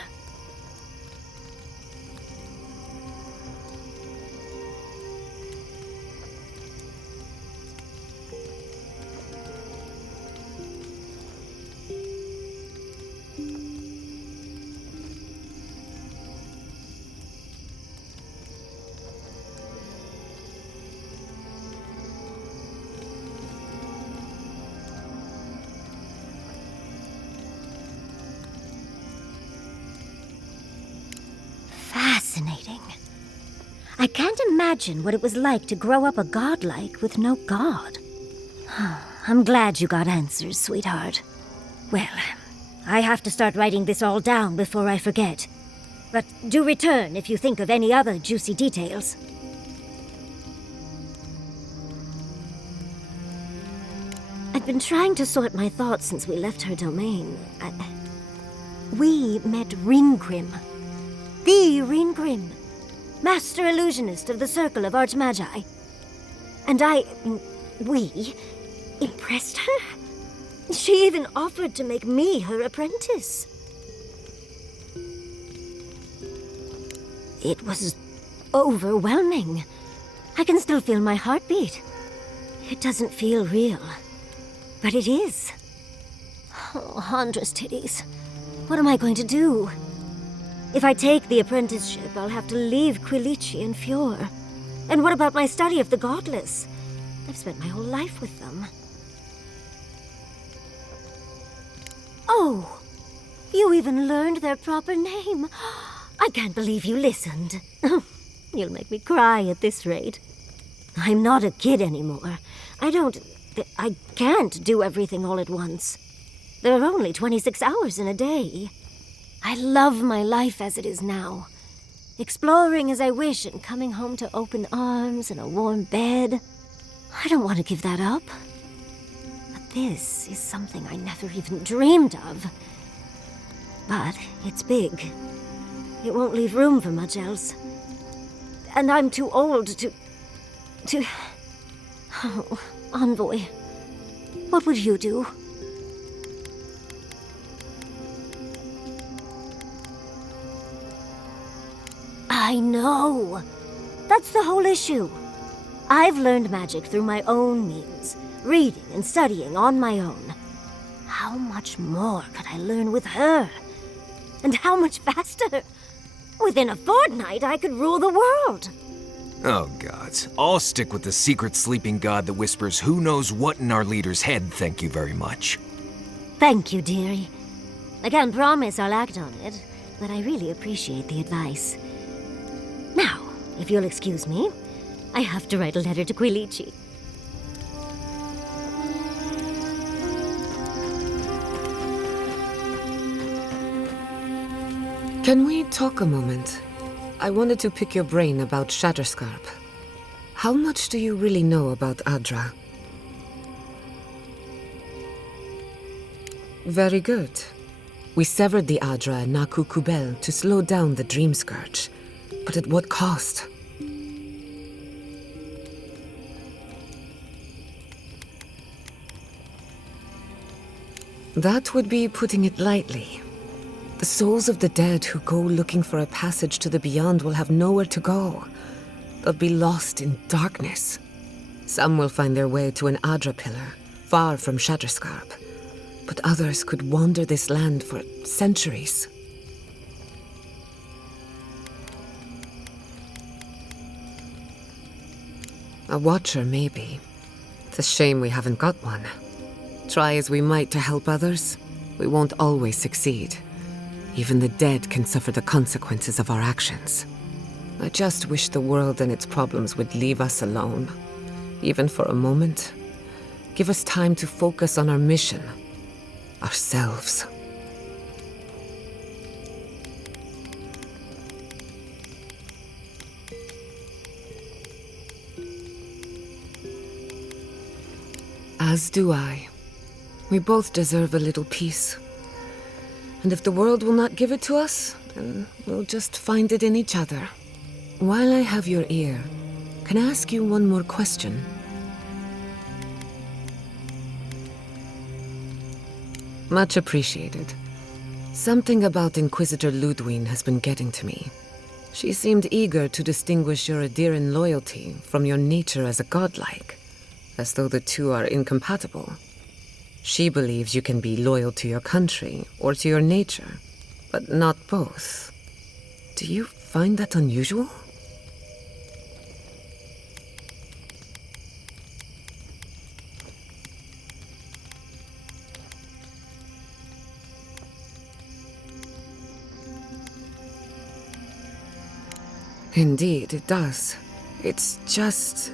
Fascinating. I can't imagine what it was like to grow up a godlike with no god. I'm glad you got answers, sweetheart. Well, I have to start writing this all down before I forget. But do return if you think of any other juicy details. I've been trying to sort my thoughts since we left her domain. We met Ringgrim. The Ringgrim, Master Illusionist of the Circle of Archmagi. And we impressed her. She even offered to make me her apprentice. It was overwhelming. I can still feel my heartbeat. It doesn't feel real, but it is. Oh, Handra's titties. What am I going to do? If I take the apprenticeship, I'll have to leave Quilici and Fjord. And what about my study of the Godless? I've spent my whole life with them. Oh, you even learned their proper name. I can't believe you listened. You'll make me cry at this rate. I'm not a kid anymore. I can't do everything all at once. There are only 26 hours in a day. I love my life as it is now. Exploring as I wish and coming home to open arms and a warm bed. I don't want to give that up. But this is something I never even dreamed of. But it's big. It won't leave room for much else. And I'm too old to... Oh, Envoy, what would you do? I know. That's the whole issue. I've learned magic through my own means, reading and studying on my own. How much more could I learn with her? And how much faster? Within a fortnight, I could rule the world. Oh, gods. I'll stick with the secret sleeping god that whispers who knows what in our leader's head, thank you very much. Thank you, dearie. I can't promise I'll act on it, but I really appreciate the advice. Now, if you'll excuse me, I have to write a letter to Quilici. Can we talk a moment? I wanted to pick your brain about Shatterscarp. How much do you really know about Adra? Very good. We severed the Adra and Naku Kubel to slow down the Dream Scourge. But at what cost? That would be putting it lightly. The souls of the dead who go looking for a passage to the beyond will have nowhere to go. They'll be lost in darkness. Some will find their way to an Adra pillar, far from Shatterscarp. But others could wander this land for centuries. A watcher, maybe. It's a shame we haven't got one. Try as we might to help others, we won't always succeed. Even the dead can suffer the consequences of our actions. I just wish the world and its problems would leave us alone. Even for a moment. Give us time to focus on our mission. Ourselves. As do I. We both deserve a little peace. And if the world will not give it to us, then we'll just find it in each other. While I have your ear, can I ask you one more question? Much appreciated. Something about Inquisitor Ludwine has been getting to me. She seemed eager to distinguish your Adiran loyalty from your nature as a godlike, as though the two are incompatible. She believes you can be loyal to your country or to your nature, but not both. Do you find that unusual? Indeed, it does. It's just...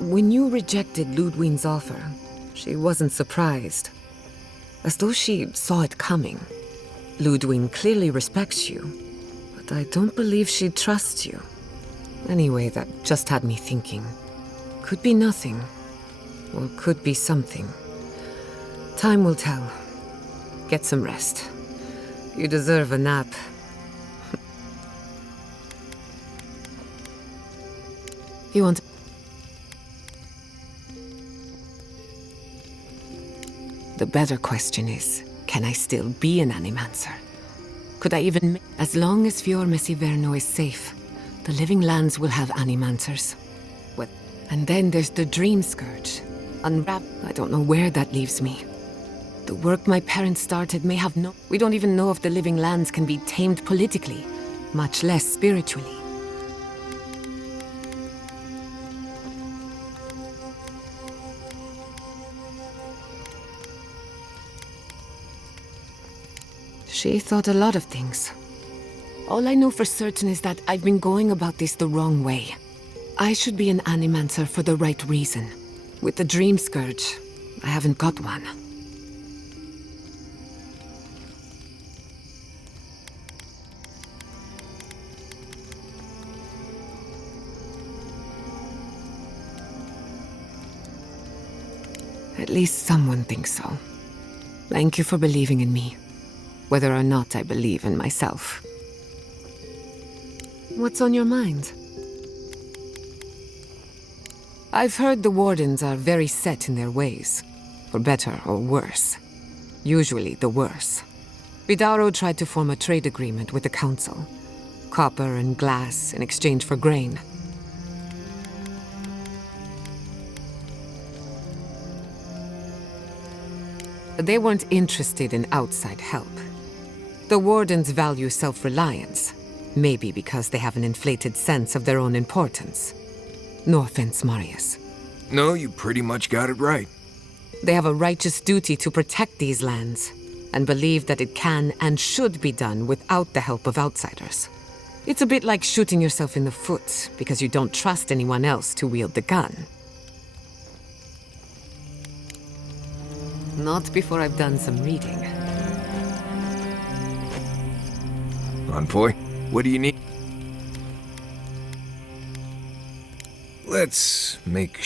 when you rejected Ludwine's offer, she wasn't surprised. As though she saw it coming. Ludwine clearly respects you, but I don't believe she trusts you. Anyway, that just had me thinking. Could be nothing, or could be something. Time will tell. Get some rest. You deserve a nap. You want... The better question is, can I still be an Animancer? Could I even... As long as Fior Messiverno is safe, the Living Lands will have Animancers. What? And then there's the Dream Scourge. Unwrap... I don't know where that leaves me. The work my parents started may have no... We don't even know if the Living Lands can be tamed politically, much less spiritually. She thought a lot of things. All I know for certain is that I've been going about this the wrong way. I should be an Animancer for the right reason. With the Dream Scourge, I haven't got one. At least someone thinks so. Thank you for believing in me. Whether or not I believe in myself. What's on your mind? I've heard the Wardens are very set in their ways, for better or worse. Usually the worse. Vidaro tried to form a trade agreement with the Council. Copper and glass in exchange for grain. They weren't interested in outside help. The Wardens value self-reliance, maybe because they have an inflated sense of their own importance. No offense, Marius. No, you pretty much got it right. They have a righteous duty to protect these lands, and believe that it can and should be done without the help of outsiders. It's a bit like shooting yourself in the foot because you don't trust anyone else to wield the gun. Not before I've done some reading. Envoy, what do you need? Let's make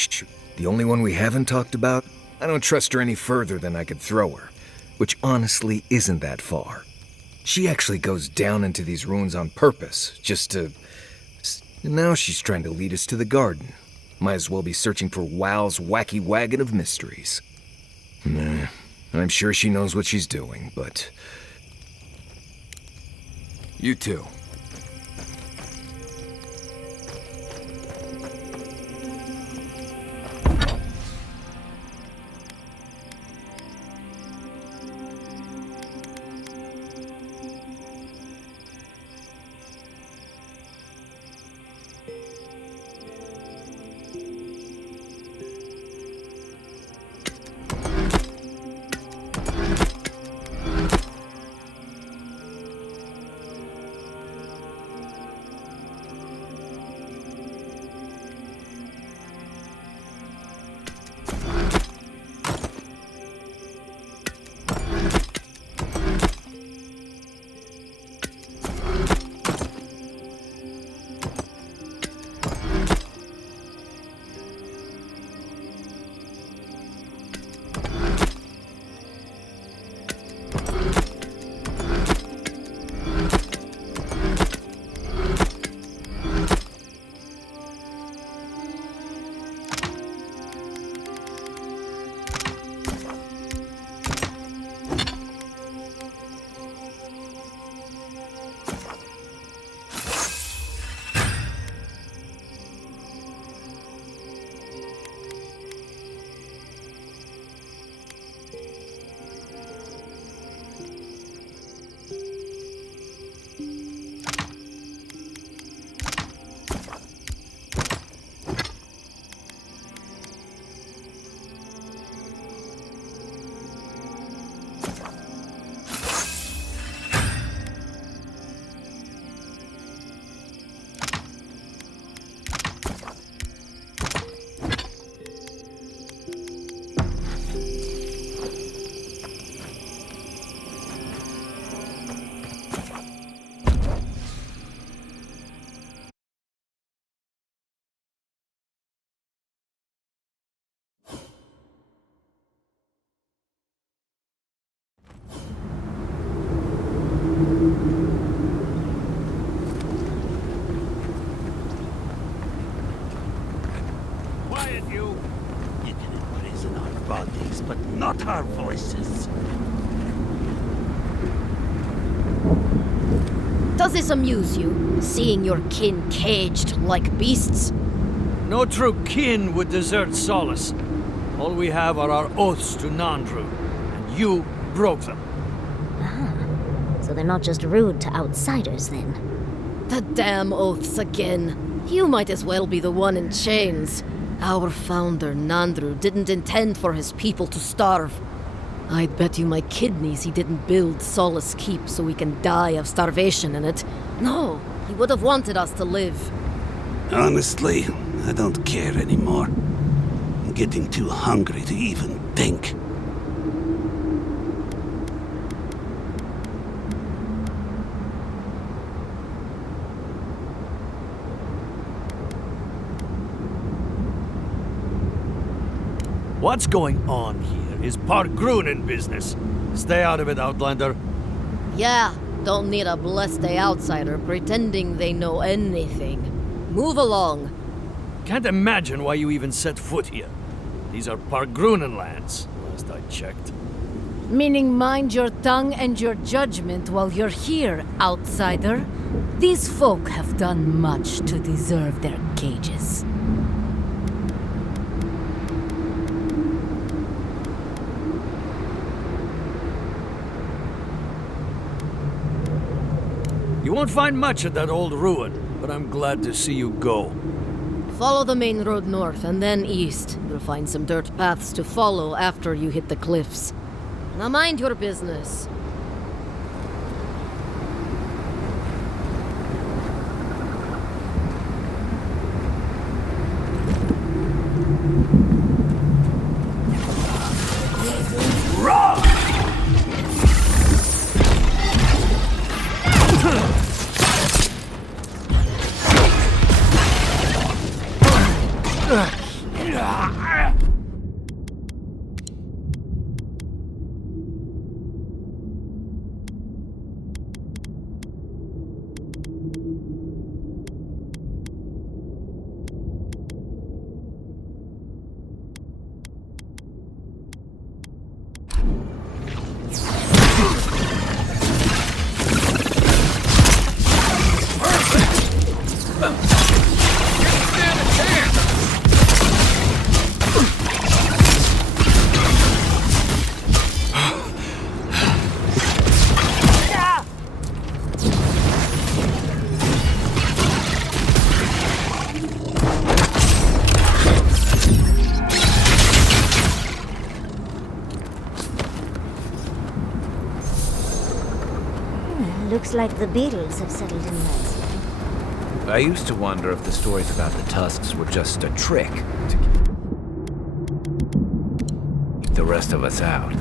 the only one we haven't talked about, I don't trust her any further than I could throw her, which honestly isn't that far. She actually goes down into these ruins on purpose, just to... And now she's trying to lead us to the garden. Might as well be searching for WoW's wacky wagon of mysteries. Nah, I'm sure she knows what she's doing, but... You too. Quiet, you! You can imprison our bodies, but not our voices. Does this amuse you, seeing your kin caged like beasts? No true kin would desert Solace. All we have are our oaths to Nandru, and you broke them. So they're not just rude to outsiders, then? The damn oaths again. You might as well be the one in chains. Our founder, Nandru, didn't intend for his people to starve. I'd bet you my kidneys he didn't build Solace Keep so we can die of starvation in it. No, he would have wanted us to live. Honestly, I don't care anymore. I'm getting too hungry to even think. What's going on here is Pargrunen business. Stay out of it, Outlander. Yeah, don't need a blessed outsider pretending they know anything. Move along. Can't imagine why you even set foot here. These are Pargrunen lands, last I checked. Meaning mind your tongue and your judgment while you're here, outsider. These folk have done much to deserve their cages. You won't find much at that old ruin, but I'm glad to see you go. Follow the main road north and then east. You'll find some dirt paths to follow after you hit the cliffs. Now mind your business. Looks like the beetles have settled in nicely. I used to wonder if the stories about the Tusks were just a trick to keep the rest of us out.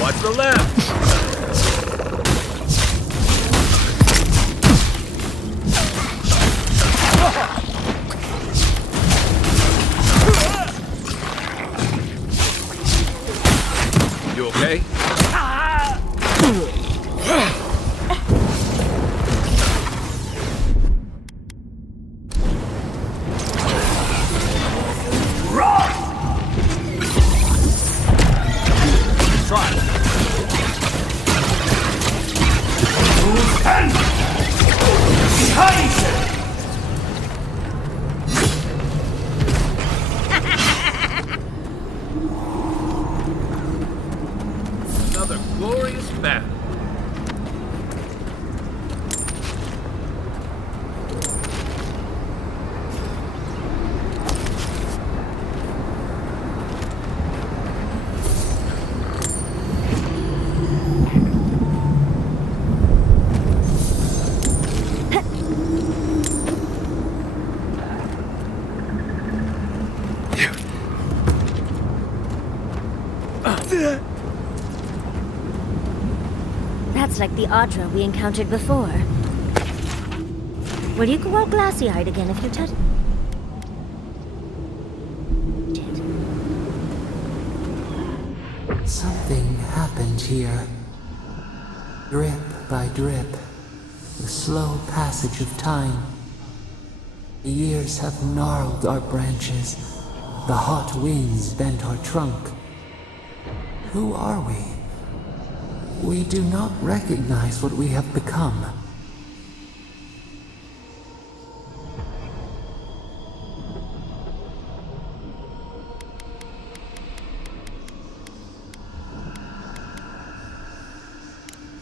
Watch the left! You okay? Another glorious battle. That's like the Audra we encountered before. Will you go all glassy-eyed again if you touch... Something happened here. Drip by drip, the slow passage of time. The years have gnarled our branches. The hot winds bent our trunk. Who are we? We do not recognize what we have become.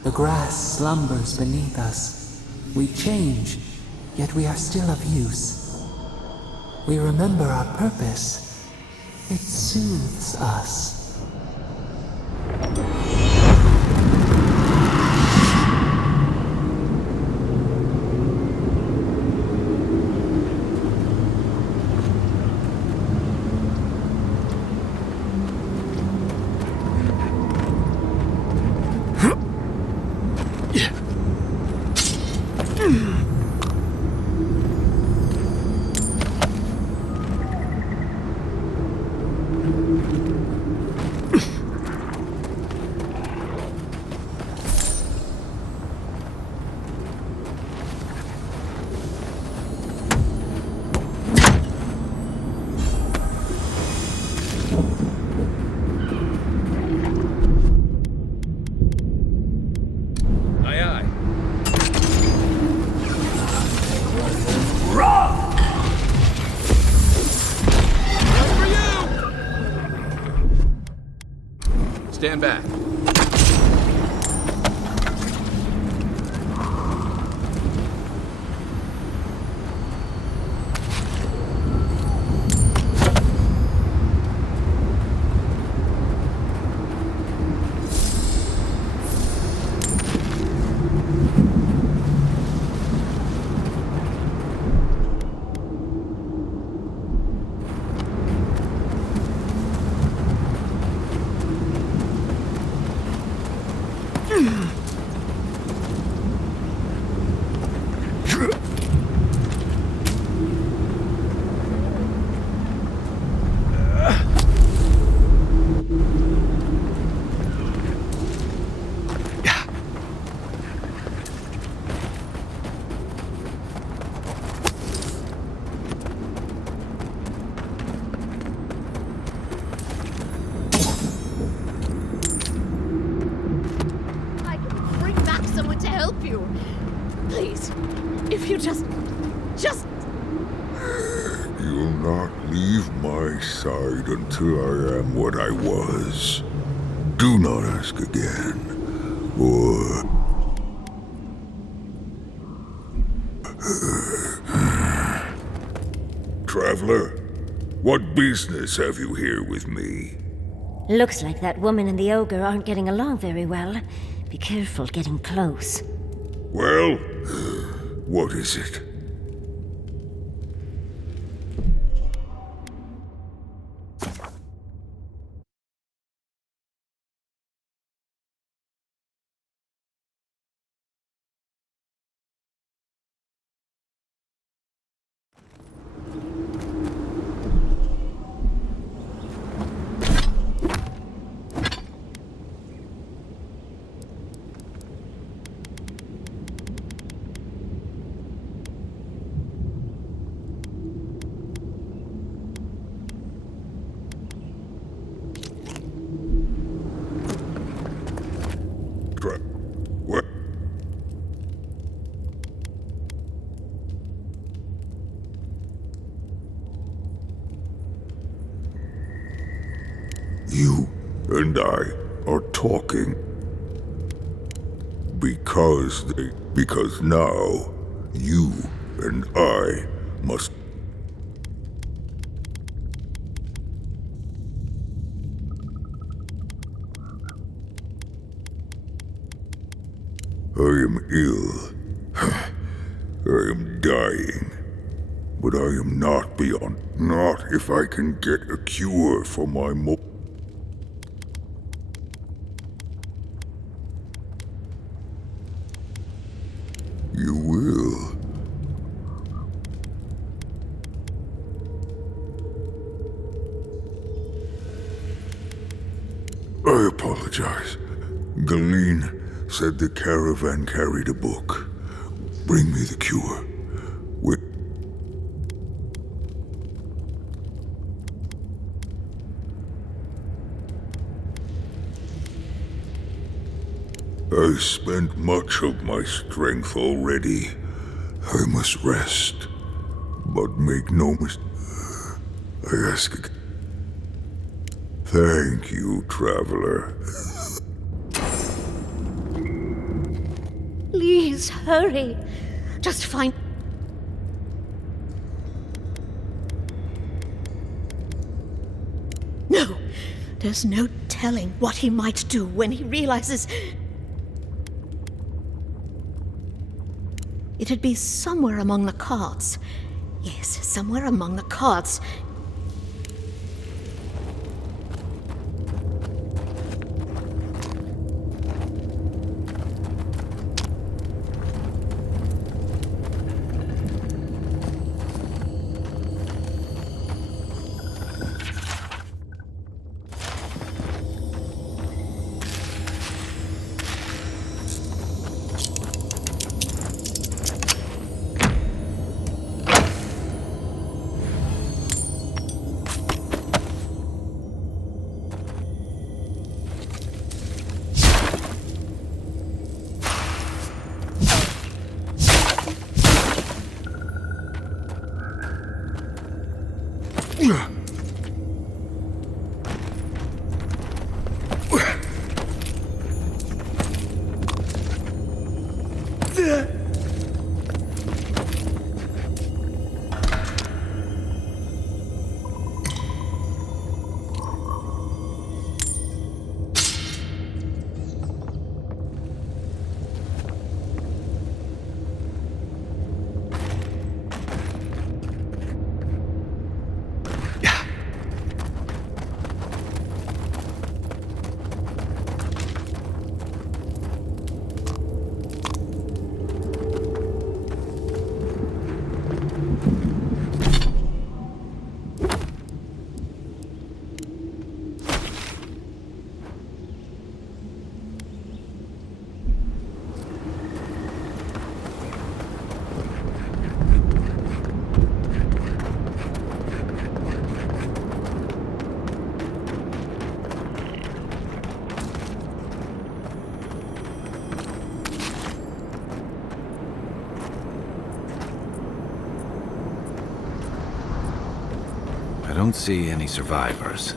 The grass slumbers beneath us. We change, yet we are still of use. We remember our purpose. It soothes us. Stand back. Please, if you just... You'll not leave my side until I am what I was. Do not ask again, or... Traveler, what business have you here with me? Looks like that woman and the ogre aren't getting along very well. Be careful getting close. Well, what is it? What? You and I are talking. Because now, you and I must... I am ill. I am dying. But I am not beyond. Not if I can get a cure for my You will. I apologize. Galeen said the caravan carried a book. Bring me the cure. I spent much of my strength already. I must rest. But make no mistake. I ask again. Thank you, traveler. Please, hurry. Just find... No! There's no telling what he might do when he realizes... It'd be somewhere among the carts. Yes, somewhere among the carts. don't see any survivors.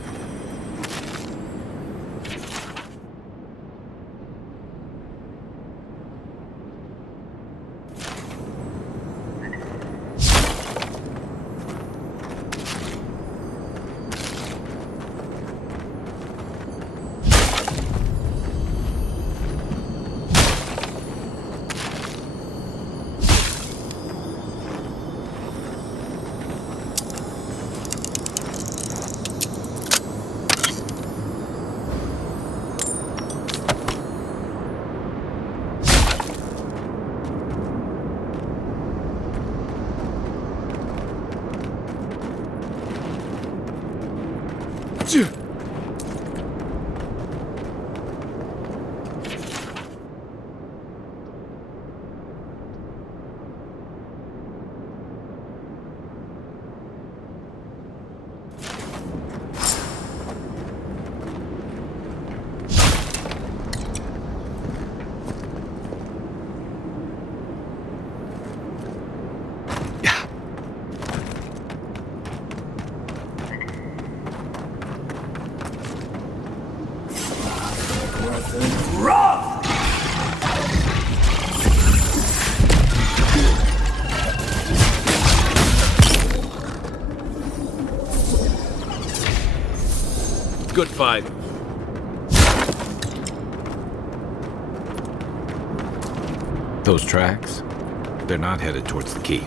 Good fight. Those tracks, they're not headed towards the keep.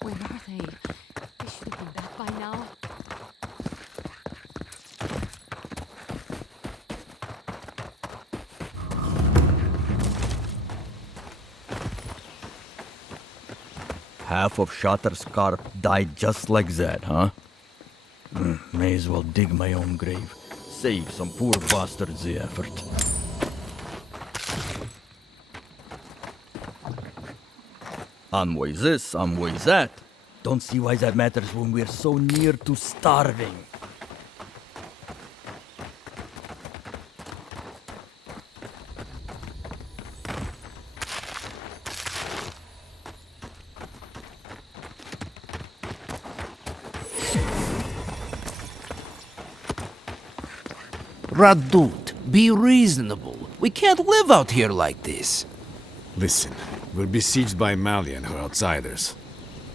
Where are they? They should have been back by now. Half of Shatterscarp died just like that, huh? May as well dig my own grave. Save some poor bastards the effort. Envoy this, envoy that. Don't see why that matters when we're so near to starving. Radut, be reasonable. We can't live out here like this. Listen, we're besieged by Mali and her outsiders.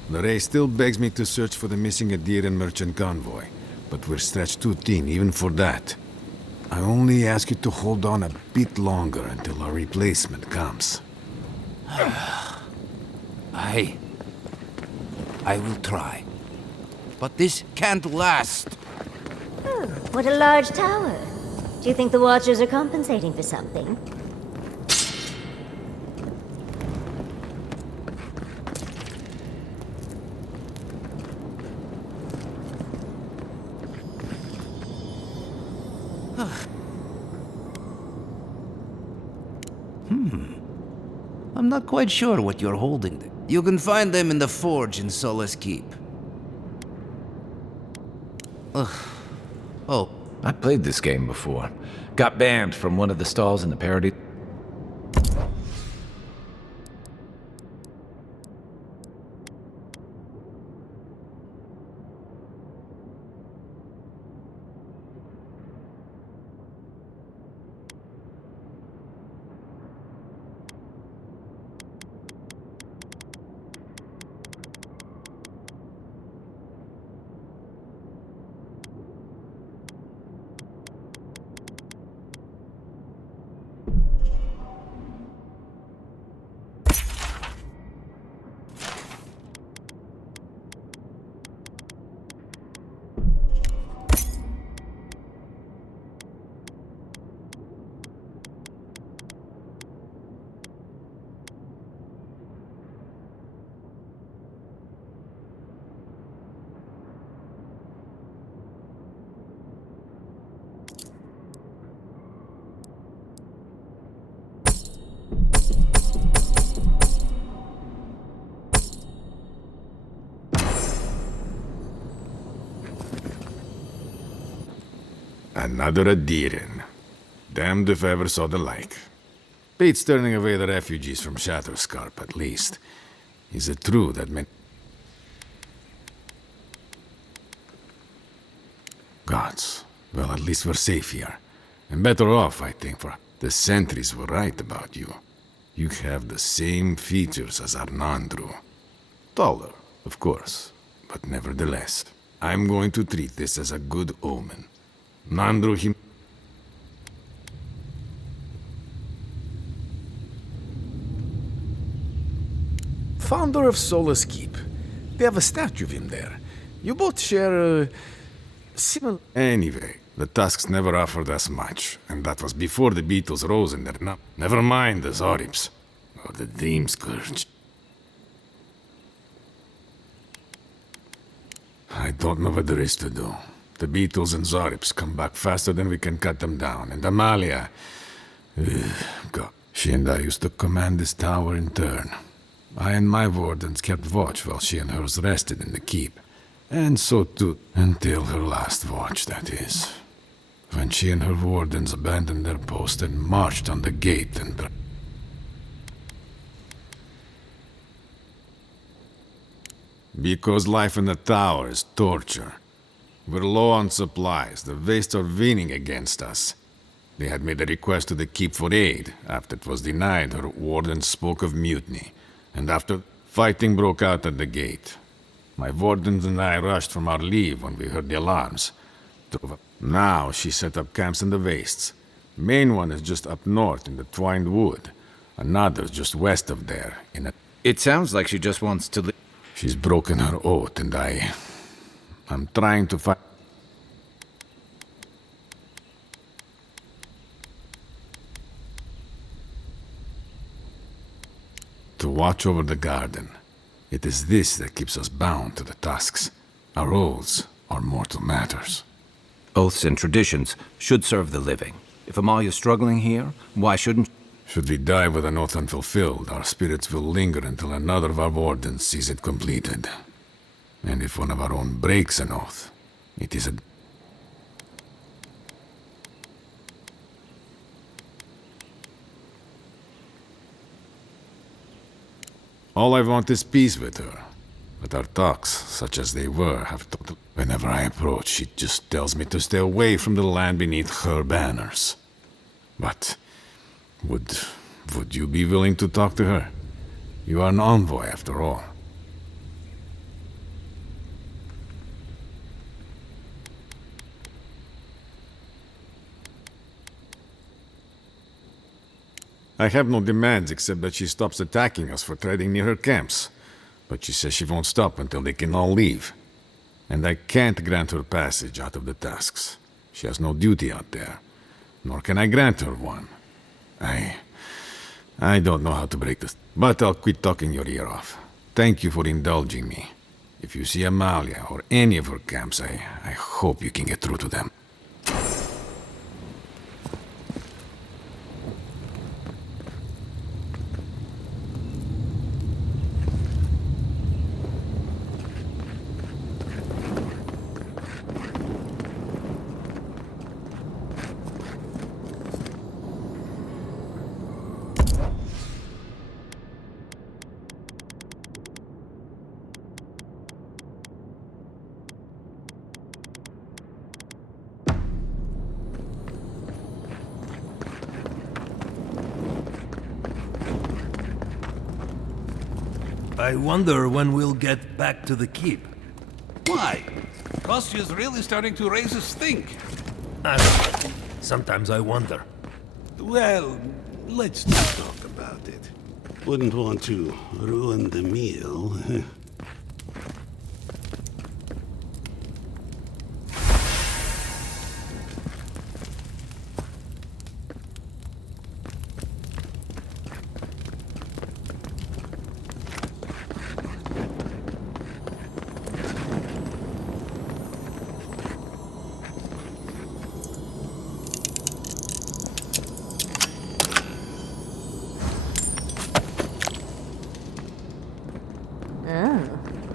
Lorraine still begs me to search for the missing Adiran merchant convoy, but we're stretched too thin even for that. I only ask you to hold on a bit longer until our replacement comes. I will try. But this can't last. Oh, what a large tower. Do you think the Watchers are compensating for something? I'm not quite sure what you're holding there. You can find them in the forge in Solace Keep. Ugh. Oh. I played this game before. Got banned from one of the stalls in the parody. Another Adiran. Damned if I ever saw the like. Beats turning away the refugees from Shatterscarp, at least. Is it true that men... Gods. Well, at least we're safe here. And better off, I think, for... The sentries were right about you. You have the same features as Arnandru. Taller, of course, but nevertheless. I'm going to treat this as a good omen. Nandru him... Founder of Solace Keep. They have a statue of him there. You both share similar... Anyway, the Tusks never offered us much, and that was before the Beatles rose in their Never mind the Zorips, or the Dream Scourge. I don't know what there is to do. The Beatles and Zorips come back faster than we can cut them down, and Amalia... God, she and I used to command this tower in turn. I and my wardens kept watch while she and hers rested in the keep. And so too, until her last watch, that is. When she and her wardens abandoned their post and marched on the gate and... Because life in the tower is torture. We're low on supplies. The Vastes are leaning against us. They had made a request to the keep for aid. After it was denied, her wardens spoke of mutiny. And after, fighting broke out at the gate. My wardens and I rushed from our leave when we heard the alarms. Now she set up camps in the Vastes. Main one is just up north in the Twined Wood. Another's just west of there, in a... It sounds like she just wants to... She's broken her oath, and I'm trying to find... To watch over the garden. It is this that keeps us bound to the Tusks. Our oaths are mortal matters. Oaths and traditions should serve the living. If Amalia's struggling here, why shouldn't... Should we die with an oath unfulfilled, our spirits will linger until another of our wardens sees it completed. And if one of our own breaks an oath, it is a... All I want is peace with her. But our talks, such as they were, have total... Whenever I approach, she just tells me to stay away from the land beneath her banners. But... Would you be willing to talk to her? You are an envoy, after all. I have no demands except that she stops attacking us for treading near her camps. But she says she won't stop until they can all leave. And I can't grant her passage out of the Tusks. She has no duty out there. Nor can I grant her one. I don't know how to break this. But I'll quit talking your ear off. Thank you for indulging me. If you see Amalia or any of her camps, I hope you can get through to them. I wonder when we'll get back to the keep. Why? Kostyu's really starting to raise a stink. I don't know. Sometimes I wonder. Well, let's not talk about it. Wouldn't want to ruin the meal.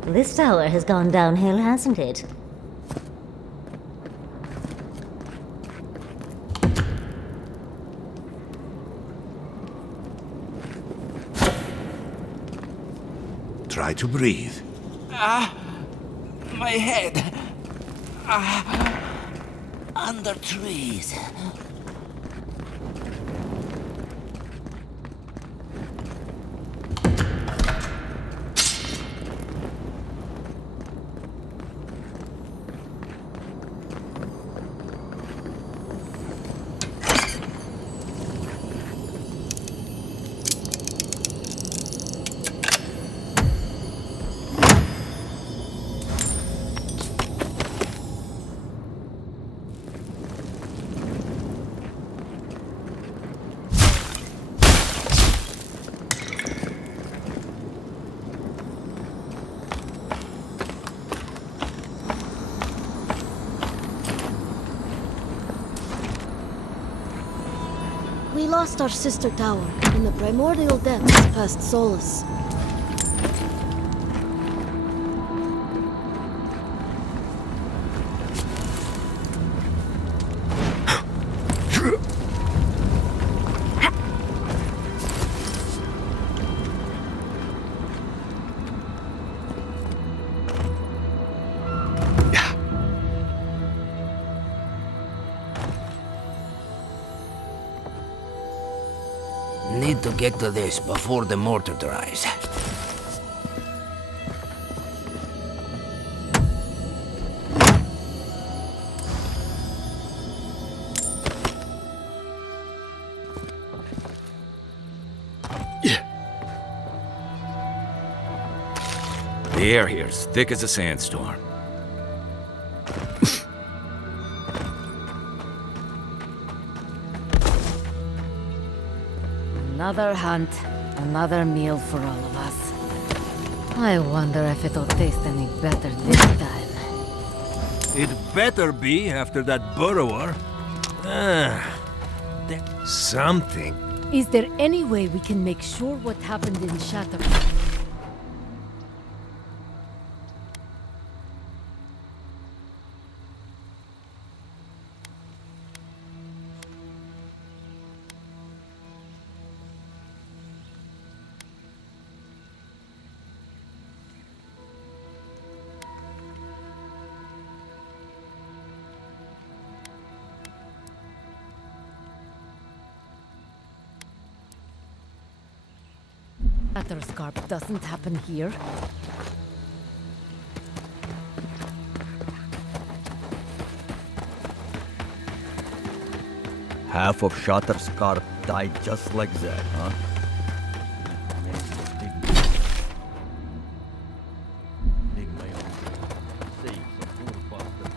This tower has gone downhill, hasn't it? Try to breathe. My head. Under trees. We lost our sister tower in the primordial depths past Solace. Need to get to this before the mortar dries. The air here's thick as a sandstorm. Another hunt, another meal for all of us. I wonder if it'll taste any better this time. It better be after that burrower. Something. Is there any way we can make sure what happened in Shatter? Shatterscarp doesn't happen here. Half of Shatterscarp died just like that, huh? Dig my own grave. Save some poor bastard.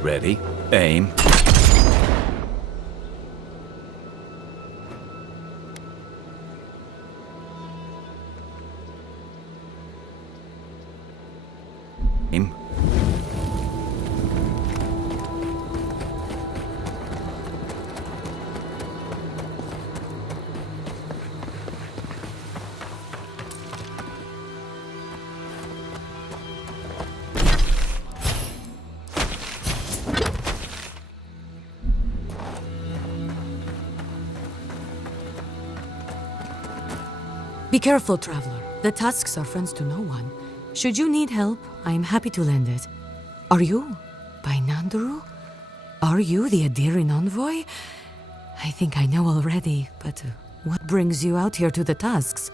Ready, aim. Aim. Be careful, traveler. The tusks are friends to no one. Should you need help, I am happy to lend it. Are you by Nandru? Are you the Adiran envoy? I think I know already, but what brings you out here to the tusks?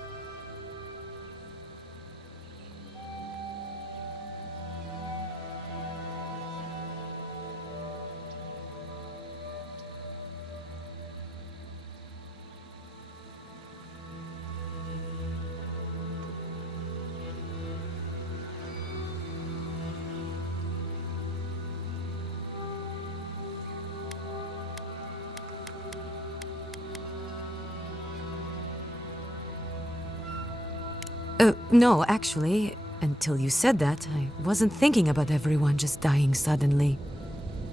No, actually, Until you said that, I wasn't thinking about everyone just dying suddenly.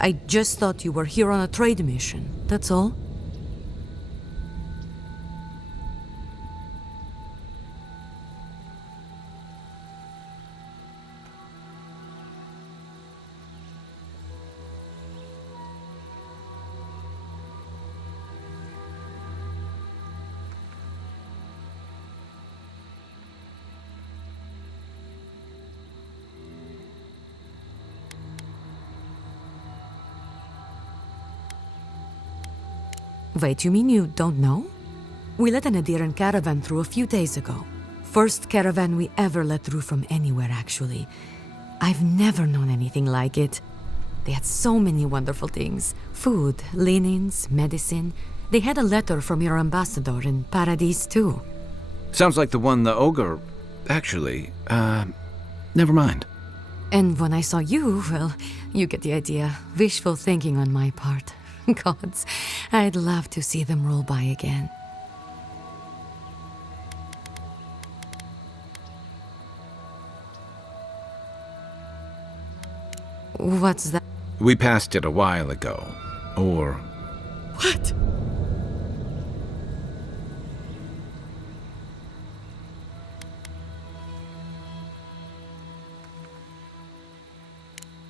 I just thought you were here on a trade mission, that's all. Wait, you mean you don't know? We let an Adiran caravan through a few days ago. First caravan we ever let through from anywhere, actually. I've never known anything like it. They had so many wonderful things. Food, linens, medicine. They had a letter from your ambassador in Paradise, too. Sounds like the one the ogre... Actually, never mind. And when I saw you, well, you get the idea. Wishful thinking on my part. Gods, I'd love to see them roll by again. What's that? We passed it a while ago. Or... What?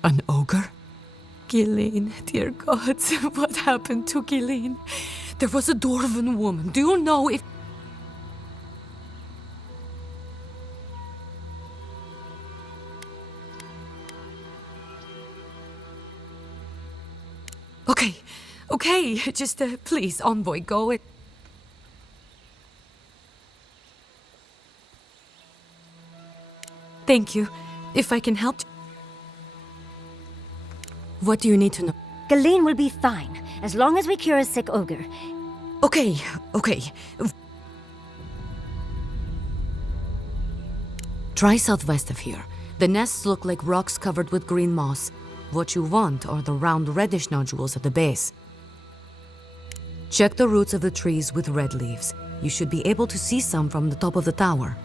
An ogre? Ghislaine, dear gods, what happened to Ghislaine? There was a dwarven woman. Do you know if... Okay, just please, envoy, go it. Thank you. If I can help... What do you need to know? Ghislaine will be fine, as long as we cure a sick ogre. Okay. Try southwest of here. The nests look like rocks covered with green moss. What you want are the round reddish nodules at the base. Check the roots of the trees with red leaves. You should be able to see some from the top of the tower.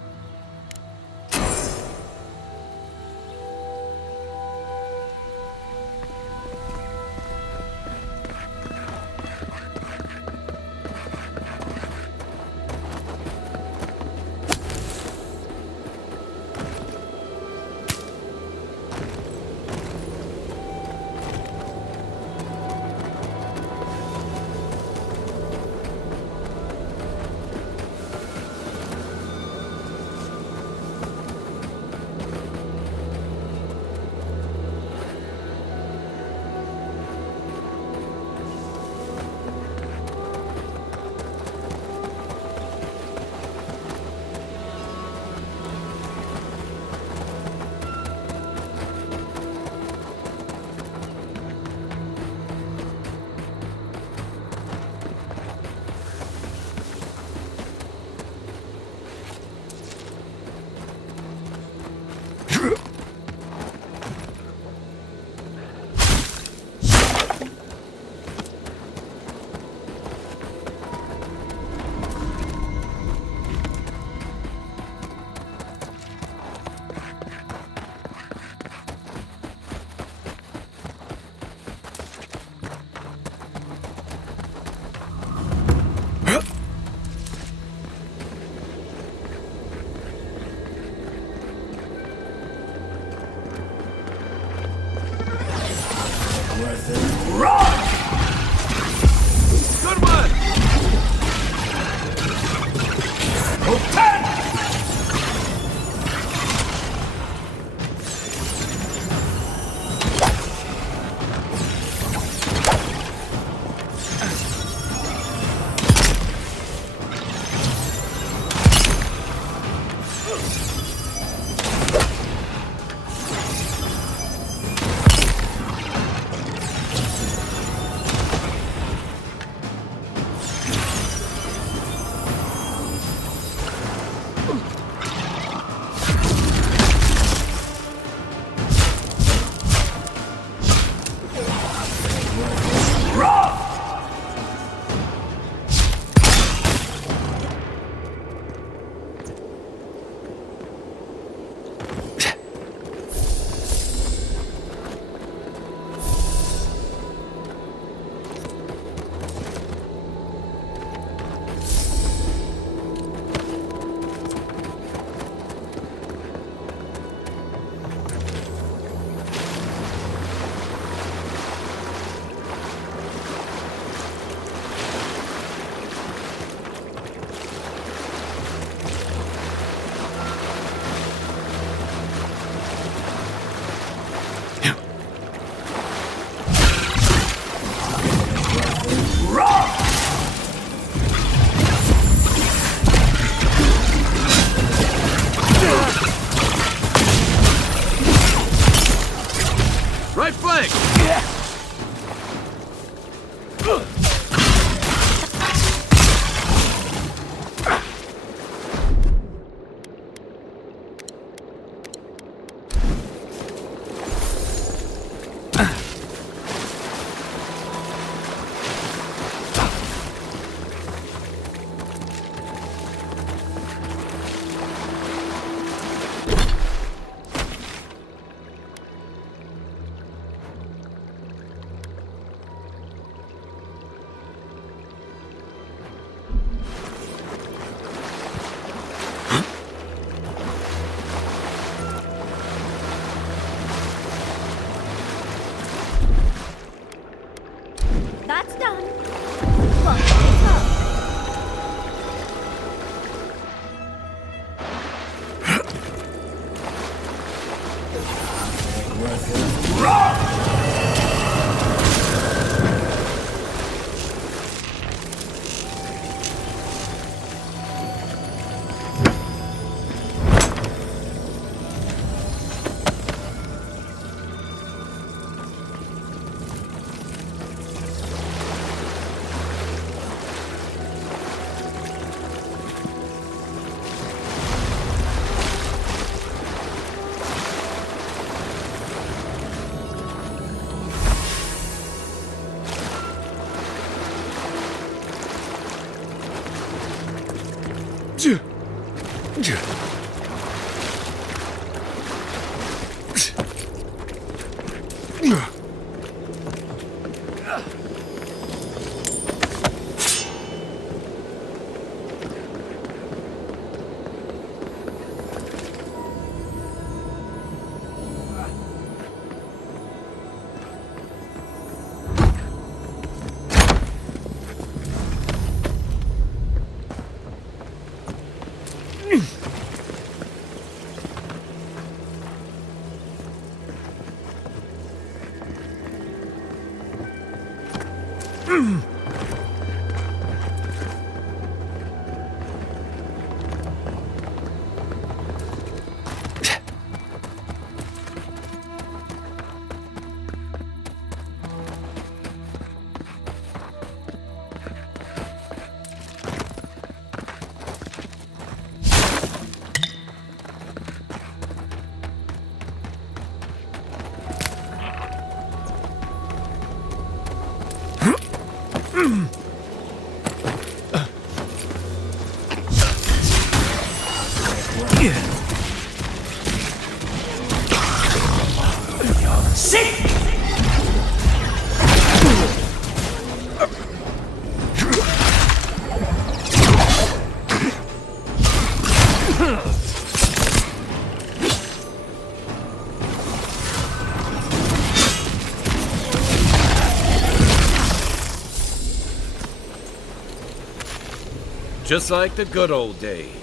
That's done. What is up? Just like the good old days.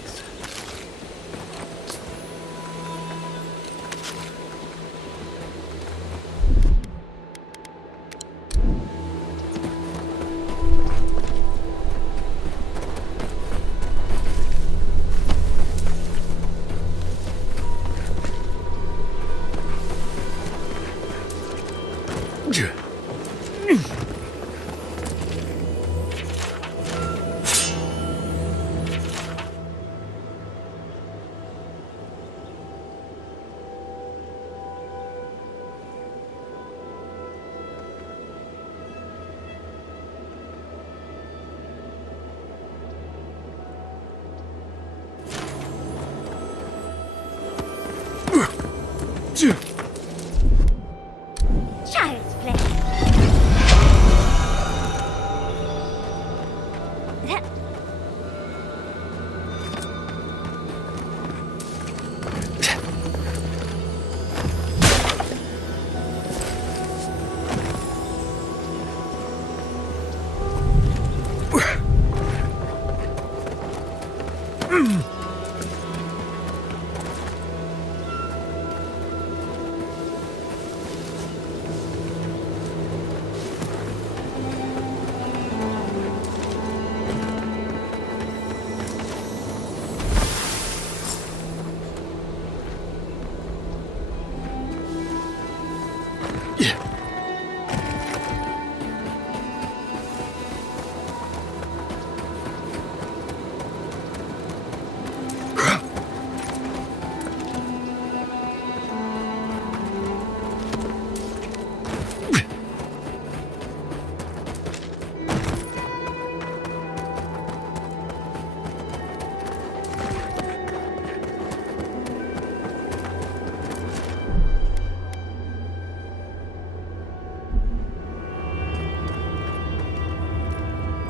Child's play.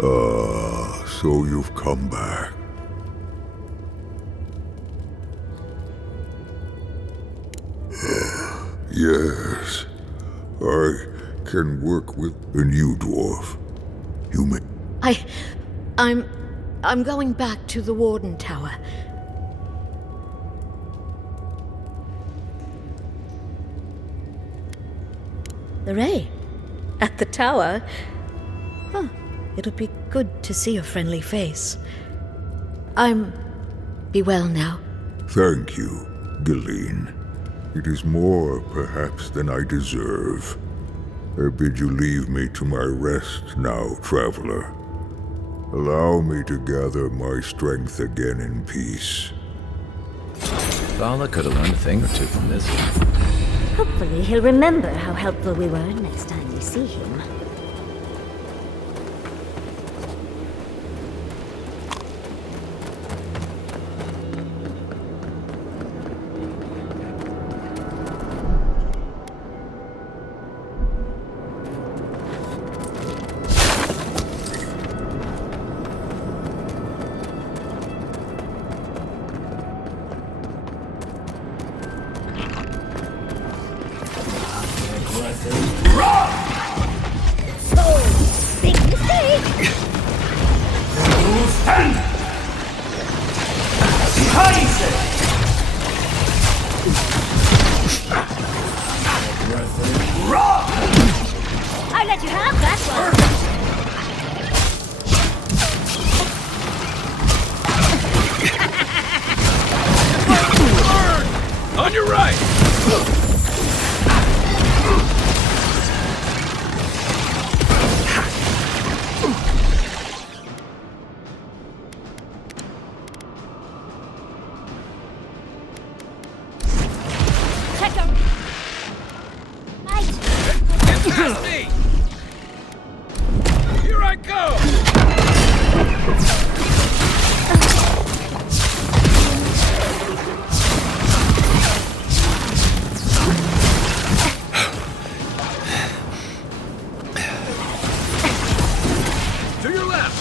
Ah, so you've come back. Yes, I can work with a new dwarf. You may... I'm going back to the Warden Tower. The Ray? At the tower? Huh. It'll be good to see a friendly face. Be well now. Thank you, Galeen. It is more, perhaps, than I deserve. I bid you leave me to my rest now, traveler. Allow me to gather my strength again in peace. Vala could have learned a thing or two from this. Hopefully he'll remember how helpful we were next time we see him. I let you have that On your right! Past me! Here I go! To your left!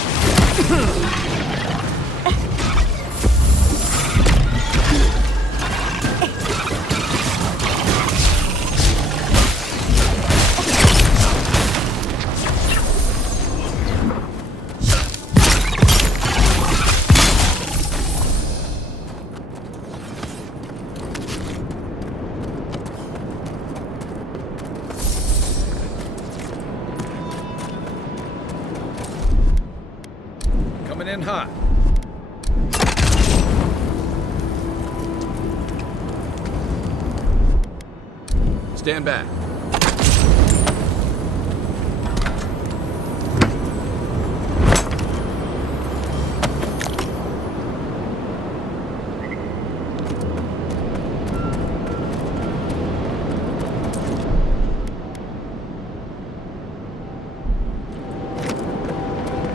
Coming in hot. Stand back.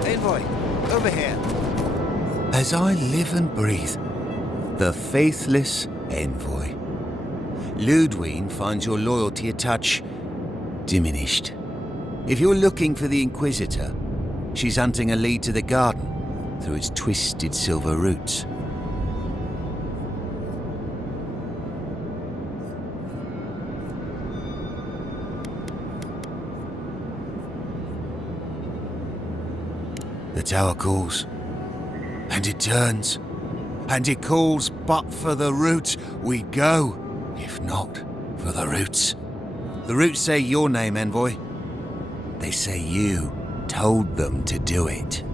Envoy, over here. As I live and breathe, the faithless Envoy. Ludwine finds your loyalty a touch diminished. If you're looking for the Inquisitor, she's hunting a lead to the garden through its twisted silver roots. The tower calls, and it turns, and it calls, but for the roots we'd go, if not for the roots. The roots say your name, Envoy. They say you told them to do it.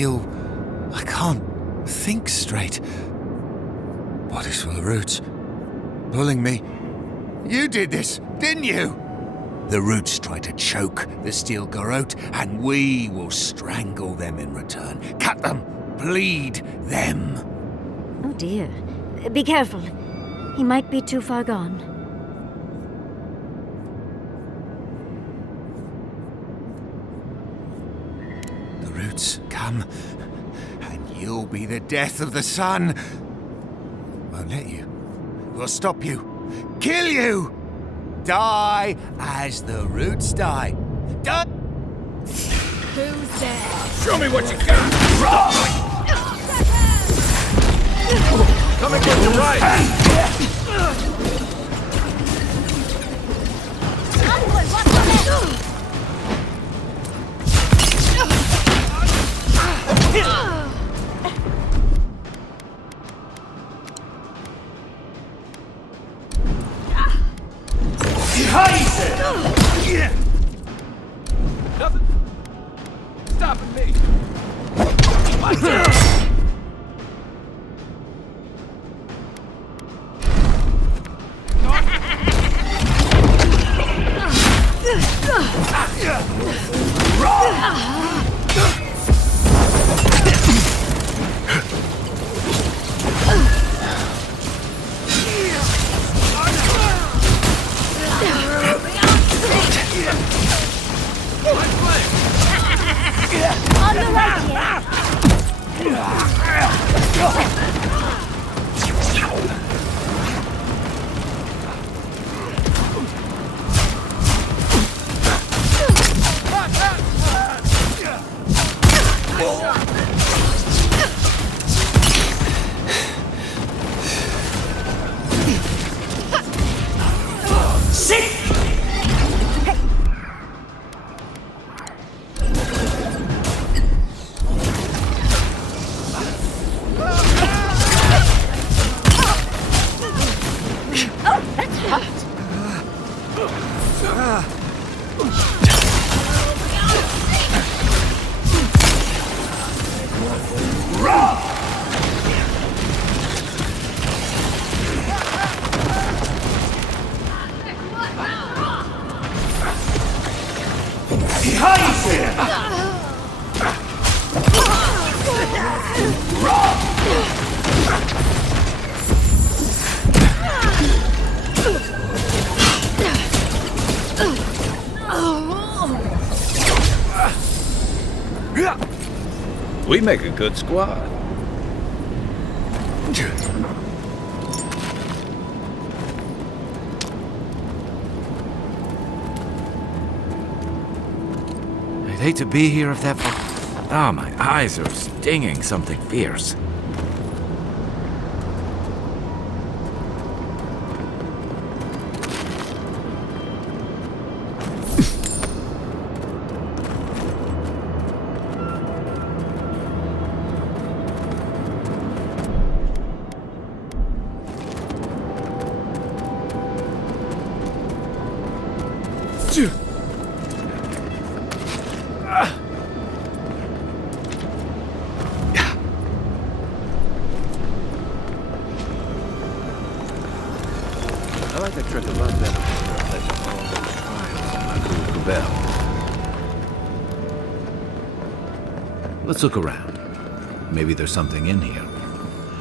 I can't think straight. Body's full of roots. Pulling me. You did this, didn't you? The roots try to choke the steel garrote, and we will strangle them in return. Cut them, bleed them. Oh dear. Be careful. He might be too far gone. The roots come, and you'll be the death of the sun. Won't let you. We'll stop you. Kill you! Die as the roots die. Die! Who's there? Show me what you got! Coming from the right! Nothing stopping me. On the right We make a good squad. I'd hate to be here if that... Oh, my eyes are stinging something fierce. I like that trick a lot better than Let's look around. Maybe there's something in here.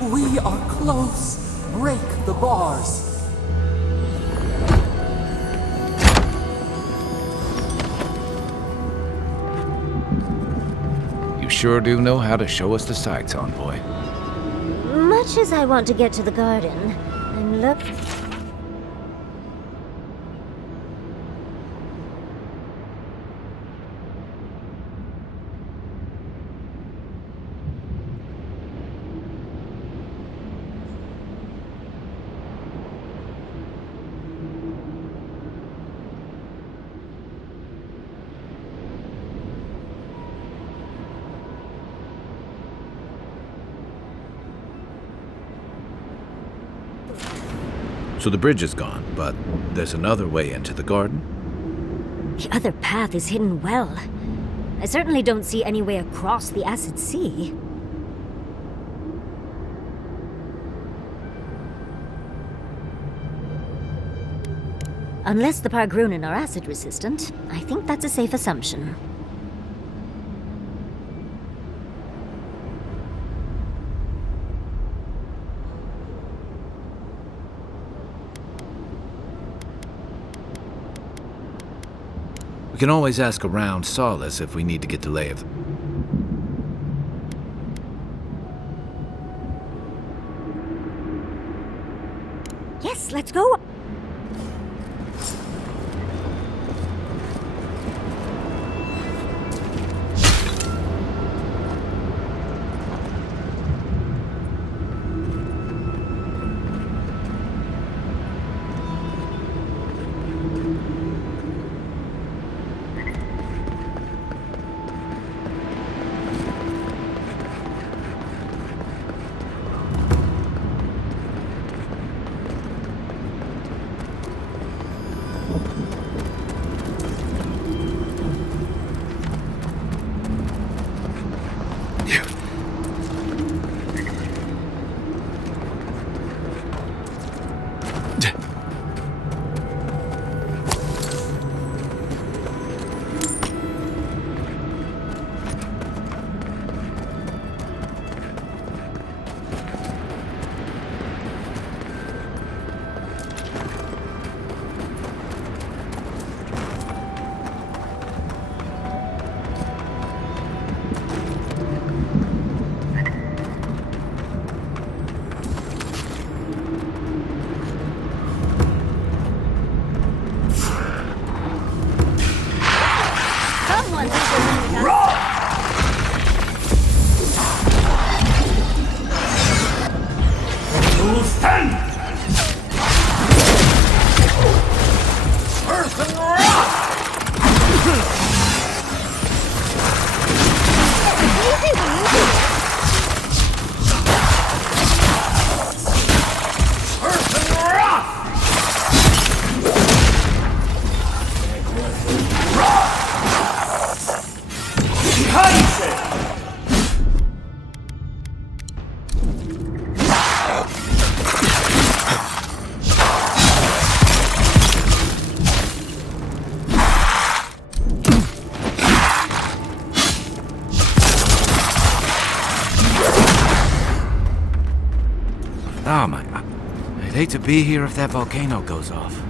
We are close. Break the bars. You sure do know how to show us the sights, Envoy. Much as I want to get to the garden, I'm looking... So the bridge is gone, but there's another way into the garden? The other path is hidden well. I certainly don't see any way across the Acid Sea. Unless the Pargrunen are acid resistant, I think that's a safe assumption. We can always ask around Solace if we need to get the lay of them. Yes, let's go! Oh my... I'd hate to be here if that volcano goes off.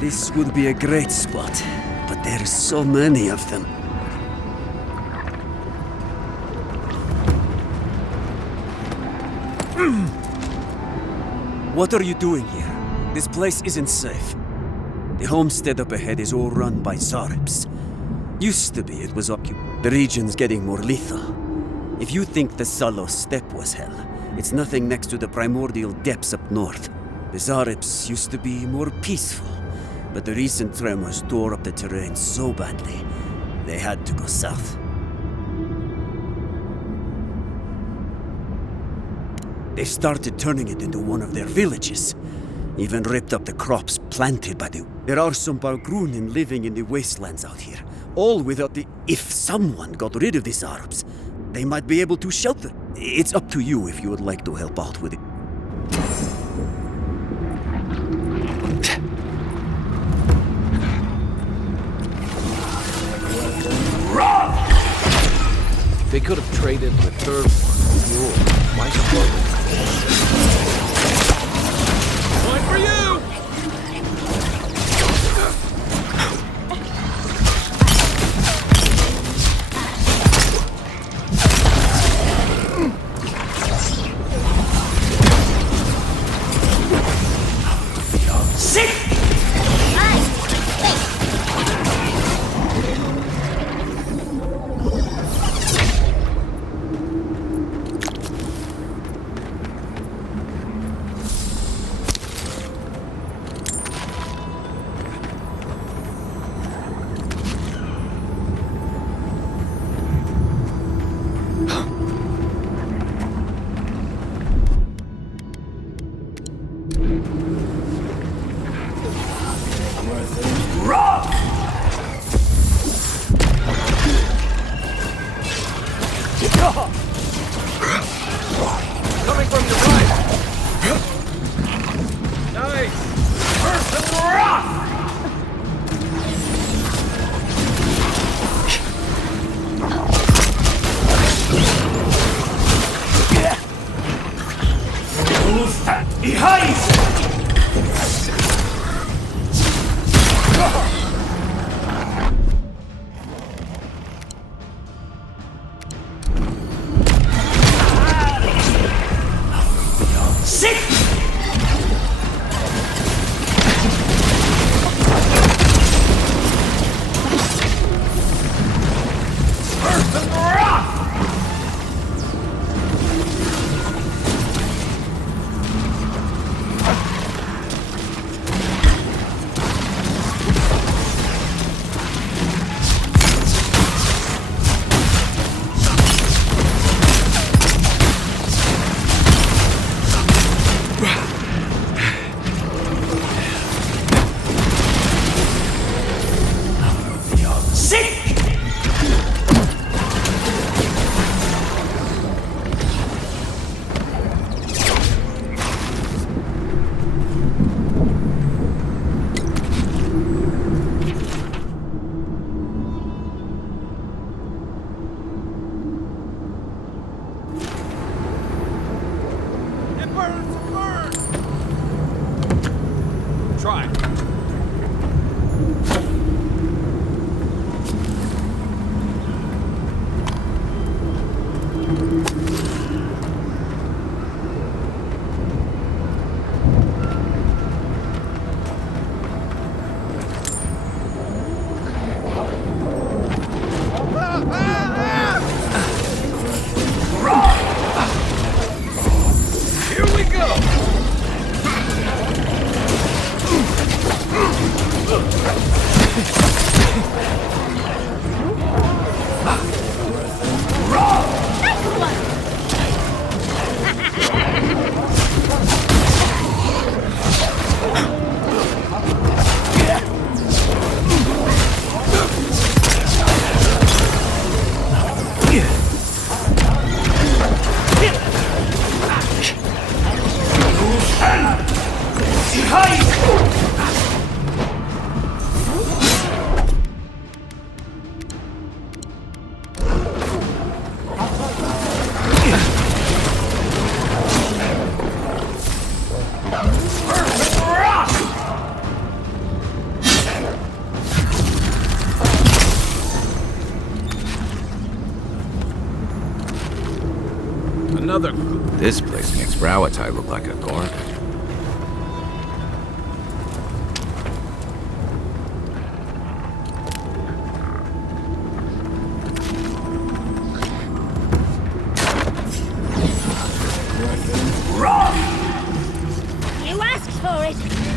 This would be a great spot, but there's so many of them. What are you doing here? This place isn't safe. The homestead up ahead is all run by Zaribs. Used to be it was occupied. The region's getting more lethal. If you think the Salos steppe was hell, it's nothing next to the primordial depths up north. The Zaribs used to be more peaceful, but the recent tremors tore up the terrain so badly, they had to go south. They started turning it into one of their villages, even ripped up the crops planted by the... There are some Bargrunin living in the wastelands out here, all without the... If someone got rid of these Arabs, they might be able to shelter. It's up to you if you would like to help out with it. They could have traded the third one with yours. Why struggle? Point for you! Sit! Coming from your right! Nice! First of the rock! Who's that? Behind! Sit! First of the rock! Try. Here we go! Another. This place makes Browatai look like a garden. You asked asks for it.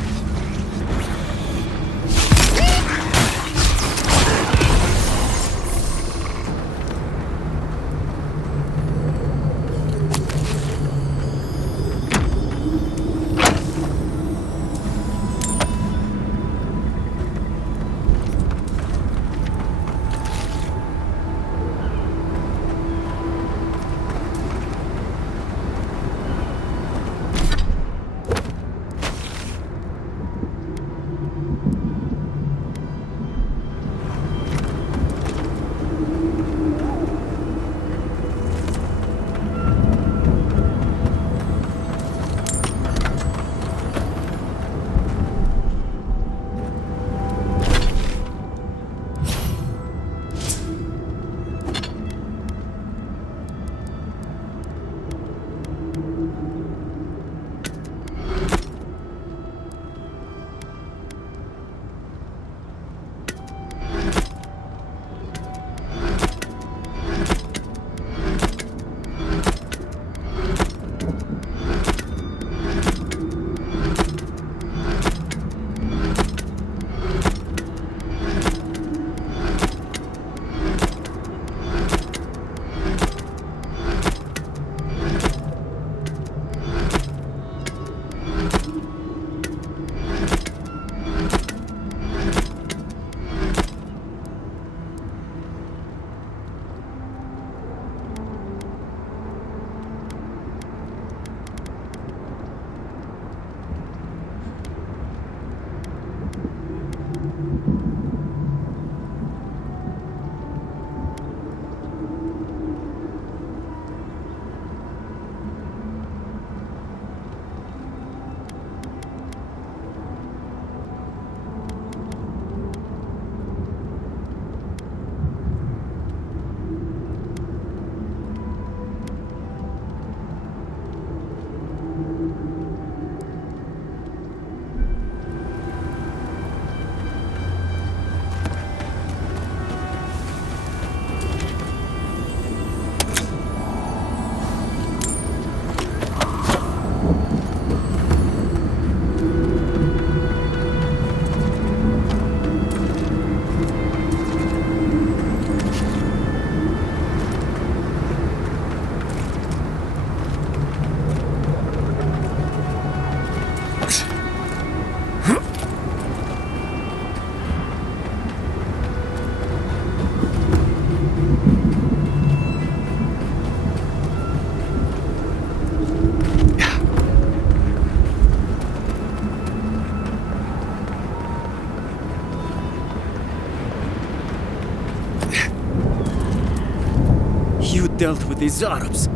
Dealt with these Arabs.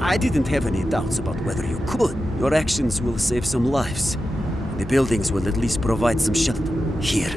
I didn't have any doubts about whether you could. Your actions will save some lives. The buildings will at least provide some shelter. Here.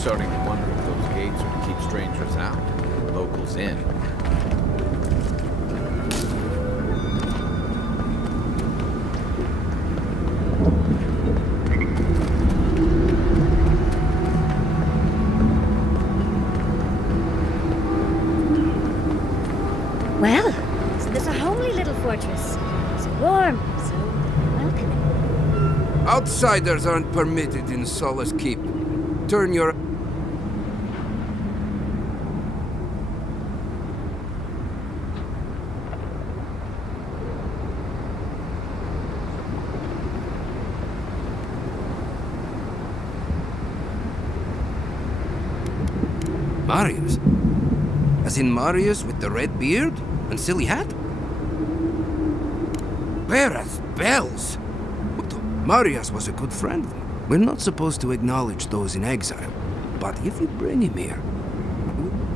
starting to wonder if those gates are to keep strangers out, and locals in. Well, so there's a homely little fortress. So warm, so welcoming. Outsiders aren't permitted in Solace Keep. Turn your... Marius? As in Marius with the red beard and silly hat? Where as bells? Marius was a good friend. We're not supposed to acknowledge those in exile, but if you bring him here...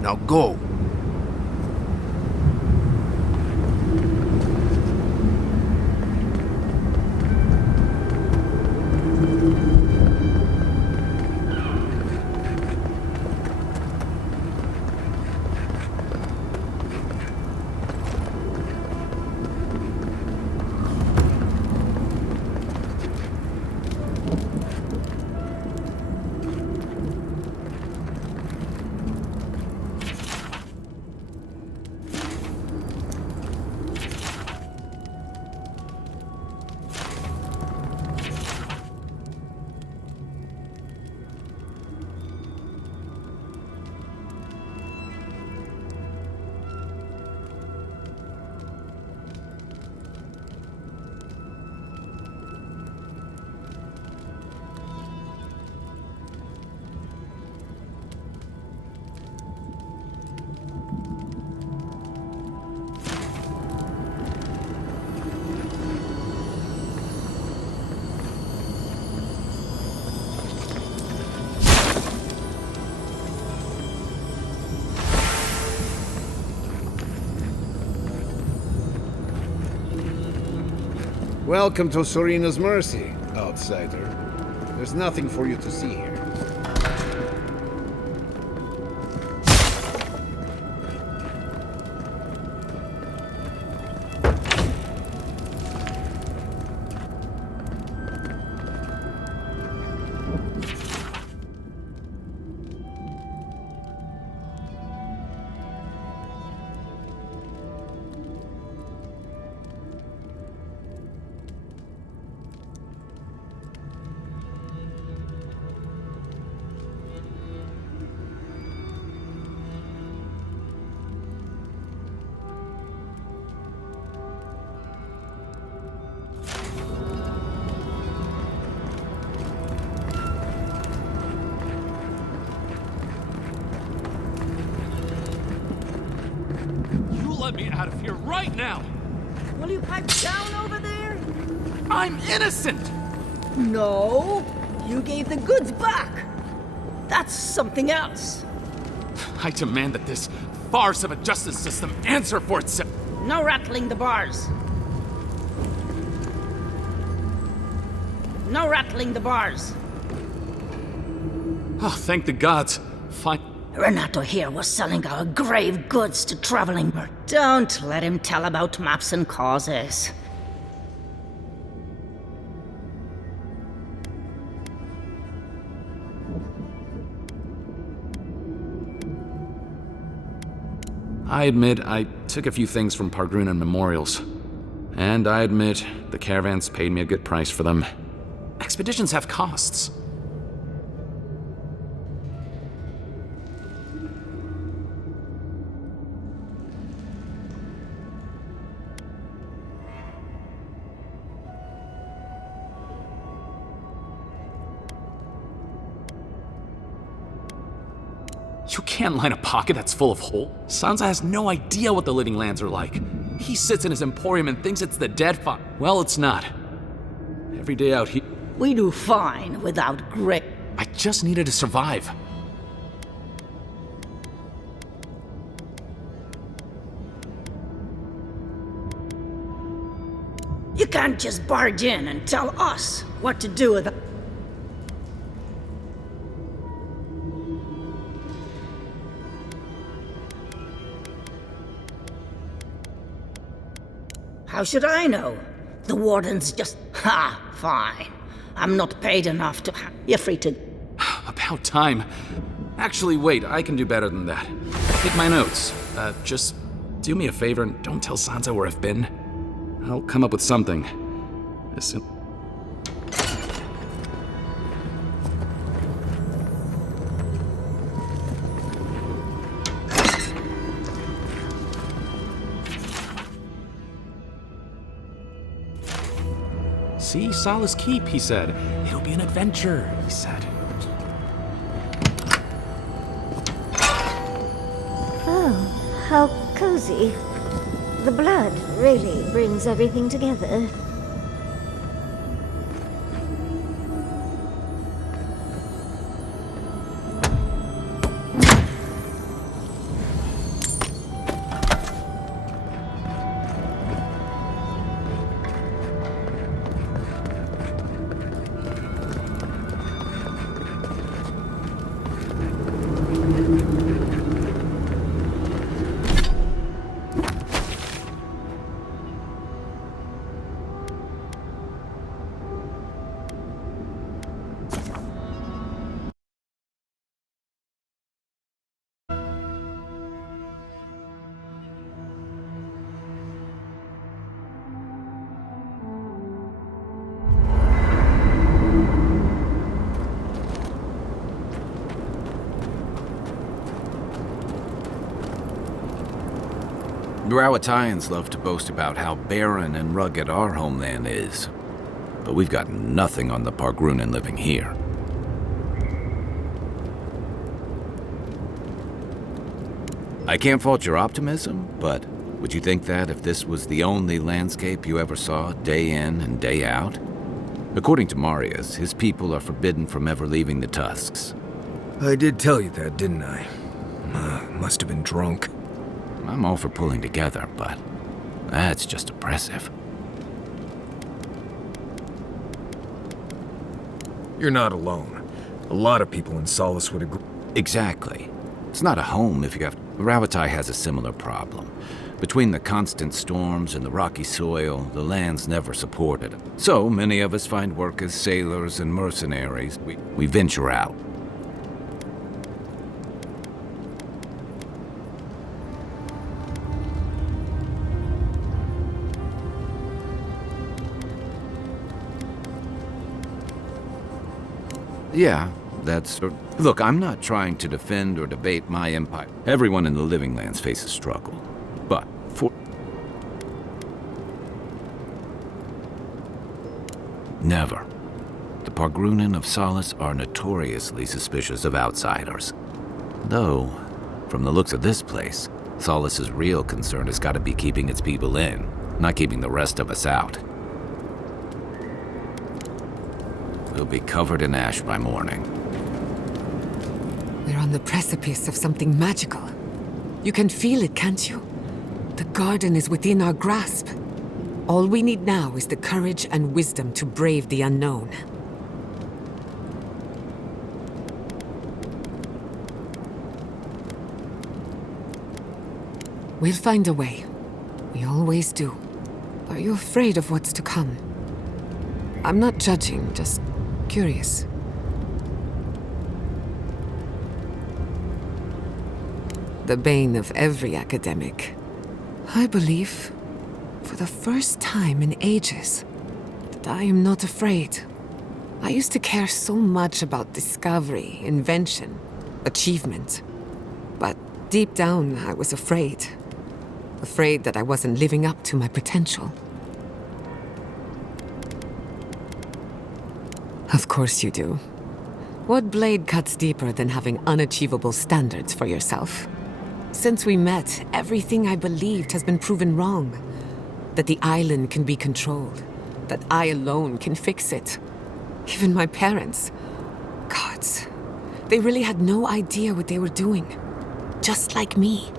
Now go! Welcome to Serina's Mercy, outsider. There's nothing for you to see here. Let me out of here right now! Will you pipe down over there? I'm innocent! No, you gave the goods back. That's something else. I demand that this farce of a justice system answer for itself. No rattling the bars. No rattling the bars. Oh, thank the gods. Fine. Renato here was selling our grave goods to traveling. Don't let him tell about maps and causes. I admit I took a few things from Pargrunan memorials. And I admit the caravans paid me a good price for them. Expeditions have costs. You can't line a pocket that's full of holes. Sansa has no idea what the living lands are like. He sits in his emporium and thinks it's the dead fire. Well, it's not. Every day out here... We do fine without grit. I just needed to survive. You can't just barge in and tell us what to do with it. How should I know? The warden's just... Ha! Fine. I'm not paid enough to... You're free to... About time. Actually, wait, I can do better than that. Take my notes. Just do me a favor and don't tell Sansa where I've been. I'll come up with something. As soon... See, Solace Keep, he said. It'll be an adventure, he said. Oh, how cozy. The blood really brings everything together. Rawatayans love to boast about how barren and rugged our homeland is, but we've got nothing on the Pargrunin living here. I can't fault your optimism, but would you think that if this was the only landscape you ever saw, day in and day out? According to Marius, his people are forbidden from ever leaving the Tusks. I did tell you that, didn't I? Must have been drunk. I'm all for pulling together, but that's just oppressive. You're not alone. A lot of people in Solace would agree. Exactly. It's not a home if you have... Ravatai has a similar problem. Between the constant storms and the rocky soil, the land's never supported it. So many of us find work as sailors and mercenaries. We venture out. Yeah, that's... Look, I'm not trying to defend or debate my empire. Everyone in the Living Lands faces struggle. But for... Never. The Pargrunin of Solace are notoriously suspicious of outsiders. Though, from the looks of this place, Solace's real concern has got to be keeping its people in, not keeping the rest of us out. We'll be covered in ash by morning. We're on the precipice of something magical. You can feel it, can't you? The garden is within our grasp. All we need now is the courage and wisdom to brave the unknown. We'll find a way. We always do. Are you afraid of what's to come? I'm not judging, just curious. The bane of every academic. I believe, for the first time in ages, that I am not afraid. I used to care so much about discovery, invention, achievement. But deep down, I was afraid. Afraid that I wasn't living up to my potential. Of course you do. What blade cuts deeper than having unachievable standards for yourself? Since we met, everything I believed has been proven wrong. That the island can be controlled. That I alone can fix it. Even my parents. Gods. They really had no idea what they were doing. Just like me.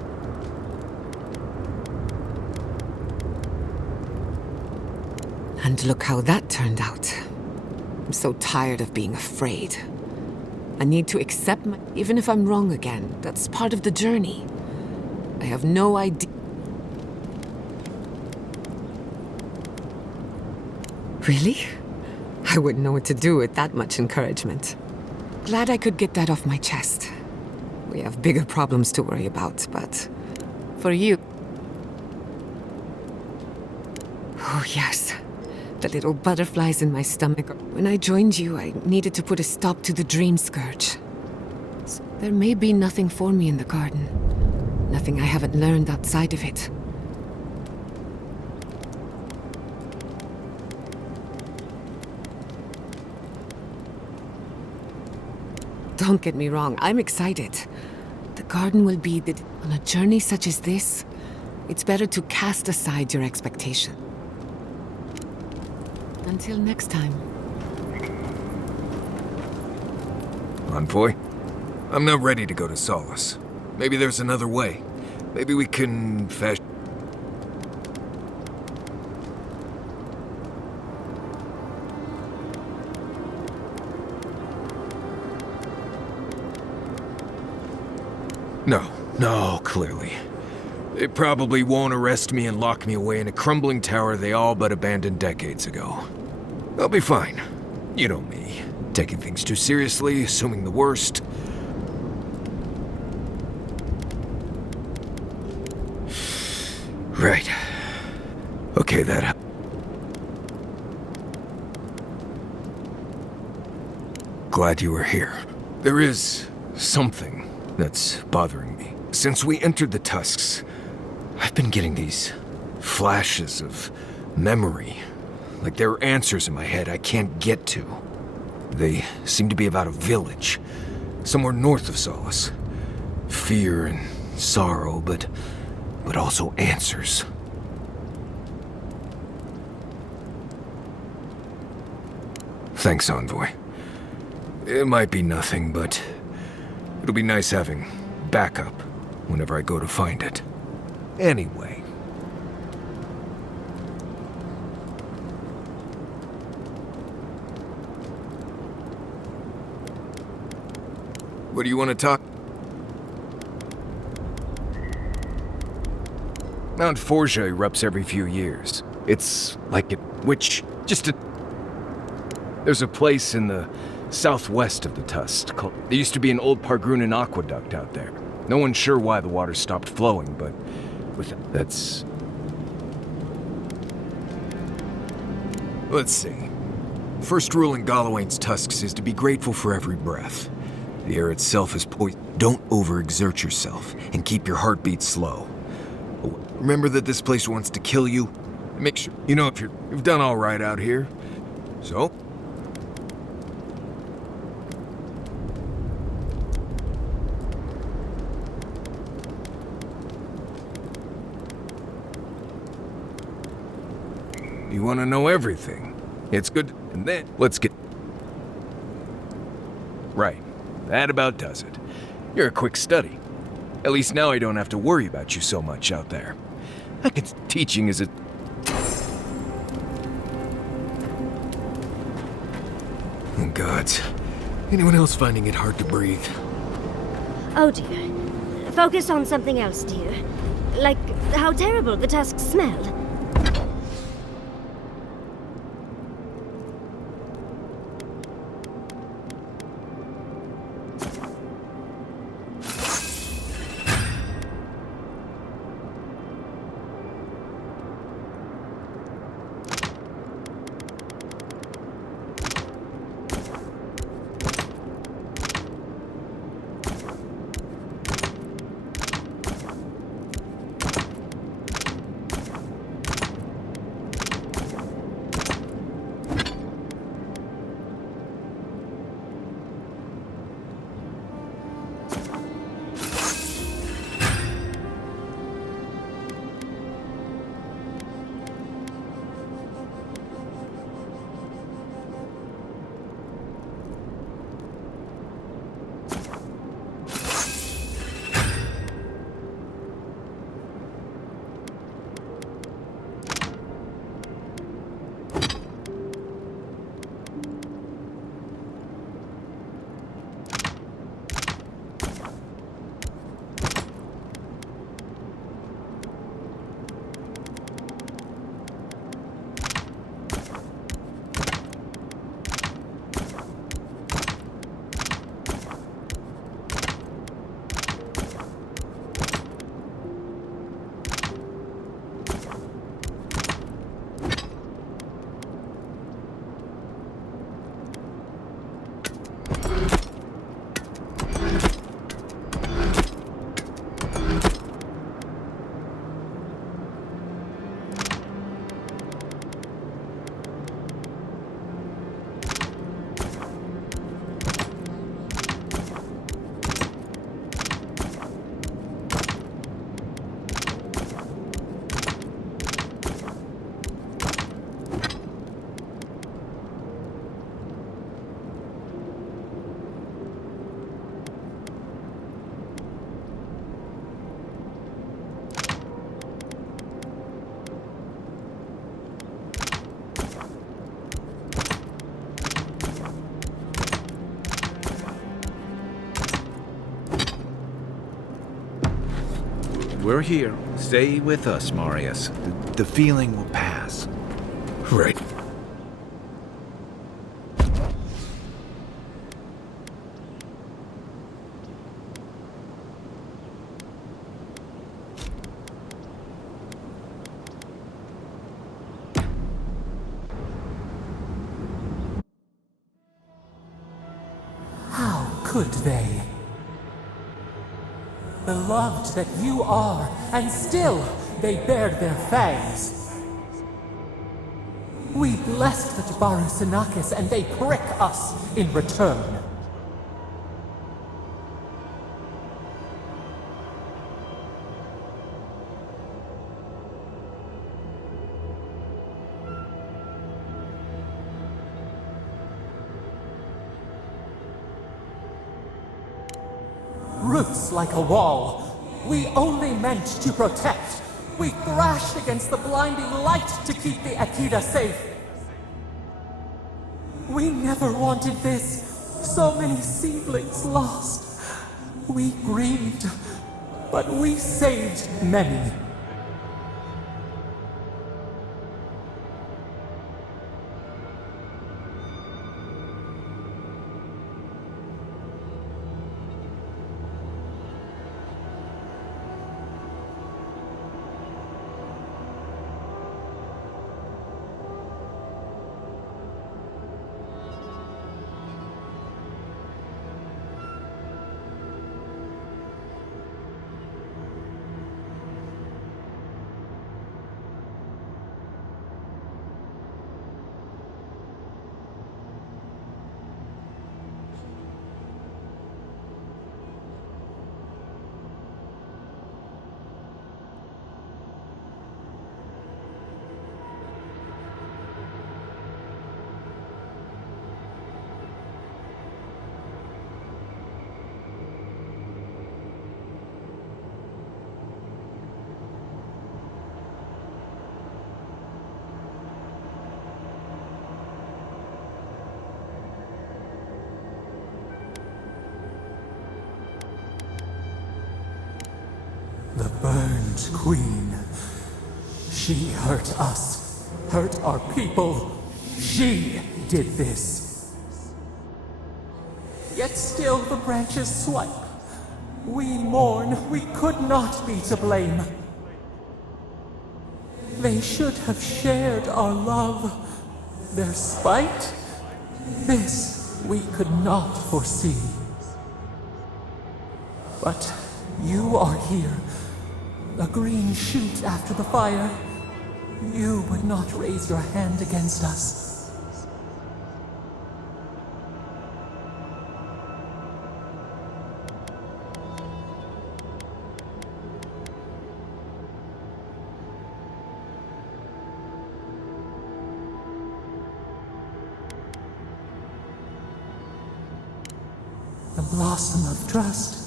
And look how that turned out. I'm so tired of being afraid. I need to accept even if I'm wrong again. That's part of the journey. I have no idea. Really? I wouldn't know what to do with that much encouragement. Glad I could get that off my chest. We have bigger problems to worry about, but for you... Oh, yes. The little butterflies in my stomach. When I joined you, I needed to put a stop to the dream scourge. So there may be nothing for me in the garden. Nothing I haven't learned outside of it. Don't get me wrong, I'm excited. The garden will be on a journey such as this, it's better to cast aside your expectation. Until next time. Envoy, I'm not ready to go to Solace. Maybe there's another way. Maybe we can No, clearly. They probably won't arrest me and lock me away in a crumbling tower they all but abandoned decades ago. I'll be fine. You know me. Taking things too seriously, assuming the worst. Right. Okay, that... Glad you were here. There is something that's bothering me. Since we entered the Tusks, I've been getting these flashes of memory. Like there are answers in my head I can't get to. They seem to be about a village, somewhere north of Solace. Fear and sorrow, but also answers. Thanks, Envoy. It might be nothing, but it'll be nice having backup whenever I go to find it. Anyway. What do you want to talk? Mount Forja erupts every few years. It's like There's a place in the southwest of the Tusk called... There used to be an old Pargrunan aqueduct out there. No one's sure why the water stopped flowing, but that's... Let's see. First rule in Galawain's Tusks is to be grateful for every breath. The air itself is poison. Don't overexert yourself, and keep your heartbeat slow. Remember that this place wants to kill you? Make sure you know if you've done all right out here. So... You want to know everything. It's good, and then let's get... Right. That about does it. You're a quick study. At least now I don't have to worry about you so much out there. Teaching is a... Oh, gods. Anyone else finding it hard to breathe? Oh dear. Focus on something else, dear. Like how terrible the tusks smell. We're here. Stay with us, Marius. The feeling will pass. Right. How could they? Beloved that you are, and still they bared their fangs. We blessed the Jabaru Sinakis, and they prick us in return. Roots like a wall. We only meant to protect. We thrashed against the blinding light to keep the Akita safe. We never wanted this. So many seedlings lost. We grieved, but we saved many. The burned queen. She hurt us, hurt our people. She did this. Yet still the branches swipe. We mourn, we could not be to blame. They should have shared our love. Their spite? This we could not foresee. But you are here. A green shoot after the fire. You would not raise your hand against us. The blossom of trust.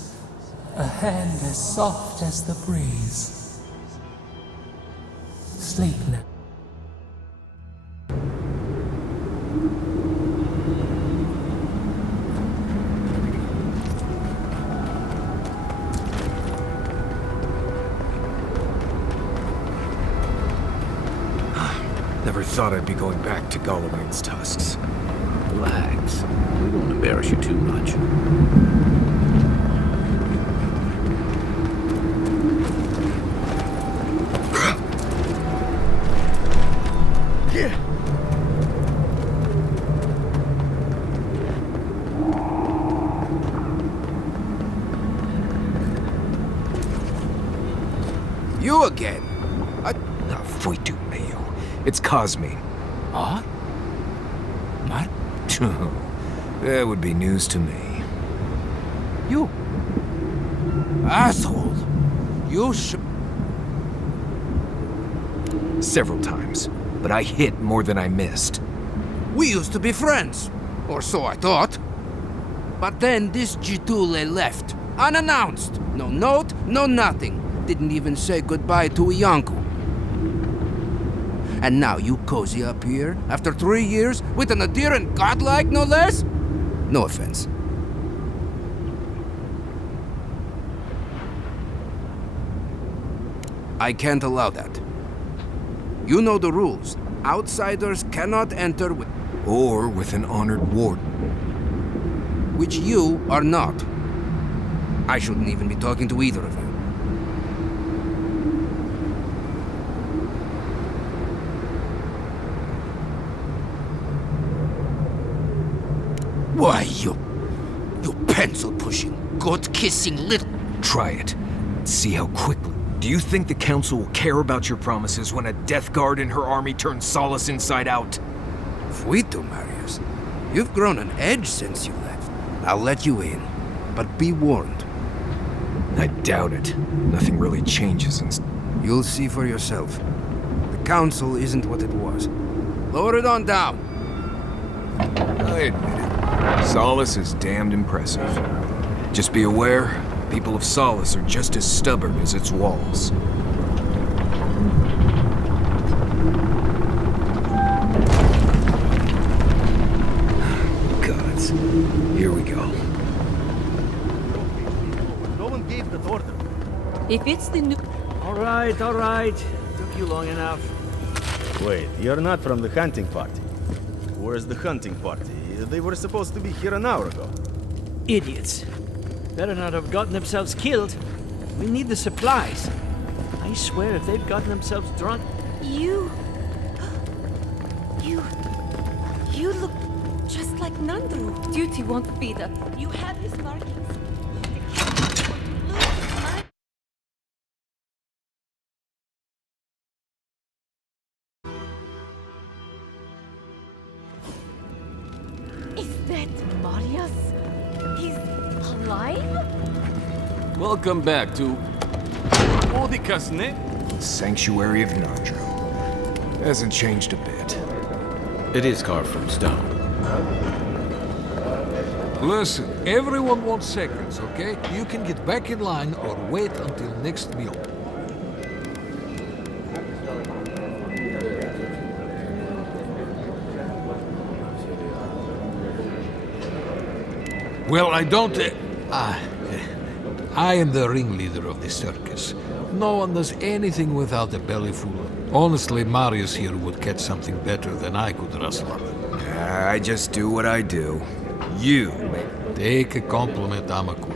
A hand as soft as the breeze. Sleep now. Never thought I'd be going back to Galawain's tusks. Relax. We won't embarrass you too much. You again? Foi tu meio. It's Cosme. Huh? What? That would be news to me. You... asshole! You Several times, but I hit more than I missed. We used to be friends, or so I thought. But then this Jitule left, unannounced. No note, no nothing. Didn't even say goodbye to Iancu. And now you cozy up here, after 3 years, with an adherent godlike, no less? No offense. I can't allow that. You know the rules. Outsiders cannot enter with... Or with an honored warden. Which you are not. I shouldn't even be talking to either of you. Why, you pencil-pushing, goat-kissing little... Try it. See how quickly. Do you think the Council will care about your promises when a Death Guard and her army turns Solace inside out? Fuito, Marius. You've grown an edge since you left. I'll let you in, but be warned. I doubt it. Nothing really changes and... You'll see for yourself. The Council isn't what it was. Lower it on down. I admit it. Solace is damned impressive. Just be aware, people of Solace are just as stubborn as its walls. Gods. Here we go. No one gave the order. If it's the new... All right. Took you long enough. Wait, you're not from the hunting party. Where's the hunting party? They were supposed to be here an hour ago. Idiots. Better not have gotten themselves killed. We need the supplies. I swear if they've gotten themselves drunk... You look just like Nandru. Duty won't be the... You have his markings. Is that Marius? He's alive? Welcome back to... Sanctuary of Nandru. Hasn't changed a bit. It is carved from stone. Listen, everyone wants seconds, okay? You can get back in line or wait until next meal. Well, I don't... I am the ringleader of the circus. No one does anything without a belly full. Honestly, Marius here would catch something better than I could rustle up. I just do what I do. You... Take a compliment, Amaku.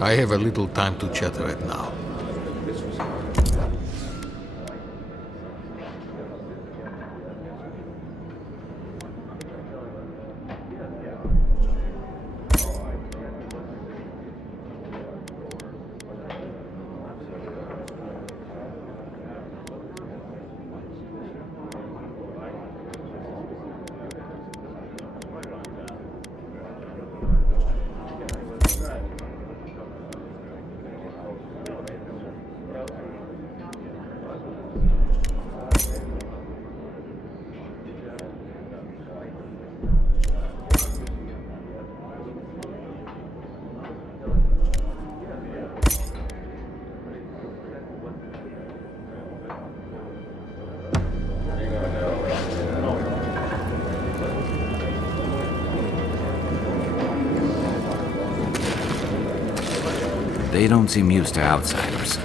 I have a little time to chat right now. They don't seem used to outsiders.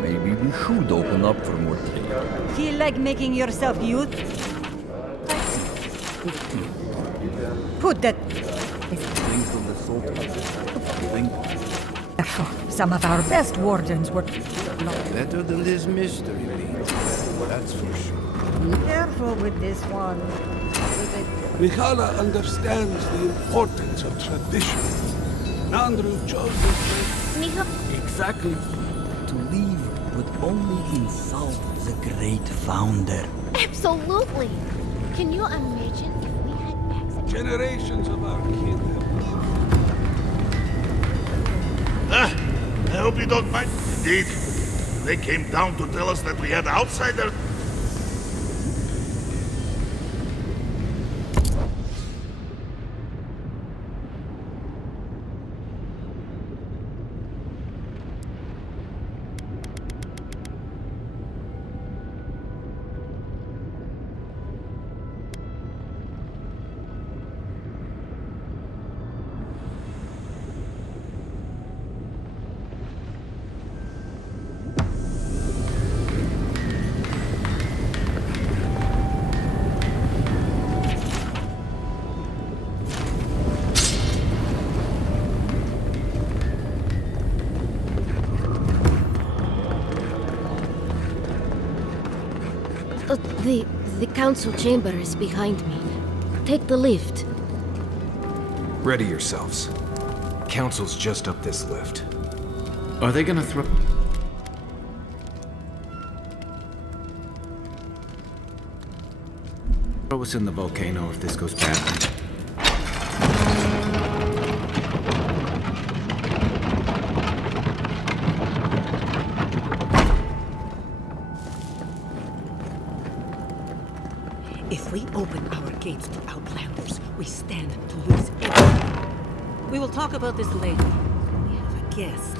Maybe we should open up for more trade. Feel like making yourself youth? Put that... Some of our best wardens were... Better than this mystery meat. That's for sure. Careful with this one. Mikhala understands the importance of tradition. Nandru chose this way. Exactly. To leave would only insult the great founder. Absolutely. Can you imagine if we had backs? Generations of our kin I hope you don't mind. Indeed. They came down to tell us that we had outsiders. The council chamber is behind me. Take the lift. Ready yourselves. Council's just up this lift. Are they gonna throw... throw us in the volcano if this goes badly? If we open our gates to Outlanders, we stand to lose everything. We will talk about this later. We have a guest.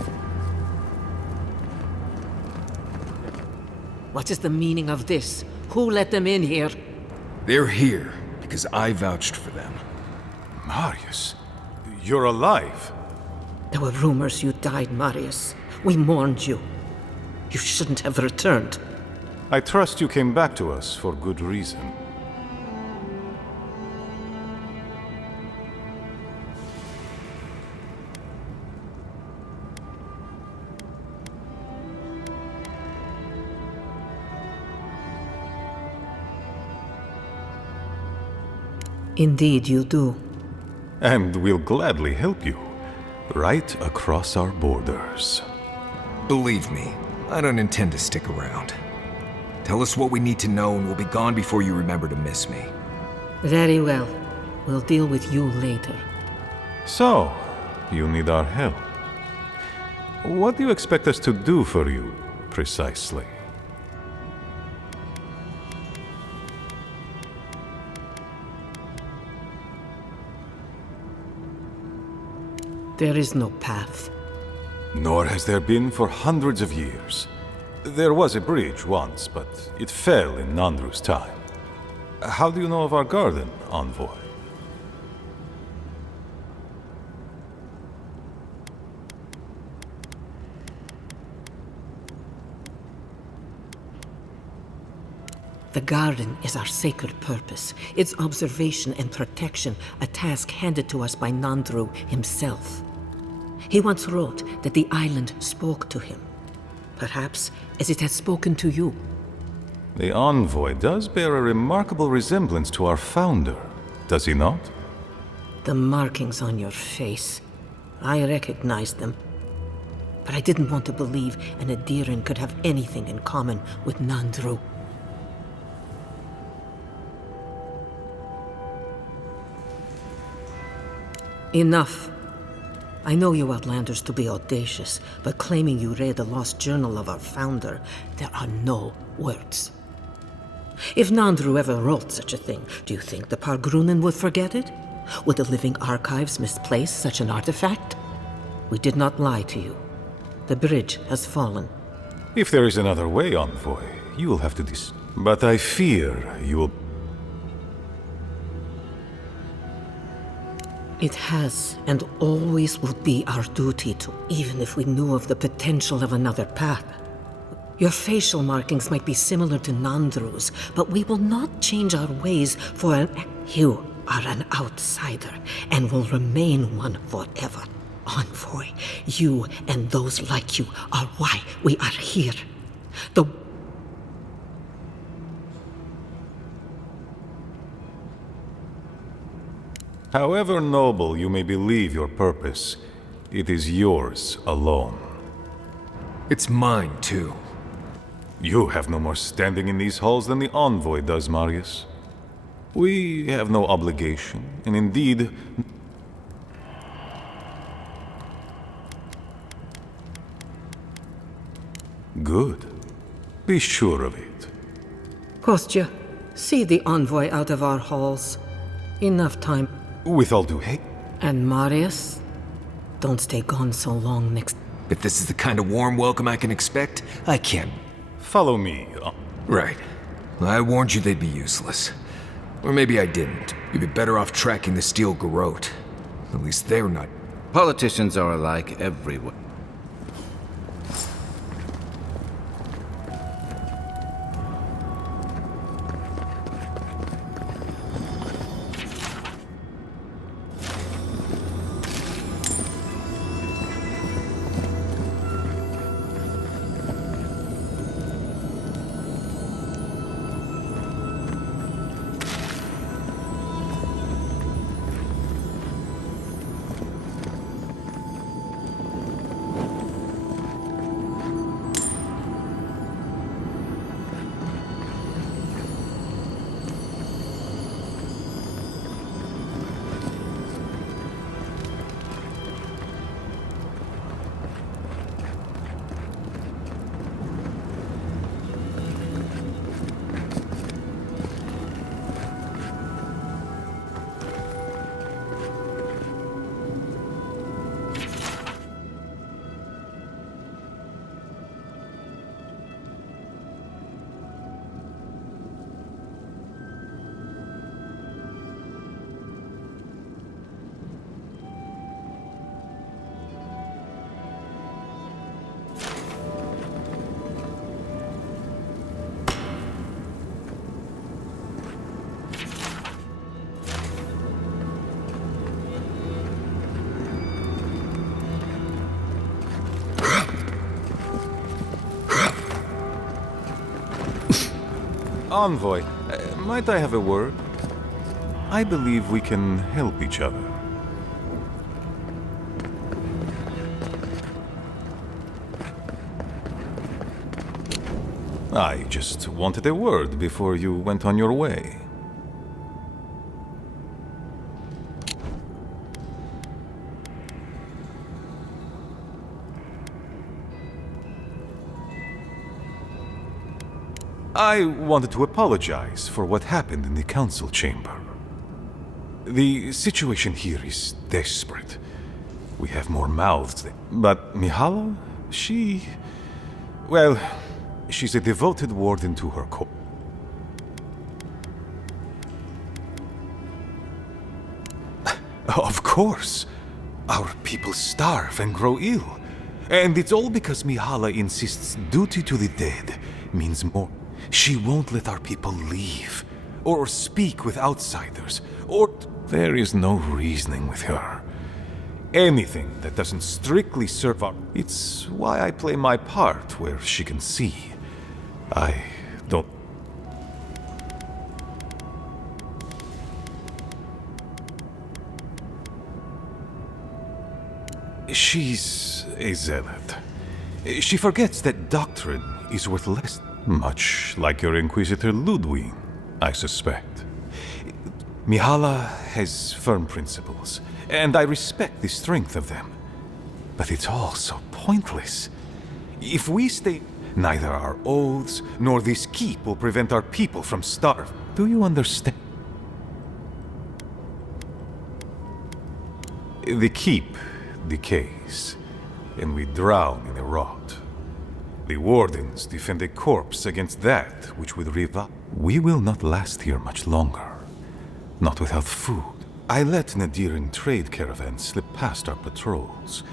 What is the meaning of this? Who let them in here? They're here because I vouched for them. Marius, you're alive. There were rumors you died, Marius. We mourned you. You shouldn't have returned. I trust you came back to us for good reason. Indeed, you do. And we'll gladly help you, right across our borders. Believe me, I don't intend to stick around. Tell us what we need to know and we'll be gone before you remember to miss me. Very well. We'll deal with you later. So, you need our help. What do you expect us to do for you, precisely? There is no path. Nor has there been for hundreds of years. There was a bridge once, but it fell in Nandru's time. How do you know of our garden, envoy? The garden is our sacred purpose, its observation and protection, a task handed to us by Nandru himself. He once wrote that the island spoke to him, perhaps as it has spoken to you. The envoy does bear a remarkable resemblance to our founder, does he not? The markings on your face, I recognized them. But I didn't want to believe an Adiran could have anything in common with Nandru. Enough. I know you Outlanders to be audacious, but claiming you read the lost journal of our founder, there are no words. If Nandru ever wrote such a thing, do you think the Pargrunen would forget it? Would the living archives misplace such an artifact? We did not lie to you. The bridge has fallen. If there is another way, envoy, you will have to But I fear you will... It has and always will be our duty to, even if we knew of the potential of another path. Your facial markings might be similar to Nandru's, but we will not change our ways for an... You are an outsider, and will remain one forever. Envoy, you and those like you are why we are here. The... However noble you may believe your purpose, it is yours alone. It's mine, too. You have no more standing in these halls than the envoy does, Marius. We have no obligation, and indeed... Good. Be sure of it. Kostya, see the envoy out of our halls. Enough time. With all due hate. And Marius, don't stay gone so long next... If this is the kind of warm welcome I can expect, I can't. Follow me. Right. I warned you they'd be useless. Or maybe I didn't. You'd be better off tracking the Steel Garrote. At least they're not. Politicians are alike everywhere. Envoy, might I have a word? I believe we can help each other. I just wanted a word before you went on your way. I wanted to apologize for what happened in the council chamber. The situation here is desperate. We have more mouths than... But Mihala, she... Well, she's a devoted warden to her court. Of course. Our people starve and grow ill. And it's all because Mihala insists duty to the dead means more. She won't let our people leave, or speak with outsiders, or... There is no reasoning with her. Anything that doesn't strictly serve our... It's why I play my part where she can see. I don't... She's a zealot. She forgets that doctrine is worth less. Much like your Inquisitor Ludwig, I suspect. Mihala has firm principles, and I respect the strength of them. But it's all so pointless. If we stay, neither our oaths nor this keep will prevent our people from starving. Do you understand? The keep decays, and we drown in a rot. The wardens defend a corpse against that which would revive. We will not last here much longer. Not without food. I let Nadiran trade caravans slip past our patrols,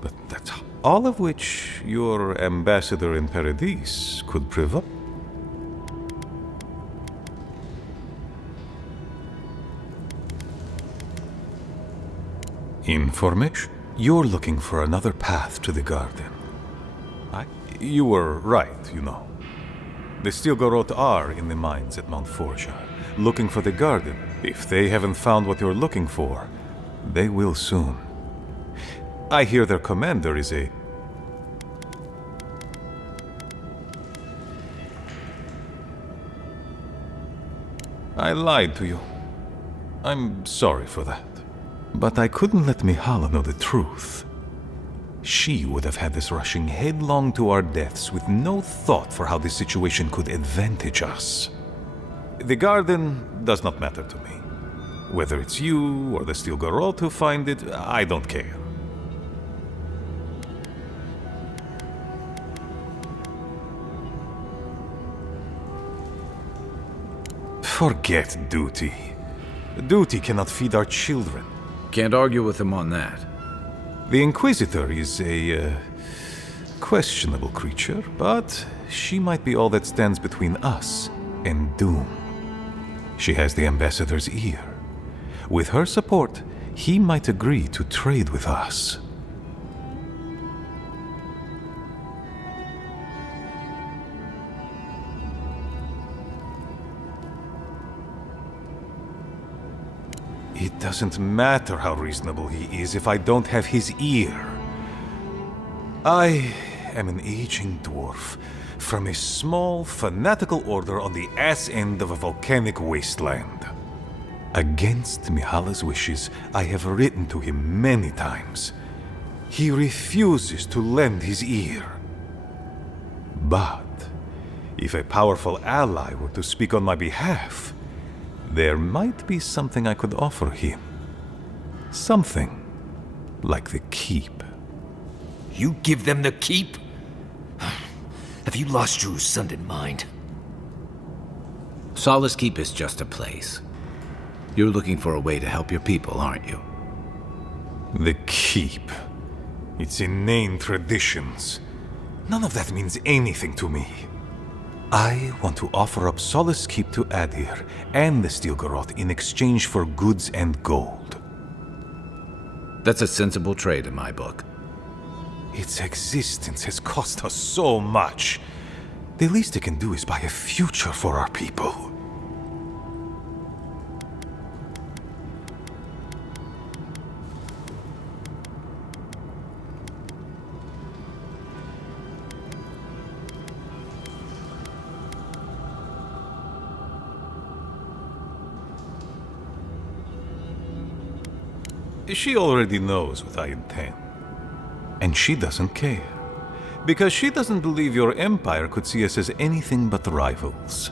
but that's all of which your ambassador in Paradis could prevent. Information? You're looking for another path to the garden. You were right, you know. The Stilgarot are in the mines at Mount Forja, looking for the garden. If they haven't found what you're looking for, they will soon. I hear their commander is a... I lied to you. I'm sorry for that. But I couldn't let Mihala know the truth. She would have had us rushing headlong to our deaths with no thought for how this situation could advantage us. The garden does not matter to me. Whether it's you or the Stilgarot who find it, I don't care. Forget duty. Duty cannot feed our children. Can't argue with him on that. The Inquisitor is a questionable creature, but she might be all that stands between us and doom. She has the Ambassador's ear. With her support, he might agree to trade with us. It doesn't matter how reasonable he is if I don't have his ear. I am an aging dwarf from a small, fanatical order on the ass end of a volcanic wasteland. Against Mihala's wishes, I have written to him many times. He refuses to lend his ear. But if a powerful ally were to speak on my behalf, there might be something I could offer him. Something like the keep. You give them the keep? Have you lost your sounding mind? Solace Keep is just a place. You're looking for a way to help your people, aren't you? The keep. Its inane traditions. None of that means anything to me. I want to offer up Solace Keep to Adir and the Stilgarot in exchange for goods and gold. That's a sensible trade in my book. Its existence has cost us so much. The least they can do is buy a future for our people. She already knows what I intend. And she doesn't care. Because she doesn't believe your empire could see us as anything but rivals.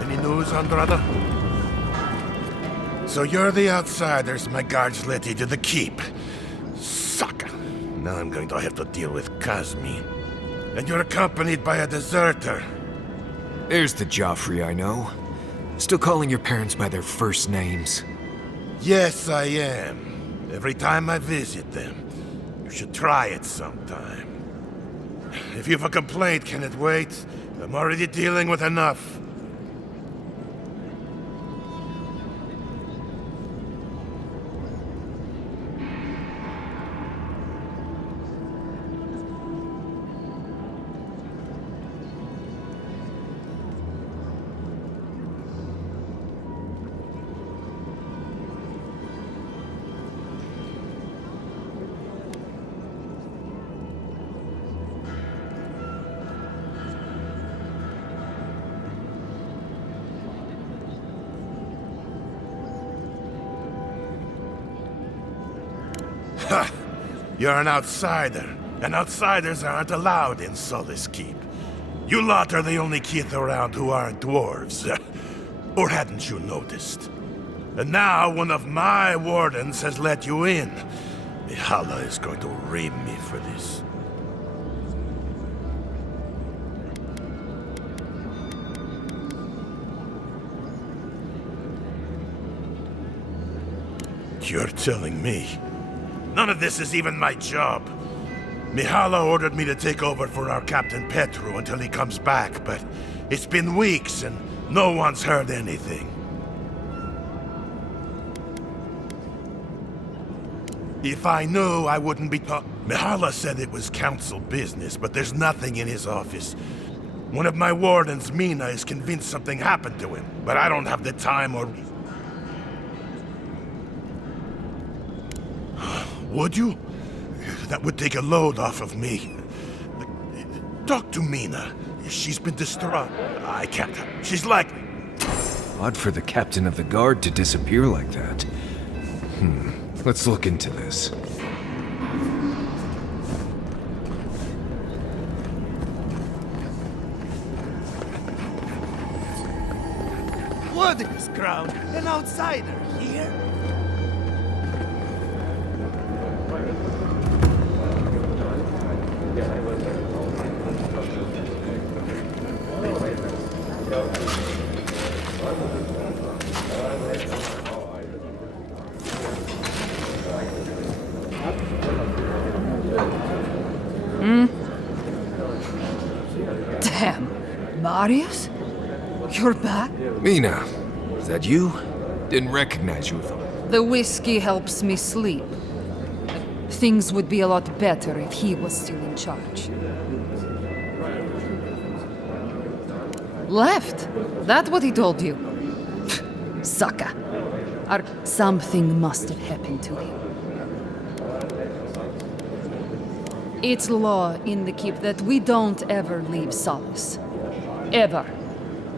Any news, Andrada? So you're the outsiders my guards let into the keep. Sucker. Now I'm going to have to deal with Kazmin. And you're accompanied by a deserter. There's the Joffrey I know. Still calling your parents by their first names. Yes, I am. Every time I visit them. You should try it sometime. If you've a complaint, can it wait? I'm already dealing with enough. Ha! You're an outsider, and outsiders aren't allowed in Solace Keep. You lot are the only kith around who aren't dwarves. Or hadn't you noticed? And now one of my wardens has let you in. Mihala is going to rape me for this. You're telling me? None of this is even my job. Mihala ordered me to take over for our Captain Petru until he comes back, but it's been weeks and no one's heard anything. If I knew, I wouldn't be Mihala said it was council business, but there's nothing in his office. One of my wardens, Mina, is convinced something happened to him, but I don't have the time or reason. Would you? That would take a load off of me. Talk to Mina. She's been distraught. I can't. She's like... Odd for the captain of the guard to disappear like that. Let's look into this. What is Crown? An outsider here? Damn. Marius? You're back? Mina, is that you? Didn't recognize you though. The whiskey helps me sleep. Things would be a lot better if he was still in charge. Left? That what he told you? Sucker. Something must have happened to him. It's law in the keep that we don't ever leave Solace. Ever.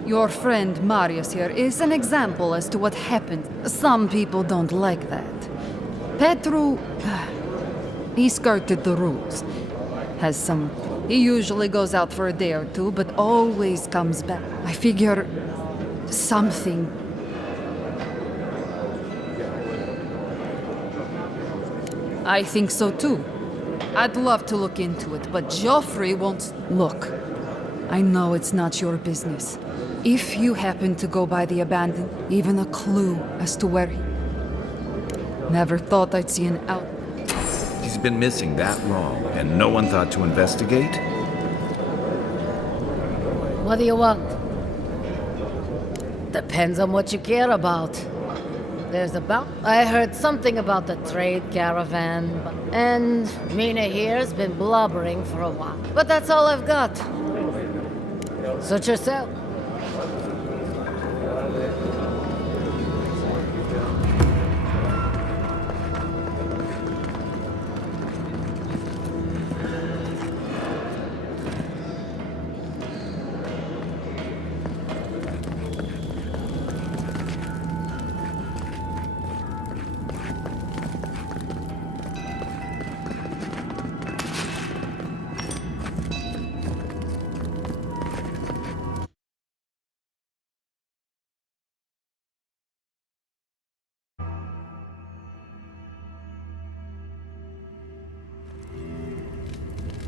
Your friend Marius here is an example as to what happened. Some people don't like that. Petru... he skirted the rules. He usually goes out for a day or two, but always comes back. I figure... something... I think so too. I'd love to look into it, but Joffrey won't... Look, I know it's not your business. If you happen to go by the abandoned, even a clue as to where he... Never thought I'd see an out... He's been missing that long, and no one thought to investigate? What do you want? Depends on what you care about. I heard something about the trade caravan, and Mina here's been blubbering for a while. But that's all I've got. Suit yourself.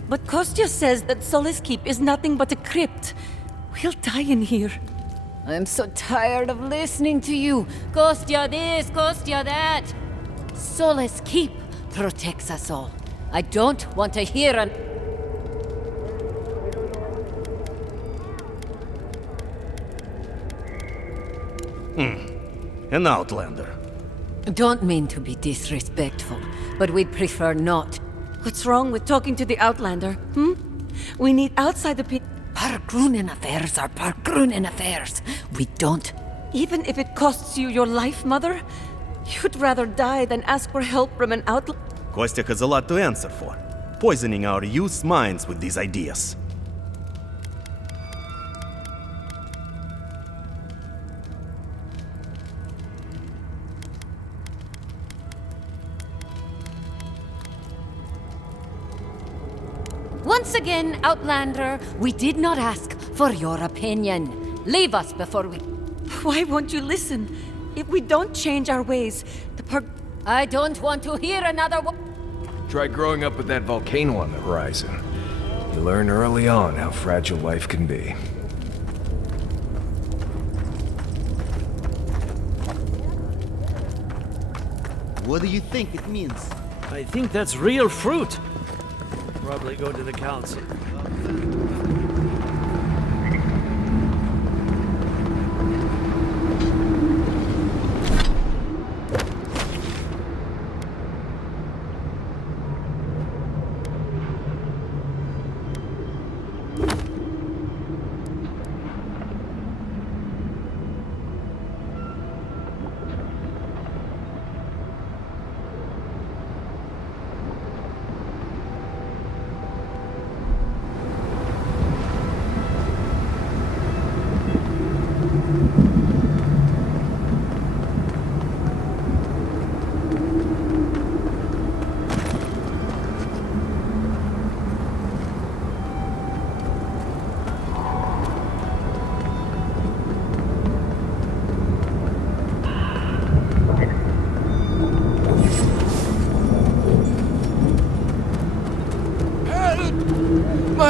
But Kostya says that Solace Keep is nothing but a crypt. We'll die in here. I'm so tired of listening to you. Kostya this, Kostya that. Solace Keep protects us all. I don't want to hear an... An outlander. Don't mean to be disrespectful, but we'd prefer not. What's wrong with talking to the Outlander, We need outside the pit... Pargrunen affairs are Pargrunen affairs. We don't... Even if it costs you your life, Mother? You'd rather die than ask for help from an outlander? Kostya has a lot to answer for. Poisoning our youth's minds with these ideas. Once again, Outlander, we did not ask for your opinion. Leave us before we... Why won't you listen? If we don't change our ways, I don't want to hear another Try growing up with that volcano on the horizon. You learn early on how fragile life can be. What do you think it means? I think that's real fruit. Probably go to the council.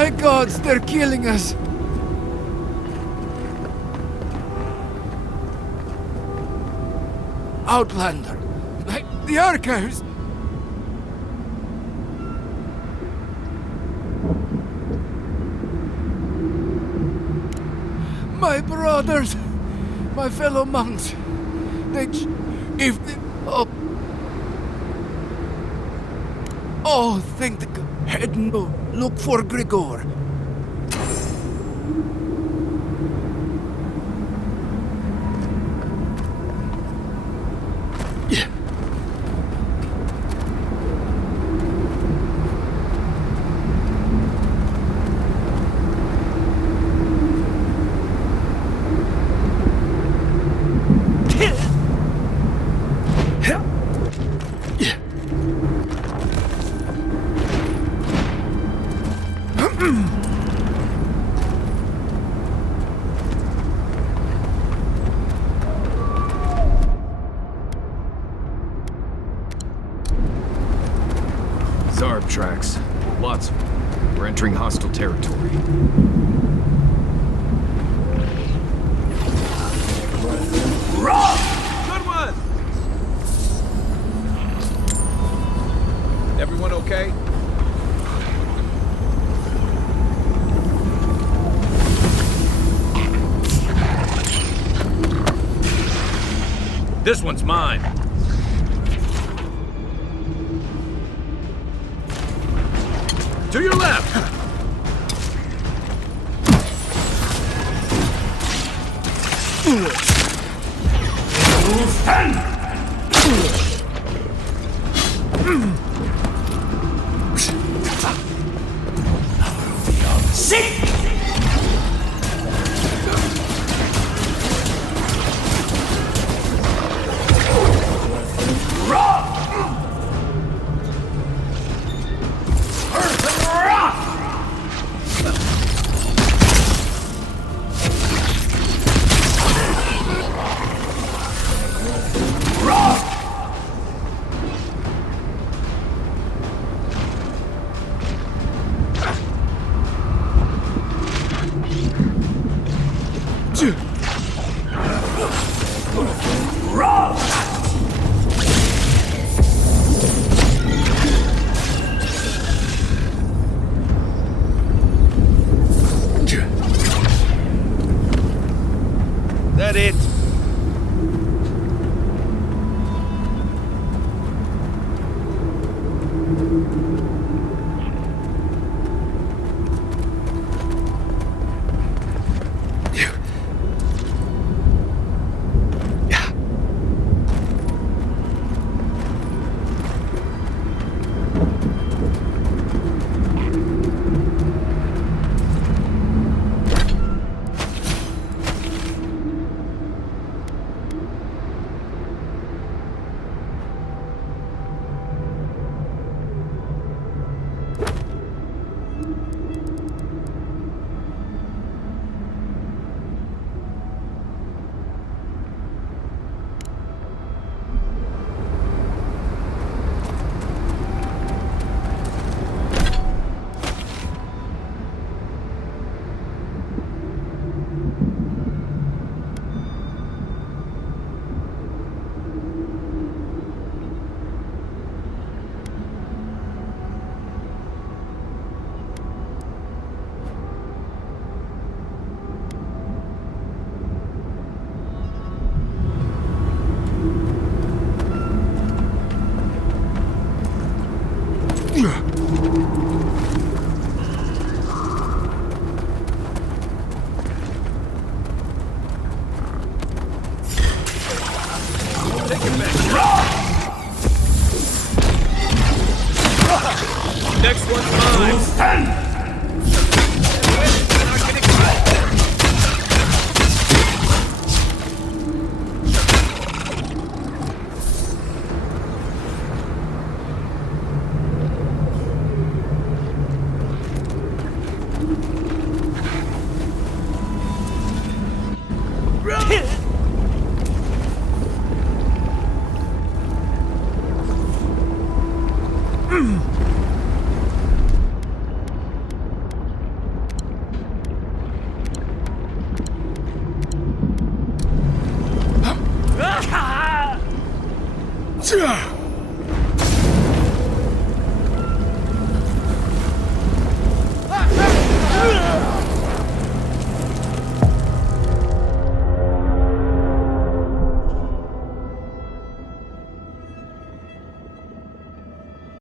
My gods, they're killing us! Outlander! The archives! My brothers! My fellow monks! If they... Oh, thank the God. Head no. Look for Grigor. Zarb tracks. Lots of them. We're entering hostile territory. Good one! Everyone okay? This one's mine. To your left! That it? Next one's mine.